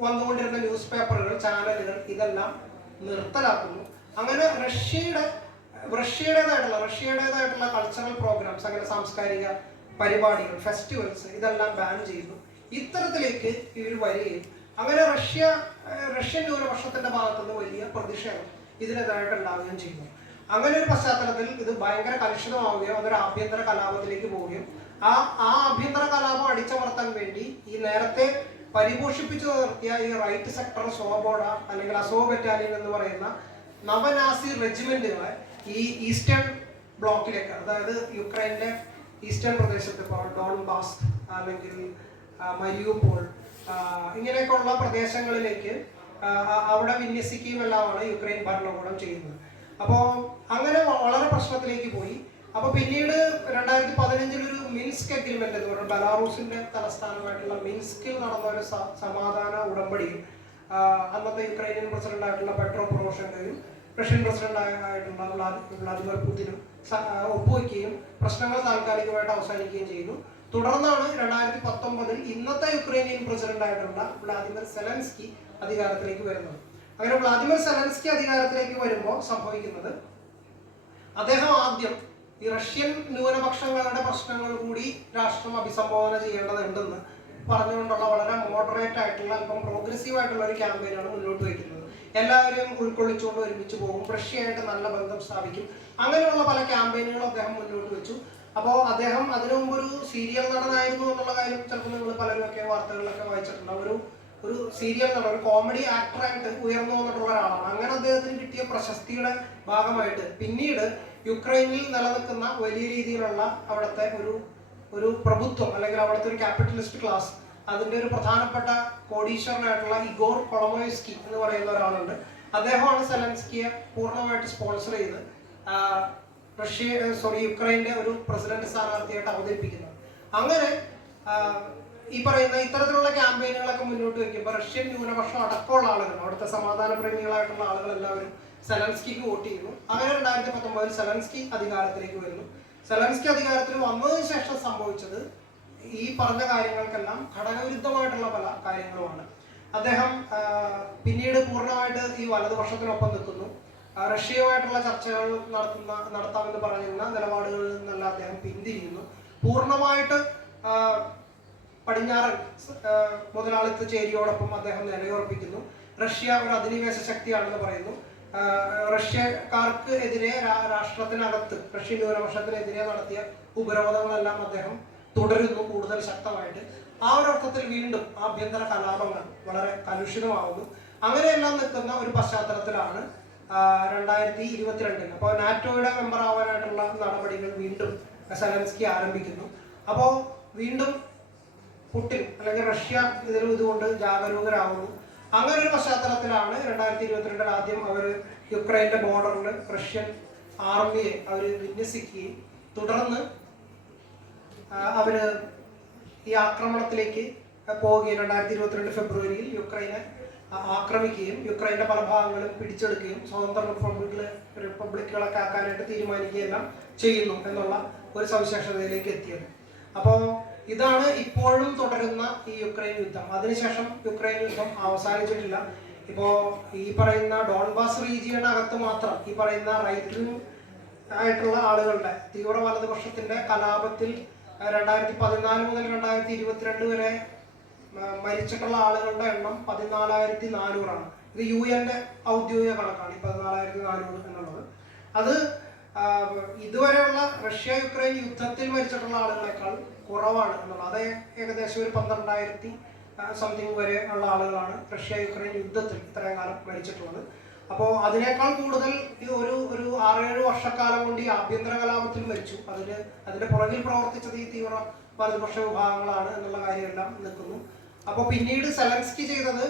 വന്നുകൊണ്ടിരുന്ന ന്യൂസ് പേപ്പറുകൾ, ചാനലുകൾ ഇതെല്ലാം നിർത്തലാക്കുന്നു. അങ്ങനെ റഷ്യയുടേതായിട്ടുള്ള കൾച്ചറൽ പ്രോഗ്രാംസ്, അങ്ങനെ സാംസ്കാരിക പരിപാടികൾ, ഫെസ്റ്റിവൽസ് ഇതെല്ലാം ബാൻ ചെയ്യുന്നു. ഇത്തരത്തിലേക്ക് ഇവർ വരികയും അങ്ങനെ റഷ്യൻ ന്യൂനപക്ഷത്തിന്റെ ഭാഗത്തുനിന്ന് വലിയ പ്രതിഷേധം ഇതിനെതിരായിട്ട് ഉണ്ടാവുകയും ചെയ്യുന്നു. അങ്ങനെ ഒരു പശ്ചാത്തലത്തിൽ ഇത് ഭയങ്കര കലുഷിതമാവുകയും അതൊരു ആഭ്യന്തര കലാപത്തിലേക്ക് പോവുകയും ആ ആഭ്യന്തര കലാപം അടിച്ചമർത്താൻ വേണ്ടി ഈ നേരത്തെ പരിപോഷിപ്പിച്ചു നിർത്തിയ ഈ റൈറ്റ് സെക്ടർ സ്വബോഡ അല്ലെങ്കിൽ അസോ ബറ്റാലിയൻ എന്ന് പറയുന്ന നവനാസി റെജിമെന്റുകളെ ഈ ഈസ്റ്റേൺ ബ്ലോക്കിലേക്ക്, അതായത് യുക്രൈൻ്റെ ഈസ്റ്റേൺ പ്രദേശത്ത് ഇപ്പോൾ ഡോൺബാസ് അല്ലെങ്കിൽ മരിയൂപോൾ ഇങ്ങനെയൊക്കെയുള്ള പ്രദേശങ്ങളിലേക്ക് അവിടെ വിന്യസിക്കുകയും എല്ലാമാണ് യുക്രൈൻ ഭരണകൂടം ചെയ്യുന്നത്. അപ്പോൾ അങ്ങനെ വളരെ പ്രശ്നത്തിലേക്ക് പോയി. അപ്പോൾ പിന്നീട് 2015 ഒരു മിൻസ്ക് അഗ്രിമെന്റ് എന്ന് പറയുന്നത് ബെലാറൂസിന്റെ തലസ്ഥാനമായിട്ടുള്ള മിൻസ്കിൽ നടന്ന ഒരു സമാധാന ഉടമ്പടിയിൽ അന്നത്തെ യുക്രൈനിയൻ പ്രസിഡന്റ് ആയിട്ടുള്ള പെട്രോ പൊറോഷെങ്കോയും റഷ്യൻ പ്രസിഡന്റ് ആയിട്ടുള്ള വ്ളാദിമിർ പുതിനും ഒപ്പുവെക്കുകയും പ്രശ്നങ്ങൾ താൽക്കാലികമായിട്ട് അവസാനിക്കുകയും ചെയ്യുന്നു. തുടർന്നാണ് 2019 ഇന്നത്തെ യുക്രൈനിയൻ പ്രസിഡന്റ് ആയിട്ടുള്ള വ്ളാദിമിർ സെലൻസ്കി അധികാരത്തിലേക്ക് വരുന്നത്. അങ്ങനെ വ്ളാദിമിർ സെലൻസ്കി അധികാരത്തിലേക്ക് വരുമ്പോൾ സംഭവിക്കുന്നത്, അദ്ദേഹം ആദ്യം ഈ റഷ്യൻ ന്യൂനപക്ഷങ്ങളുടെ പ്രശ്നങ്ങൾ കൂടി രാഷ്ട്രം അഭിസംബോധന ചെയ്യേണ്ടതുണ്ടെന്ന് പറഞ്ഞുകൊണ്ടുള്ള വളരെ മോഡറേറ്റ് ആയിട്ടുള്ള അല്പം പ്രോഗ്രസീവ് ആയിട്ടുള്ള ഒരു ക്യാമ്പയിനാണ് മുന്നോട്ട് വയ്ക്കുന്നത്. എല്ലാവരെയും ഉൾക്കൊള്ളിച്ചുകൊണ്ട് ഒരുമിച്ച് പോകും, റഷ്യയായിട്ട് നല്ല ബന്ധം സ്ഥാപിക്കും, അങ്ങനെയുള്ള പല ക്യാമ്പയിനുകളും അദ്ദേഹം മുന്നോട്ട് വെച്ചു. അപ്പോൾ അദ്ദേഹം അതിനു മുമ്പ് ഒരു സീരിയൽ നടനായിരുന്നു എന്നുള്ള കാര്യം ചിലപ്പോൾ നിങ്ങൾ പലരുമൊക്കെ വാർത്തകളിലൊക്കെ വായിച്ചിട്ടുണ്ട്. ഒരു സീരിയൽ നടൻ, ഒരു കോമഡി ആക്ടറായിട്ട് ഉയർന്നു വന്നിട്ടുള്ള ഒരാളാണ്. അങ്ങനെ അദ്ദേഹത്തിന് കിട്ടിയ പ്രശസ്തിയുടെ ഭാഗമായിട്ട് പിന്നീട് യുക്രൈനിൽ നിലനിൽക്കുന്ന വലിയ രീതിയിലുള്ള അവിടുത്തെ ഒരു പ്രഭുത്വം അല്ലെങ്കിൽ അവിടുത്തെ ഒരു ക്യാപിറ്റലിസ്റ്റ് ക്ലാസ് അതിന്റെ ഒരു പ്രധാനപ്പെട്ട കോടീശ്വരനായിട്ടുള്ള ഇഗോർ കൊളമോയ്സ്കി എന്ന് പറയുന്ന ഒരാളുണ്ട്. അദ്ദേഹമാണ് സെലൻസ്കിയെ പൂർണ്ണമായിട്ട് സ്പോൺസർ ചെയ്ത് യുക്രൈന്റെ ഒരു പ്രസിഡന്റ് സ്ഥാനാർത്ഥിയായിട്ട് അവതരിപ്പിക്കുന്നത്. അങ്ങനെ ഈ പറയുന്ന ഇത്തരത്തിലുള്ള ക്യാമ്പയിനുകളൊക്കെ മുന്നോട്ട് വയ്ക്കുമ്പോൾ റഷ്യൻ ന്യൂനപക്ഷം അടക്കമുള്ള ആളുകൾ, അവിടുത്തെ സമാധാന പ്രേമികളായിട്ടുള്ള ആളുകൾ എല്ലാവരും സെലൻസ്കിക്ക് വോട്ട് ചെയ്യുന്നു. അങ്ങനെ 2019 സെലൻസ്കി അധികാരത്തിലേക്ക് വരുന്നു. സെലൻസ്കി അധികാരത്തിൽ വന്നതിന് ശേഷം സംഭവിച്ചത് ഈ പറഞ്ഞ കാര്യങ്ങൾക്കെല്ലാം ഘടകവിരുദ്ധമായിട്ടുള്ള പല കാര്യങ്ങളുമാണ്. അദ്ദേഹം പിന്നീട് പൂർണ്ണമായിട്ട് ഈ വലതുപക്ഷത്തിനൊപ്പം നിൽക്കുന്നു. റഷ്യയുമായിട്ടുള്ള ചർച്ചകൾ നടത്താമെന്ന് പറഞ്ഞിരുന്ന നിലപാടുകളിൽ നിന്നെല്ലാം അദ്ദേഹം പിന്തിരിയുന്നു. പൂർണ്ണമായിട്ട് പടിഞ്ഞാറൻ മുതലാളിത്ത ചേരിയോടൊപ്പം അദ്ദേഹം നിലയുറപ്പിക്കുന്നു. റഷ്യ ഒരു അധിനിവേശ ശക്തിയാണെന്ന് പറയുന്നു. റഷ്യക്കാർക്ക് എതിരെ രാഷ്ട്രത്തിനകത്ത് റഷ്യൻ ന്യൂനപക്ഷത്തിനെതിരെ നടത്തിയ ഉപരോധങ്ങളെല്ലാം അദ്ദേഹം തുടരുന്നു കൂടുതൽ ശക്തമായിട്ട്. ആ ഒരു അർത്ഥത്തിൽ വീണ്ടും ആഭ്യന്തര കലാപങ്ങൾ വളരെ കലുഷിതമാവുന്നു. അങ്ങനെയെല്ലാം നിൽക്കുന്ന ഒരു പശ്ചാത്തലത്തിലാണ് 2022 അപ്പോൾ നാറ്റോയുടെ മെമ്പർ ആവാനായിട്ടുള്ള നടപടികൾ വീണ്ടും സെലൻസ്കി ആരംഭിക്കുന്നു. അപ്പോൾ വീണ്ടും പുടിൻ അല്ലെങ്കിൽ റഷ്യ ഇതുകൊണ്ട് ജാഗരൂകരാകുന്നു. അങ്ങനെ ഒരു പശ്ചാത്തലത്തിലാണ് 2022 ആദ്യം അവർ യുക്രൈന്റെ ബോർഡറിൽ റഷ്യൻ ആർമിയെ അവർ വിന്യസിക്കുകയും തുടർന്ന് അവര് ഈ ആക്രമണത്തിലേക്ക് പോവുകയും 2022 ഫെബ്രുവരിയിൽ യുക്രൈനെ ആക്രമിക്കുകയും യുക്രൈന്റെ പല ഭാഗങ്ങളും പിടിച്ചെടുക്കുകയും സ്വതന്ത്ര റിപ്പബ്ലിക്കുകളൊക്കെ ആക്കാനായിട്ട് തീരുമാനിക്കുകയെല്ലാം ചെയ്യുന്നു എന്നുള്ള ഒരു സവിശേഷതയിലേക്ക് എത്തിയത്. അപ്പോൾ ഇതാണ് ഇപ്പോഴും തുടരുന്ന ഈ യുക്രൈൻ യുദ്ധം. അതിനുശേഷം യുക്രൈൻ യുദ്ധം അവസാനിച്ചിട്ടില്ല. ഇപ്പോ ഈ പറയുന്ന ഡോൺബാസ് റീജിയനകത്ത് മാത്രം ഈ പറയുന്ന റൈറ്റ് വിങ് ആയിട്ടുള്ള ആളുകളുടെ തീവ്ര വലതുപക്ഷത്തിന്റെ കലാപത്തിൽ 2014 മുതൽ 2022 വരെ മരിച്ചിട്ടുള്ള ആളുകളുടെ എണ്ണം 14,400 ഇത് UN-ന്റെ ഔദ്യോഗിക കണക്കാണ്. ഈ 14,400 എന്നുള്ളത് അത് ഇതുവരെയുള്ള റഷ്യ യുക്രൈൻ യുദ്ധത്തിൽ മരിച്ചിട്ടുള്ള ആളുകളെക്കാൾ കുറവാണ് എന്നുള്ളത്. അത് ഏകദേശം ഒരു 12,000 സംതിങ് വരെ ഉള്ള ആളുകളാണ് റഷ്യ യുക്രൈൻ യുദ്ധത്തിൽ ഇത്രയും കാലം മരിച്ചിട്ടുള്ളത്. അപ്പോൾ അതിനേക്കാൾ കൂടുതൽ ഒരു 6-7 വർഷക്കാലം കൊണ്ട് ഈ ആഭ്യന്തര കലാപത്തിൽ മരിച്ചു. അതിന്റെ പുറകിൽ പ്രവർത്തിച്ചത് ഈ തീവ്ര വലതുപക്ഷ വിഭാഗങ്ങളാണ് എന്നുള്ള കാര്യമെല്ലാം നിൽക്കുന്നു. അപ്പോൾ പിന്നീട് സെലൻസ്കി ചെയ്തത്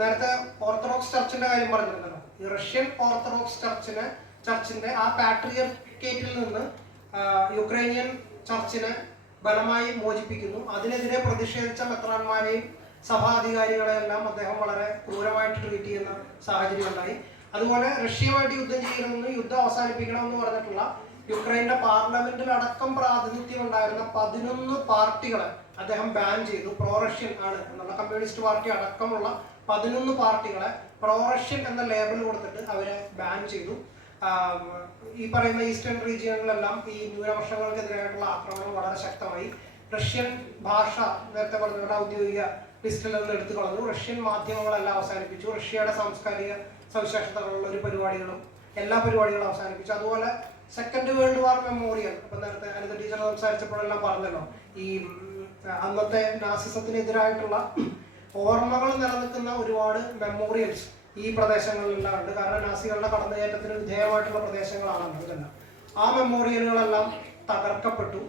നേരത്തെ ഓർത്തഡോക്സ് ചർച്ചിന്റെ കാര്യം പറഞ്ഞിരുന്നല്ലോ. ഈ റഷ്യൻ ഓർത്തഡോക്സ് ചർച്ചിന്റെ ആ പാട്രിയർക്കേറ്റിൽ നിന്ന് യുക്രൈനിയൻ ചർച്ചിനെ ബലമായി മോചിപ്പിക്കുന്നു. അതിനെതിരെ പ്രതിഷേധിച്ച മെത്രാന്മാരെയും സഭാധികാരികളെയെല്ലാം അദ്ദേഹം വളരെ ക്രൂരമായിട്ട് ട്രീറ്റ് ചെയ്യുന്ന സാഹചര്യം ഉണ്ടായി. അതുപോലെ റഷ്യയുമായിട്ട് യുദ്ധം ചെയ്യണമെന്ന് യുദ്ധം അവസാനിപ്പിക്കണമെന്ന് പറഞ്ഞിട്ടുള്ള യുക്രൈന്റെ പാർലമെന്റിൽ അടക്കം പ്രാതിനിധ്യം ഉണ്ടായിരുന്ന 11 പാർട്ടികളെ അദ്ദേഹം ബാൻ ചെയ്തു. പ്രോ റഷ്യൻ ആണ് എന്നുള്ള കമ്മ്യൂണിസ്റ്റ് പാർട്ടി അടക്കമുള്ള 11 പാർട്ടികളെ പ്രോ റഷ്യൻ എന്ന ലേബൽ കൊടുത്തിട്ട് അവരെ ബാൻ ചെയ്തു. ഈ പറയുന്ന ഈസ്റ്റേൺ റീജിയനിലെല്ലാം ഈ ന്യൂനപക്ഷങ്ങൾക്കെതിരായിട്ടുള്ള ആക്രമണം വളരെ ശക്തമായി. റഷ്യൻ ഭാഷ നേരത്തെ പറഞ്ഞ ഔദ്യോഗിക ലിസ്റ്റിൽ നിന്ന് എടുത്തു കളഞ്ഞു. റഷ്യൻ മാധ്യമങ്ങളെല്ലാം അവസാനിപ്പിച്ചു. റഷ്യയുടെ സാംസ്കാരിക സവിശേഷതകളുള്ള ഒരു എല്ലാ പരിപാടികളും അവസാനിപ്പിച്ചു. അതുപോലെ സെക്കൻഡ് വേൾഡ് വാർ മെമ്മോറിയൽ, അപ്പൊ നേരത്തെ അനിത ടീച്ചർ സംസാരിച്ചപ്പോഴെല്ലാം പറഞ്ഞല്ലോ, ഈ അന്നത്തെ നാസിസത്തിനെതിരായിട്ടുള്ള ഓർമ്മകൾ നിലനിൽക്കുന്ന ഒരുപാട് മെമ്മോറിയൽസ് ഈ പ്രദേശങ്ങളിലെല്ലാം ഉണ്ട്. കാരണം നാസികളുടെ കടന്നുകയറ്റത്തിന് വിധേയമായിട്ടുള്ള പ്രദേശങ്ങളാണല്ലോ ഇതെല്ലാം. ആ മെമ്മോറിയലുകളെല്ലാം തകർക്കപ്പെട്ടു.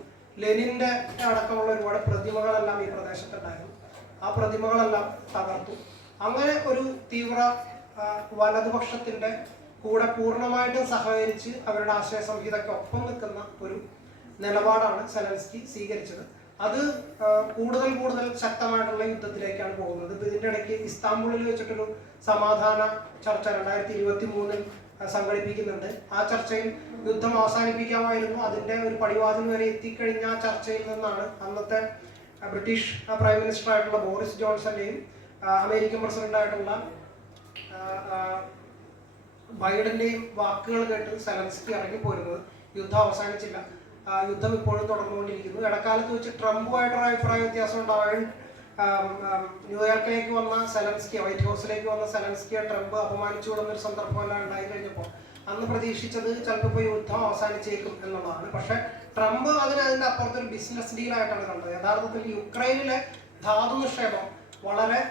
ലെനിന്റെ അടക്കമുള്ള ഒരുപാട് പ്രതിമകളെല്ലാം ഈ പ്രദേശത്തുണ്ടായിരുന്നു. ആ പ്രതിമകളെല്ലാം തകർത്തു. അങ്ങനെ ഒരു തീവ്ര വലതുപക്ഷത്തിന്റെ കൂടെ പൂർണ്ണമായിട്ടും സഹകരിച്ച് അവരുടെ ആശയ സംഹിതയ്ക്ക് ഒപ്പം നിൽക്കുന്ന ഒരു നിലപാടാണ് സെലൻസ്കി സ്വീകരിച്ചത്. അത് കൂടുതൽ ശക്തമായിട്ടുള്ള യുദ്ധത്തിലേക്കാണ് പോകുന്നത്. ഇപ്പൊ ഇതിന്റെ ഇടയ്ക്ക് ഇസ്താംബുളിൽ വെച്ചിട്ടൊരു സമാധാന ചർച്ച 2023 സംഘടിപ്പിക്കുന്നുണ്ട്. ആ ചർച്ചയിൽ യുദ്ധം അവസാനിപ്പിക്കാമായിരുന്നു. അതിന്റെ ഒരു പടിവാതിൽ വരെ എത്തിക്കഴിഞ്ഞ ആ ചർച്ചയിൽ നിന്നാണ് അന്നത്തെ ബ്രിട്ടീഷ് പ്രൈം മിനിസ്റ്റർ ആയിട്ടുള്ള ബോറിസ് ജോൺസന്റെയും അമേരിക്കൻ പ്രസിഡന്റ് ആയിട്ടുള്ള ബൈഡന്റെയും വാക്കുകൾ കേട്ട് സെലൻസ്കി ഇറങ്ങിപ്പോരുന്നത്. യുദ്ധം അവസാനിച്ചില്ല. യുദ്ധം ഇപ്പോഴും തുടർന്നുകൊണ്ടിരിക്കുന്നു. ഇടക്കാലത്ത് വെച്ച് ട്രംപുമായിട്ടൊരു അഭിപ്രായ വ്യത്യാസം ഉണ്ടാവാൻ ന്യൂയോർക്കിലേക്ക് വന്ന സെലൻസ്കി, വൈറ്റ് ഹൗസിലേക്ക് വന്ന സെലൻസ്കിയെ ട്രംപ് അപമാനിച്ചു വിടുന്നൊരു സന്ദർഭമെല്ലാം ഉണ്ടായി കഴിഞ്ഞപ്പോൾ അന്ന് പ്രതീക്ഷിച്ചത് ചിലപ്പോൾ യുദ്ധം അവസാനിച്ചേക്കും എന്നുള്ളതാണ്. പക്ഷെ ട്രംപ് അതിന്റെ അപ്പുറത്തൊരു ബിസിനസ് ഡീലായിട്ടാണ് കണ്ടത്. യഥാർത്ഥത്തിൽ യുക്രൈനിലെ ധാതു നിക്ഷേപം വളരെ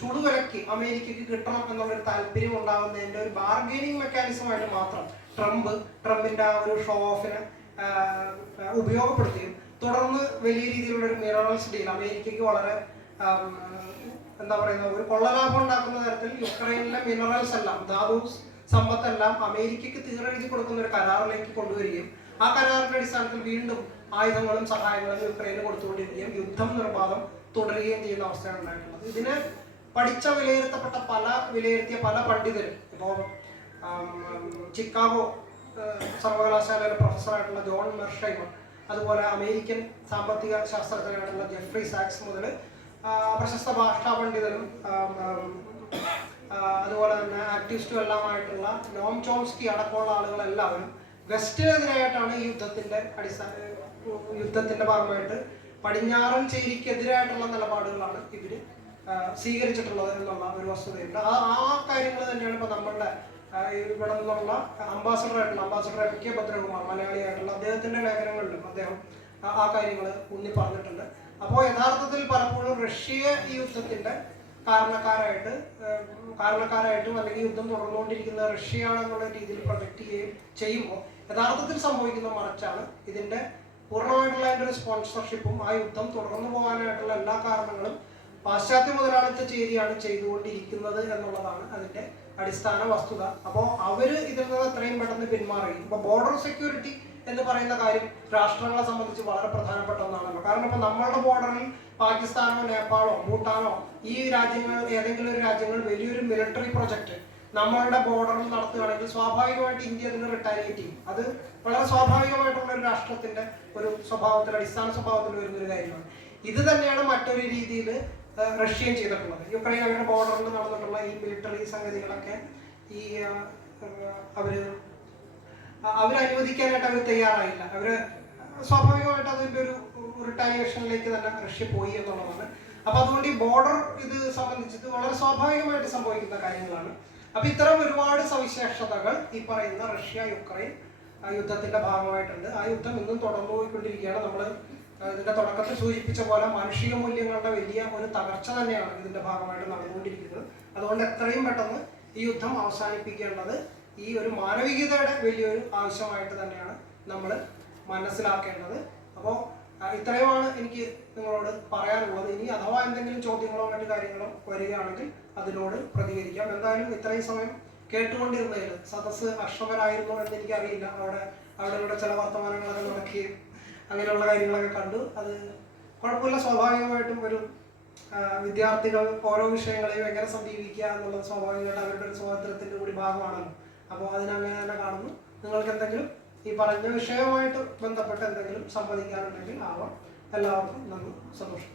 ചുടുവിലക്ക് അമേരിക്കക്ക് കിട്ടണം എന്നുള്ളൊരു താല്പര്യം ഉണ്ടാകുന്നതിന്റെ ഒരു ബാർഗെയിനിങ് മെക്കാനിസമായിട്ട് മാത്രം ട്രംപിന്റെ ആ ഒരു ഷോ ഓഫിനെ ഉപയോഗപ്പെടുത്തുകയും തുടർന്ന് വലിയ രീതിയിലുള്ള ഒരു മിനറൽസ് ഡീൽ അമേരിക്കയ്ക്ക് വളരെ എന്താ പറയുന്നത് ഒരു കൊള്ളലാഭം ഉണ്ടാക്കുന്ന തരത്തിൽ യുക്രൈനിലെ മിനറൽസ് എല്ലാം ധാതു സമ്പത്തെല്ലാം അമേരിക്കയ്ക്ക് തീരെഴുതി കൊടുക്കുന്ന ഒരു കരാറിലേക്ക് കൊണ്ടുവരികയും ആ കരാറിന്റെ അടിസ്ഥാനത്തിൽ വീണ്ടും ആയുധങ്ങളും സഹായങ്ങളും യുക്രൈന് കൊടുത്തുകൊണ്ടിരിക്കുകയും യുദ്ധം നിർബാധം തുടരുകയും ചെയ്യുന്ന അവസ്ഥയാണ് ഉണ്ടായിട്ടുള്ളത്. ഇതിനെ വിലയിരുത്തിയ പല പണ്ഡിതരും ഇപ്പോൾ ചിക്കാഗോ സർവകലാശാലയിലെ പ്രൊഫസറായിട്ടുള്ള ജോൺ മെർഷൈമർ, അതുപോലെ അമേരിക്കൻ സാമ്പത്തിക ശാസ്ത്രജ്ഞനായിട്ടുള്ള ജെഫ്രി സാക്സ് മുതൽ പ്രശസ്ത ഭാഷാ പണ്ഡിതനും അതുപോലെ തന്നെ ആക്ടിവിസ്റ്റും എല്ലാമായിട്ടുള്ള നോം ചോംസ്കി അടക്കമുള്ള ആളുകളെല്ലാവരും വെസ്റ്റിനെതിരായിട്ടാണ് ഈ യുദ്ധത്തിന്റെ ഭാഗമായിട്ട് പടിഞ്ഞാറൻ ചേരിക്കെതിരായിട്ടുള്ള നിലപാടുകളാണ് ഇവര് സ്വീകരിച്ചിട്ടുള്ളത് എന്നുള്ള ഒരു വസ്തുതയുണ്ട്. ആ കാര്യങ്ങൾ തന്നെയാണ് ഇപ്പൊ നമ്മളുടെ ഇവിടെ നിന്നുള്ള അംബാസഡർ എം കെ ഭദ്രകുമാർ മലയാളിയായിട്ടുള്ള അദ്ദേഹത്തിന്റെ ലേഖനങ്ങളിലും അദ്ദേഹം ആ കാര്യങ്ങൾ ഊന്നി പറഞ്ഞിട്ടുണ്ട്. അപ്പോൾ യഥാർത്ഥത്തിൽ പലപ്പോഴും റഷ്യയെ ഈ യുദ്ധത്തിന്റെ കാരണക്കാരായിട്ടും അല്ലെങ്കിൽ യുദ്ധം തുടർന്നുകൊണ്ടിരിക്കുന്ന റഷ്യയാണെന്നുള്ള രീതിയിൽ പ്രൊജക്ട് ചെയ്യുമ്പോൾ യഥാർത്ഥത്തിൽ സംഭവിക്കുന്ന മറിച്ചാണ്. ഇതിന്റെ പൂർണ്ണമായിട്ടുള്ള അതിന്റെ ഒരു സ്പോൺസർഷിപ്പും ആ യുദ്ധം തുടർന്നു പോകാനായിട്ടുള്ള എല്ലാ കാരണങ്ങളും പാശ്ചാത്യ മുതലാളിത്ത ചേരിയാണ് ചെയ്തുകൊണ്ടിരിക്കുന്നത് എന്നുള്ളതാണ് അതിന്റെ അടിസ്ഥാന വസ്തുത. അപ്പോൾ അവര് ഇതിൽ നിന്ന് എത്രയും പെട്ടെന്ന് പിന്മാറുകയും ഇപ്പൊ ബോർഡർ സെക്യൂരിറ്റി എന്ന് പറയുന്ന കാര്യം രാഷ്ട്രങ്ങളെ സംബന്ധിച്ച് വളരെ പ്രധാനപ്പെട്ട ഒന്നാണല്ലോ. കാരണം ഇപ്പൊ നമ്മളുടെ ബോർഡറിൽ പാകിസ്ഥാനോ നേപ്പാളോ ഭൂട്ടാനോ ഈ രാജ്യങ്ങൾ ഏതെങ്കിലും ഒരു രാജ്യങ്ങൾ വലിയൊരു മിലിറ്ററി പ്രൊജക്ട് നമ്മളുടെ ബോർഡറിൽ നടത്തുകയാണെങ്കിൽ സ്വാഭാവികമായിട്ട് ഇന്ത്യ അതിന് റിട്ടാലിയേറ്റ് ചെയ്യും. അത് വളരെ സ്വാഭാവികമായിട്ടുള്ള ഒരു രാഷ്ട്രത്തിന്റെ ഒരു അടിസ്ഥാന സ്വഭാവത്തിൽ വരുന്ന ഒരു കാര്യമാണ്. ഇത് തന്നെയാണ് മറ്റൊരു രീതിയിൽ റഷ്യയും ചെയ്തിട്ടുള്ളത്. യുക്രൈൻ അവരുടെ ബോർഡറിൽ നടന്നിട്ടുള്ള ഈ മിലിറ്ററി സംഗതികളൊക്കെ ഈ അവരനുവദിക്കാനായിട്ട് അവർ തയ്യാറായില്ല. അവര് സ്വാഭാവികമായിട്ട് അതിന്റെ ഒരു റിട്ടാലിയേഷനിലേക്ക് തന്നെ റഷ്യ പോയി എന്നുള്ളതാണ്. അപ്പൊ അതുകൊണ്ട് ഈ ബോർഡർ ഇത് സംബന്ധിച്ചിട്ട് വളരെ സ്വാഭാവികമായിട്ട് സംഭവിക്കുന്ന കാര്യങ്ങളാണ്. അപ്പൊ ഇത്തരം ഒരുപാട് സവിശേഷതകൾ ഈ പറയുന്ന റഷ്യ യുക്രൈൻ യുദ്ധത്തിന്റെ ഭാഗമായിട്ടുണ്ട്. ആ യുദ്ധം ഇന്നും തുടർന്നു പോയിക്കൊണ്ടിരിക്കുകയാണ്. നമ്മൾ ഇതിന്റെ തുടക്കത്തിൽ സൂചിപ്പിച്ച പോലെ മാനുഷിക മൂല്യങ്ങളുടെ വലിയ ഒരു തകർച്ച തന്നെയാണ് ഇതിന്റെ ഭാഗമായിട്ട് നടന്നുകൊണ്ടിരിക്കുന്നത്. അതുകൊണ്ട് എത്രയും പെട്ടെന്ന് ഈ യുദ്ധം അവസാനിപ്പിക്കേണ്ടത് ഈ ഒരു മാനവികതയുടെ വലിയൊരു ആവശ്യമായിട്ട് തന്നെയാണ് നമ്മൾ മനസ്സിലാക്കേണ്ടത്. അപ്പോൾ ഇത്രയുമാണ് എനിക്ക് നിങ്ങളോട് പറയാനുള്ളത്. ഇനി അഥവാ എന്തെങ്കിലും ചോദ്യങ്ങളോ മറ്റു കാര്യങ്ങളോ വരികയാണെങ്കിൽ അതിനോട് പ്രതികരിക്കാം. എന്തായാലും ഇത്രയും സമയം കേട്ടുകൊണ്ടിരുന്നതിൽ സദസ്സ് അക്ഷമരായിരുന്നു എന്ന് എനിക്കറിയില്ല. അവിടെ ചില വർത്തമാനങ്ങളൊക്കെ നടക്കുകയും അങ്ങനെയുള്ള കാര്യങ്ങളൊക്കെ കണ്ടു. അത് കുഴപ്പമില്ല. സ്വാഭാവികമായിട്ടും ഒരു വിദ്യാർത്ഥികൾ ഓരോ വിഷയങ്ങളെയും എങ്ങനെ സമീപിക്കുക എന്നുള്ളത് സ്വാഭാവികമായിട്ട് അവരുടെ ഒരു സ്വാതന്ത്ര്യത്തിന്റെ കൂടി ഭാഗമാണല്ലോ. അപ്പോൾ അതിനങ്ങനെ തന്നെ കാണുന്നു. നിങ്ങൾക്ക് എന്തെങ്കിലും ഈ പറഞ്ഞ വിഷയവുമായിട്ട് ബന്ധപ്പെട്ട് എന്തെങ്കിലും സംവദിക്കാനുണ്ടെങ്കിൽ ആവാം. എല്ലാവർക്കും നന്ദി, സന്തോഷം.